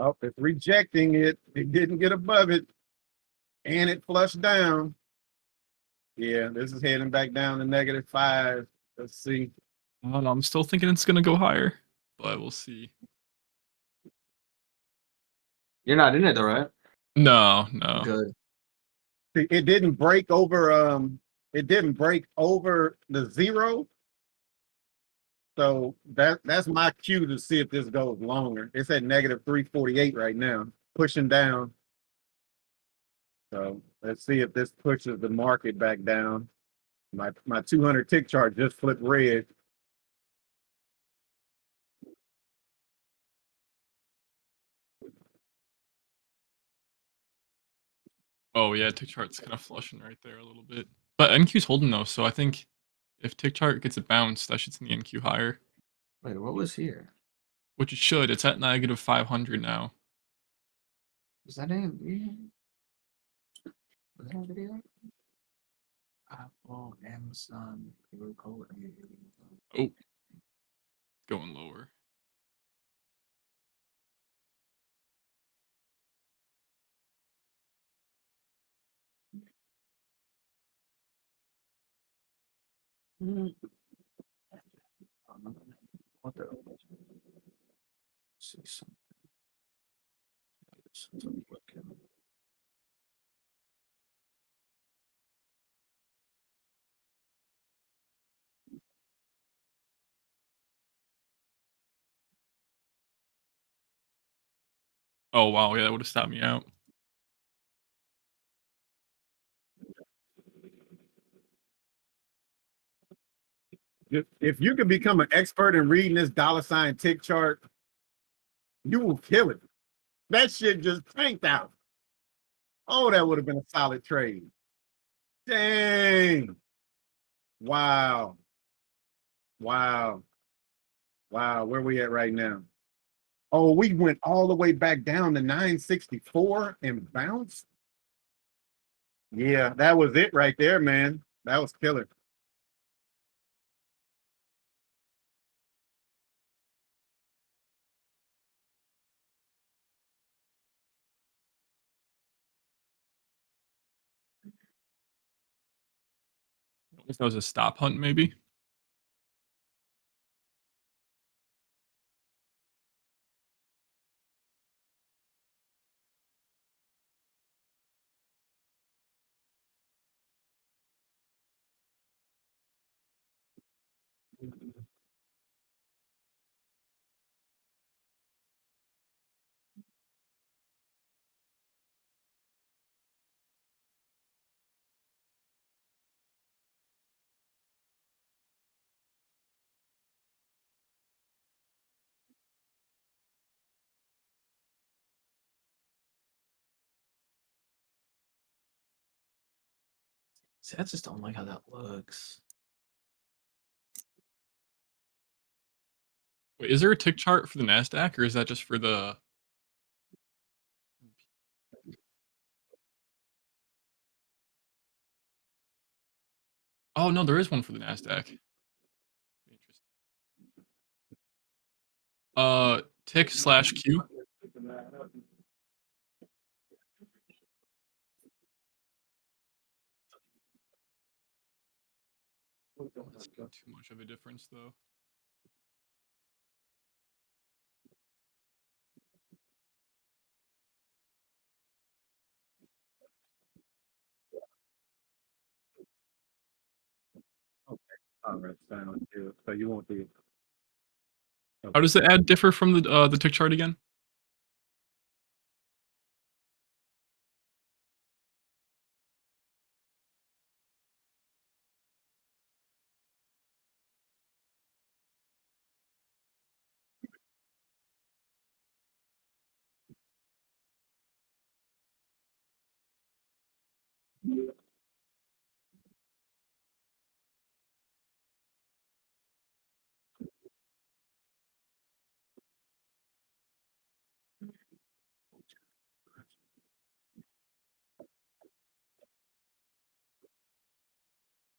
Oh, it's rejecting it. It didn't get above it. And it flushed down. Yeah, this is heading back down to -5. Let's see. I don't know. I'm still thinking it's gonna go higher, but we'll see. You're not in it though, right? No, no. Good. See, it didn't break over the zero. So that's my cue to see if this goes longer. It's at -348 right now, pushing down. So let's see if this pushes the market back down. My 200 tick chart just flipped red. Oh yeah, tick chart's kind of flushing right there a little bit, but NQ's holding though, so I think if tick chart gets a bounce, that should send the NQ higher, Wait, what was here? which it should. It's at -500 now. Was that a video? Was that a video? Apple, Amazon, Google. Oh, going lower. What the? See something. Something looking. Oh wow, yeah, that would have stopped me out. If you can become an expert in reading this $ tick chart, you will kill it. That shit just tanked out. Oh, that would have been a solid trade. Dang. Wow. Wow. Wow. Where we at right now? Oh, we went all the way back down to 964 and bounced. Yeah, that was it right there, man. That was killer. If that was a stop hunt, maybe. See, I just don't like how that looks. Wait, is there a tick chart for the Nasdaq, or is that just for the? Oh no, there is one for the Nasdaq. Tick/Q. That's not too much of a difference though. Okay. All right, sounds good. So you want the How does the ad differ from the tick chart again?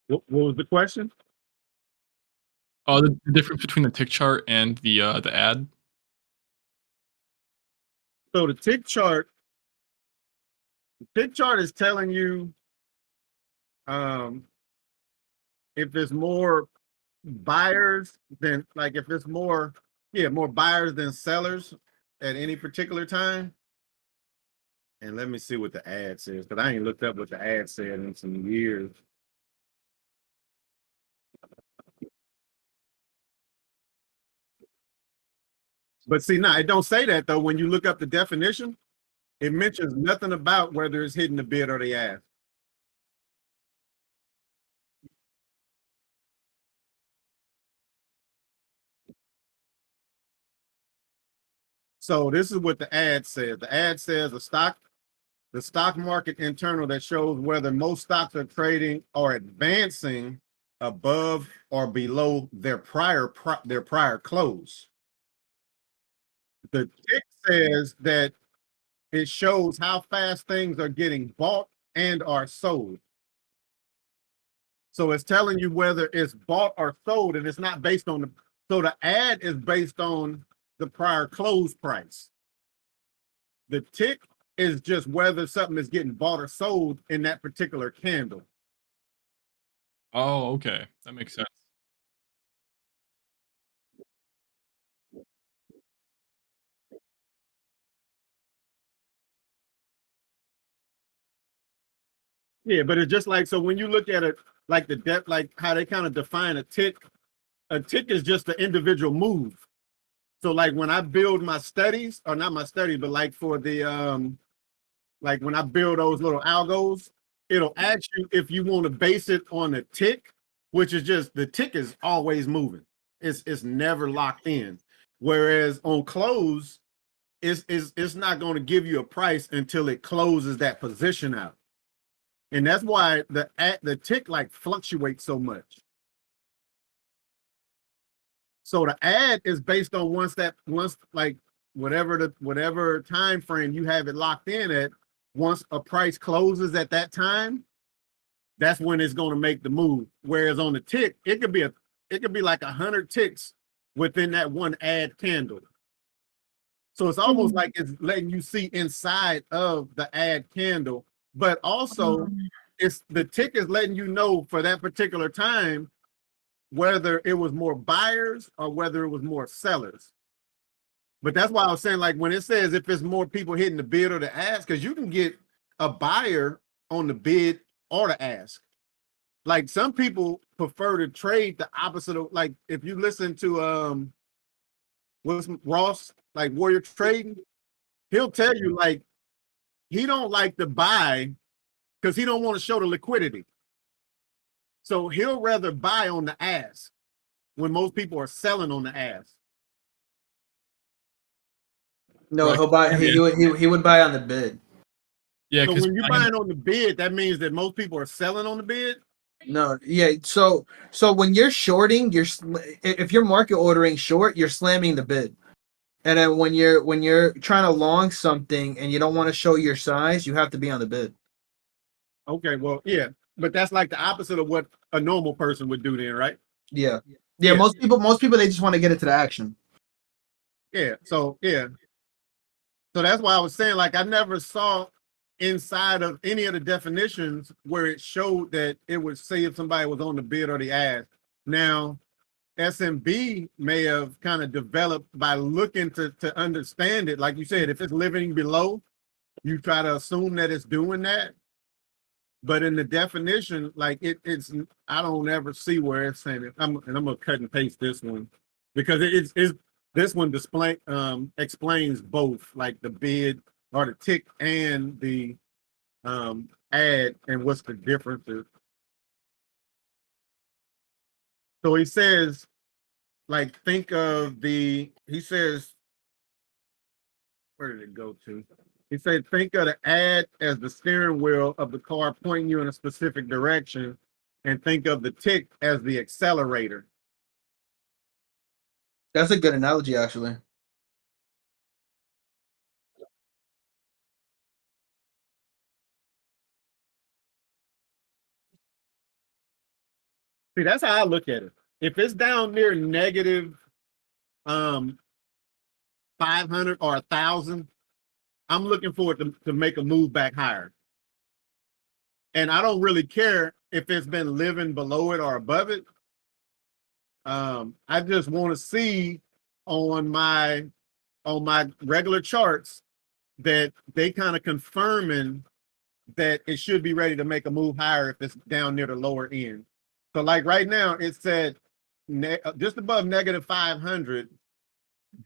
What was the question? Oh, the difference between the tick chart and the ad. So the tick chart is telling you if there's more buyers than like if there's more more buyers than sellers at any particular time. And let me see what the ad says, because I ain't looked up what the ad said in some years. But see, now it don't say that though. When you look up the definition, it mentions nothing about whether it's hitting the bid or the ask. So this is what the ad says. The ad says the stock market internal that shows whether most stocks are trading or advancing above or below their prior close. The tick says that it shows how fast things are getting bought and are sold. So it's telling you whether it's bought or sold, and it's not based on so the ad is based on the prior close price. The tick is just whether something is getting bought or sold in that particular candle. Oh, okay, that makes sense. Yeah, but it's just like, so when you look at it, like the depth, like how they kind of define a tick is just an individual move. So like when I build my studies, or not my studies, but like for the like when I build those little algos, it'll ask you if you want to base it on a tick, which is just the tick is always moving. It's never locked in. Whereas on close, it's not going to give you a price until it closes that position out. And that's why the tick like fluctuates so much. So the ad is based on once like whatever time frame you have it locked in at, once a price closes at that time, that's when it's going to make the move. Whereas on the tick, it could be like 100 ticks within that one ad candle. So it's almost like it's letting you see inside of the ad candle, but also it's the tick is letting you know for that particular time whether it was more buyers or whether it was more sellers. But that's why I was saying, like when it says if it's more people hitting the bid or the ask, because you can get a buyer on the bid or the ask. Like some people prefer to trade the opposite of, like if you listen to what's Ross, like Warrior Trading, he'll tell you like he don't like to buy because he don't want to show the liquidity. So he'll rather buy on the ask when most people are selling on the ask. No, Right. he'll buy. He would buy on the bid. Yeah, So because when you're buying on the bid, that means that most people are selling on the bid. No, yeah. So when you're shorting, if you're market ordering short, you're slamming the bid. And then when you're trying to long something and you don't want to show your size, you have to be on the bid. Okay, well, yeah, but that's like the opposite of what a normal person would do then, right? Yeah. Yeah. Most people they just want to get it to the action. Yeah. So that's why I was saying, like, I never saw inside of any of the definitions where it showed that it would say if somebody was on the bid or the ask. Now, SMB may have kind of developed by looking to understand it. Like you said, if it's living below, you try to assume that it's doing that. But in the definition, like it's I don't ever see where it's saying it. I'm gonna cut and paste this one because it's this one explains both, like the bid or the tick and the ad and what's the differences. So he says, like, think of he says, where did it go to? He said, think of the ad as the steering wheel of the car pointing you in a specific direction, and think of the tick as the accelerator. That's a good analogy, actually. See, that's how I look at it. If it's down near negative 500 or 1,000, I'm looking for it to make a move back higher. And I don't really care if it's been living below it or above it. I just want to see on my regular charts that they kind of confirming that it should be ready to make a move higher if it's down near the lower end. So like right now, it said just above negative 500,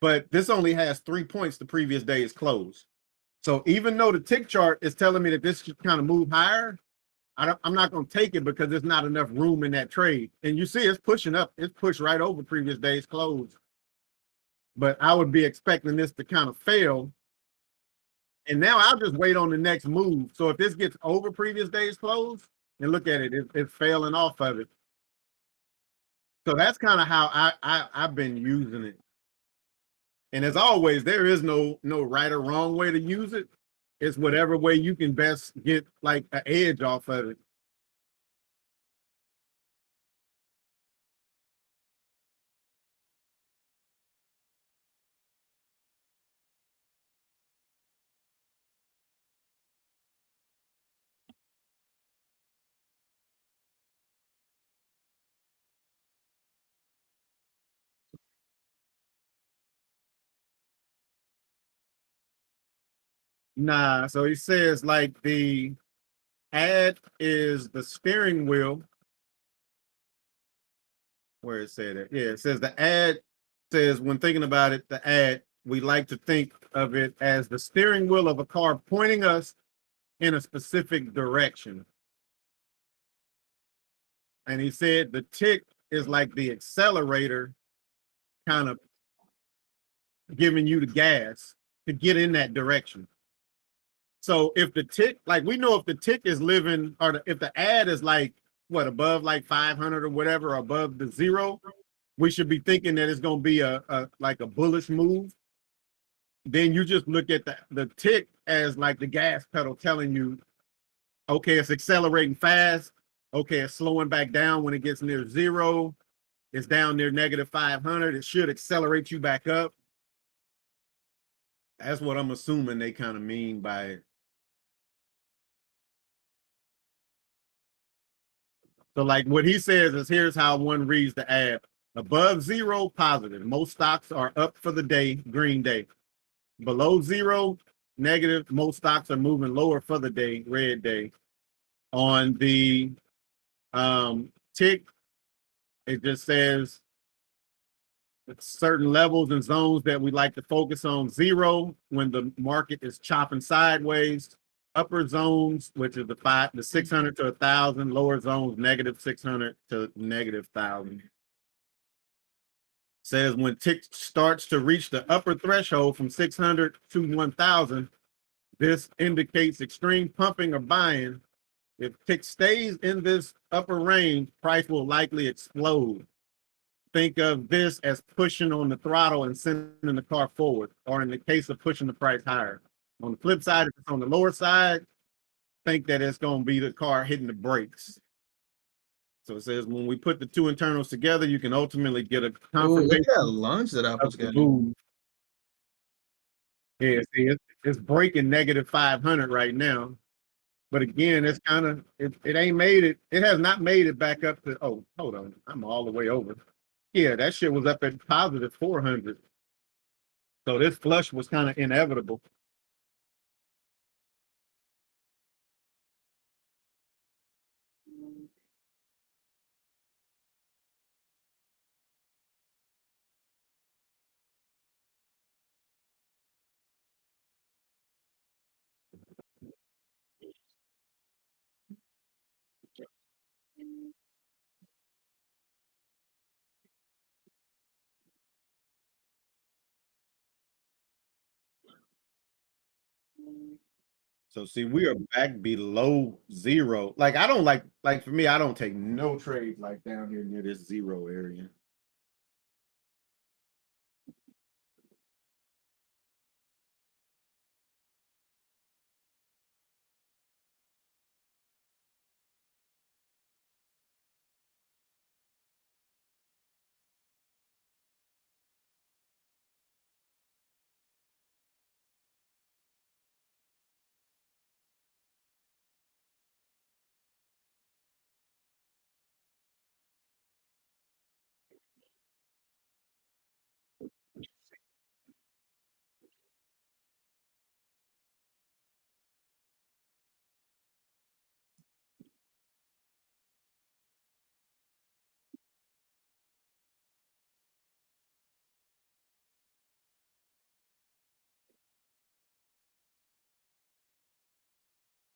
but this only has 3 points the previous day's close. So even though the tick chart is telling me that this should kind of move higher, I'm not going to take it because there's not enough room in that trade. And you see it's pushing up. It's pushed right over previous day's close. But I would be expecting this to kind of fail. And now I'll just wait on the next move. So if this gets over previous day's close, and look at it, it's failing off of it. So that's kind of how I've been using it. And as always, there is no right or wrong way to use it. It's whatever way you can best get like an edge off of it. Nah, so he says like the ad is the steering wheel. Where it said it. Yeah, it says the ad says when thinking about it, the ad, we like to think of it as the steering wheel of a car pointing us in a specific direction. And he said the tick is like the accelerator kind of giving you the gas to get in that direction. So if the tick, like we know if the tick is living, or if the ad is like, what, above like 500 or whatever, or above the zero, we should be thinking that it's going to be like a bullish move. Then you just look at the tick as like the gas pedal telling you, okay, it's accelerating fast. Okay, it's slowing back down when it gets near zero. It's down near negative 500. It should accelerate you back up. That's what I'm assuming they kind of mean by it. So like what he says is, here's how one reads the ad. Above zero, positive. Most stocks are up for the day, green day. Below zero, negative. Most stocks are moving lower for the day, red day. On the tick, it just says certain levels and zones that we like to focus on. Zero, when the market is chopping sideways. Upper zones, which is the 600 to 1,000. Lower zones, negative 600 to negative 1,000. Says when tick starts to reach the upper threshold from 600 to 1,000, this indicates extreme pumping or buying. If tick stays in this upper range, price will likely explode. Think of this as pushing on the throttle and sending the car forward, or in the case of pushing the price higher. On the flip side, if it's on the lower side, think that it's going to be the car hitting the brakes. So it says when we put the two internals together, you can ultimately get a confirmation. Look at that lunge that Apple's getting. Yeah, see, it's breaking negative 500 right now. But again, it's kind of, it ain't made it. It has not made it back up to, oh, hold on. I'm all the way over. Yeah, that shit was up at positive 400. So this flush was kind of inevitable. So see, we are back below zero. Like I don't like for me, I don't take no trades like down here near this zero area.